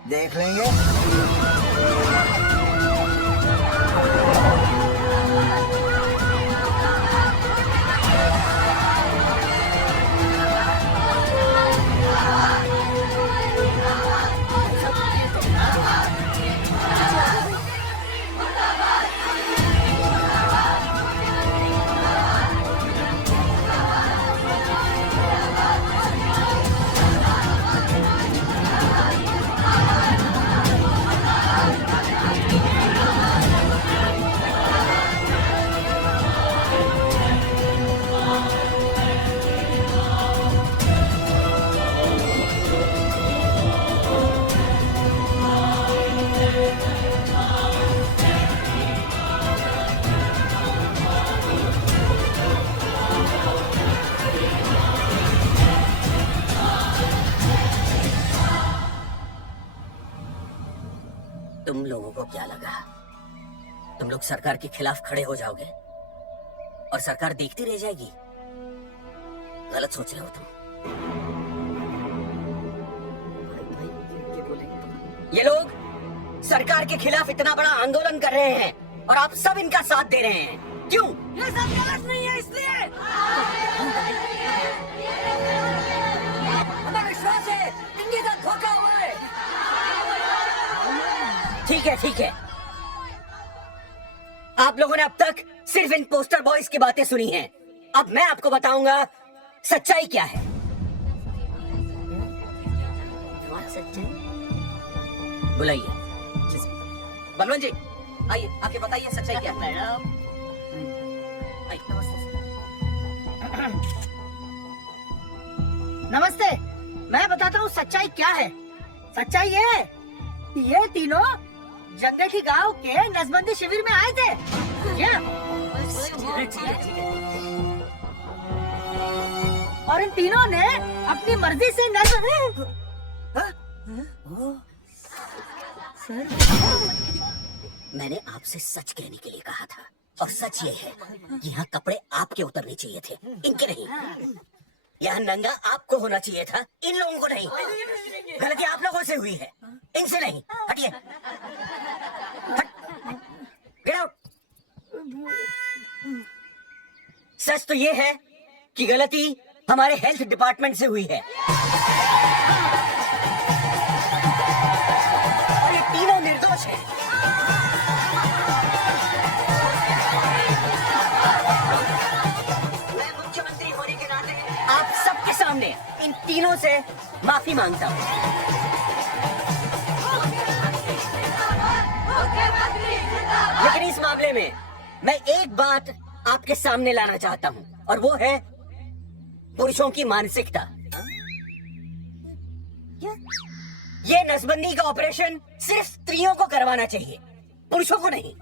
देख लेंगे। तुम लोगों को क्या लगा तुम लोग सरकार के खिलाफ खड़े हो जाओगे और सरकार देखती रह जाएगी? गलत सोच रहे हो तुम। ये लोग सरकार के खिलाफ इतना बड़ा आंदोलन कर रहे हैं और आप सब इनका साथ दे रहे हैं, क्यों? ये सब गलत नहीं है इसलिए। हमें विश्वास है इनके साथ धोखा हुआ है। ठीक है ठीक है, आप लोगों ने अब तक सिर्फ इन पोस्टर बॉयज की बातें सुनी हैं। अब मैं आपको बताऊंगा सच्चाई क्या है। बुलाइए बलवंत जी, आइए आके बताइए सच्चाई क्या है। आइए। नमस्ते, मैं बताता हूँ सच्चाई क्या है। सच्चाई ये है कि ये तीनों जंगली गांव के नसबंदी शिविर में आए थे। क्या? और इन तीनों ने अपनी मर्जी से मैंने आपसे सच कहने के लिए कहा था और सच ये है कि यहाँ कपड़े आपके उतरने चाहिए थे, इनके नहीं। यहाँ नंगा आपको होना चाहिए था, इन लोगों को नहीं। गलती आप लोगों से हुई है, इनसे नहीं। हटिए, गेट आउट। सच तो ये है कि गलती हमारे हेल्थ डिपार्टमेंट से हुई है और ये तीनों निर्दोष हैं। मैं मुख्यमंत्री होने के नाते आप सबके सामने इन तीनों से माफी मांगता हूँ। लेकिन इस मामले में मैं एक बात आपके सामने लाना चाहता हूँ और वो है पुरुषों की मानसिकता। ये नसबंदी का ऑपरेशन सिर्फ स्त्रियों को करवाना चाहिए, पुरुषों को नहीं।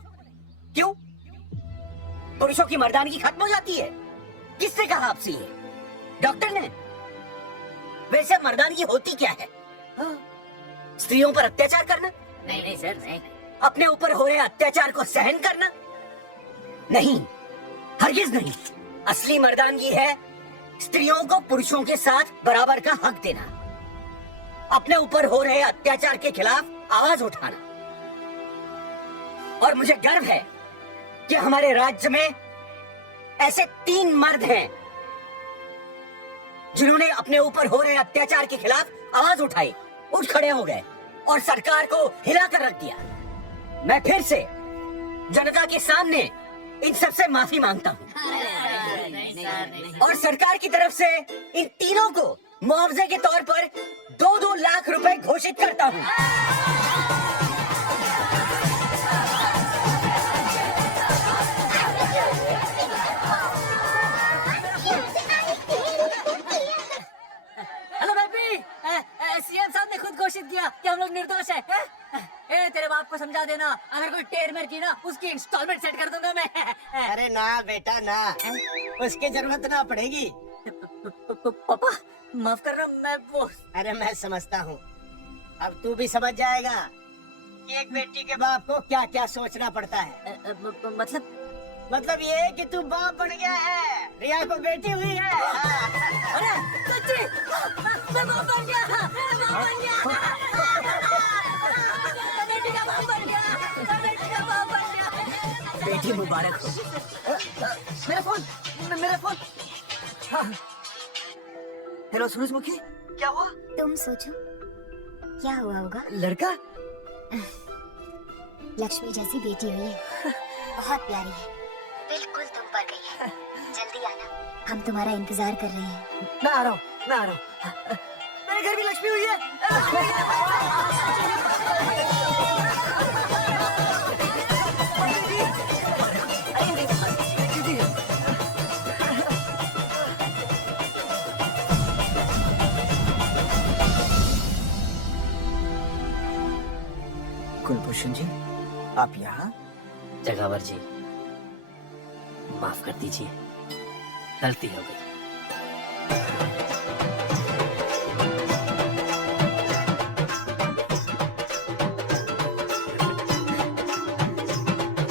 क्यों? पुरुषों की मर्दानगी खत्म हो जाती है। किसने कहा आपसे ये? डॉक्टर ने? वैसे मर्दानगी होती क्या है? स्त्रियों पर अत्याचार करना? नहीं नहीं सर नहीं। अपने ऊपर हो रहे अत्याचार को सहन करना? नहीं, हरगिज नहीं। असली मर्दानगी है स्त्रियों को पुरुषों के साथ बराबर का हक देना, अपने ऊपर हो रहे अत्याचार के खिलाफ आवाज उठाना। और मुझे गर्व है कि हमारे राज्य में ऐसे 3 मर्द हैं जिन्होंने अपने ऊपर हो रहे अत्याचार के खिलाफ आवाज उठाई, उठ खड़े हो गए और सरकार को हिला कर रख दिया। मैं फिर से जनता के सामने इन सबसे माफी मांगता हूँ और सरकार की तरफ से इन तीनों को मुआवजे के तौर पर 2-2 लाख रुपए घोषित करता हूँ। हेलो बेबी, सीएम साहब ने खुद घोषित किया कि हम लोग निर्दोष हैं। ए, तेरे बाप को समझा देना, अगर कोई टेर मेर की ना उसकी इंस्टॉलमेंट सेट कर दूंगा मैं। अरे ना बेटा ना, उसकी जरूरत ना पड़ेगी। पापा माफ करना, मैं वो अरे मैं समझता हूँ, अब तू भी समझ जाएगा कि एक बेटी के बाप को क्या क्या सोचना पड़ता है। मतलब ये कि तू बाप बन गया है, रिया को बेटी हुई है। अरे सच्ची, मैं बाप बन गया, मैं बाप बन गया, बेटी का बाप बन गया, बेटी का बाप बन गया। बेटी मुबारक हो। मेरा फोन। हाँ। हेलो सूरजमुखी, क्या हुआ? तुम सोचो क्या हुआ होगा। लड़का? लक्ष्मी जैसी बेटी हुई है, बहुत प्यारी है, बिल्कुल तुम पर गई है। जल्दी आना, हम तुम्हारा इंतजार कर रहे हैं। मैं आ रहा हूँ। मेरे घर भी लक्ष्मी हुई है। कुलभूषण जी, आप यहाँ? जगावर जी, माफ कर दीजिए, गलती हो गई।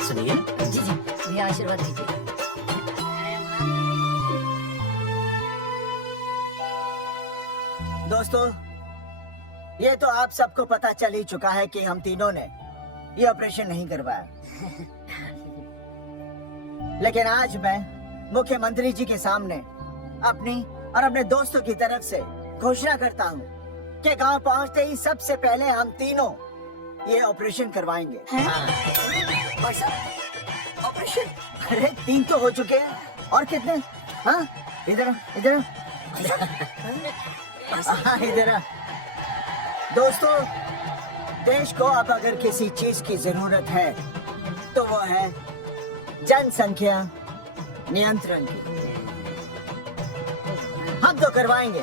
सुनिए, जी भैया आशीर्वाद दीजिए। दोस्तों, ये तो आप सबको पता चल ही चुका है कि हम तीनों ने ये ऑपरेशन नहीं करवाया। लेकिन आज मैं मुख्यमंत्री जी के सामने अपनी और अपने दोस्तों की तरफ से घोषणा करता हूँ कि गांव पहुंचते ही सबसे पहले हम तीनों ये ऑपरेशन करवाएंगे। भाई साहब, ऑपरेशन? अरे 3 तो हो चुके हैं, और कितने? हाँ, इधर हाँ, इधर। दोस्तों, देश को अब अगर किसी चीज की जरूरत है तो वो है जनसंख्या नियंत्रण की। हम तो करवाएंगे,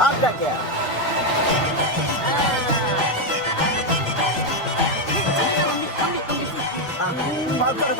आपका क्या? बात करो।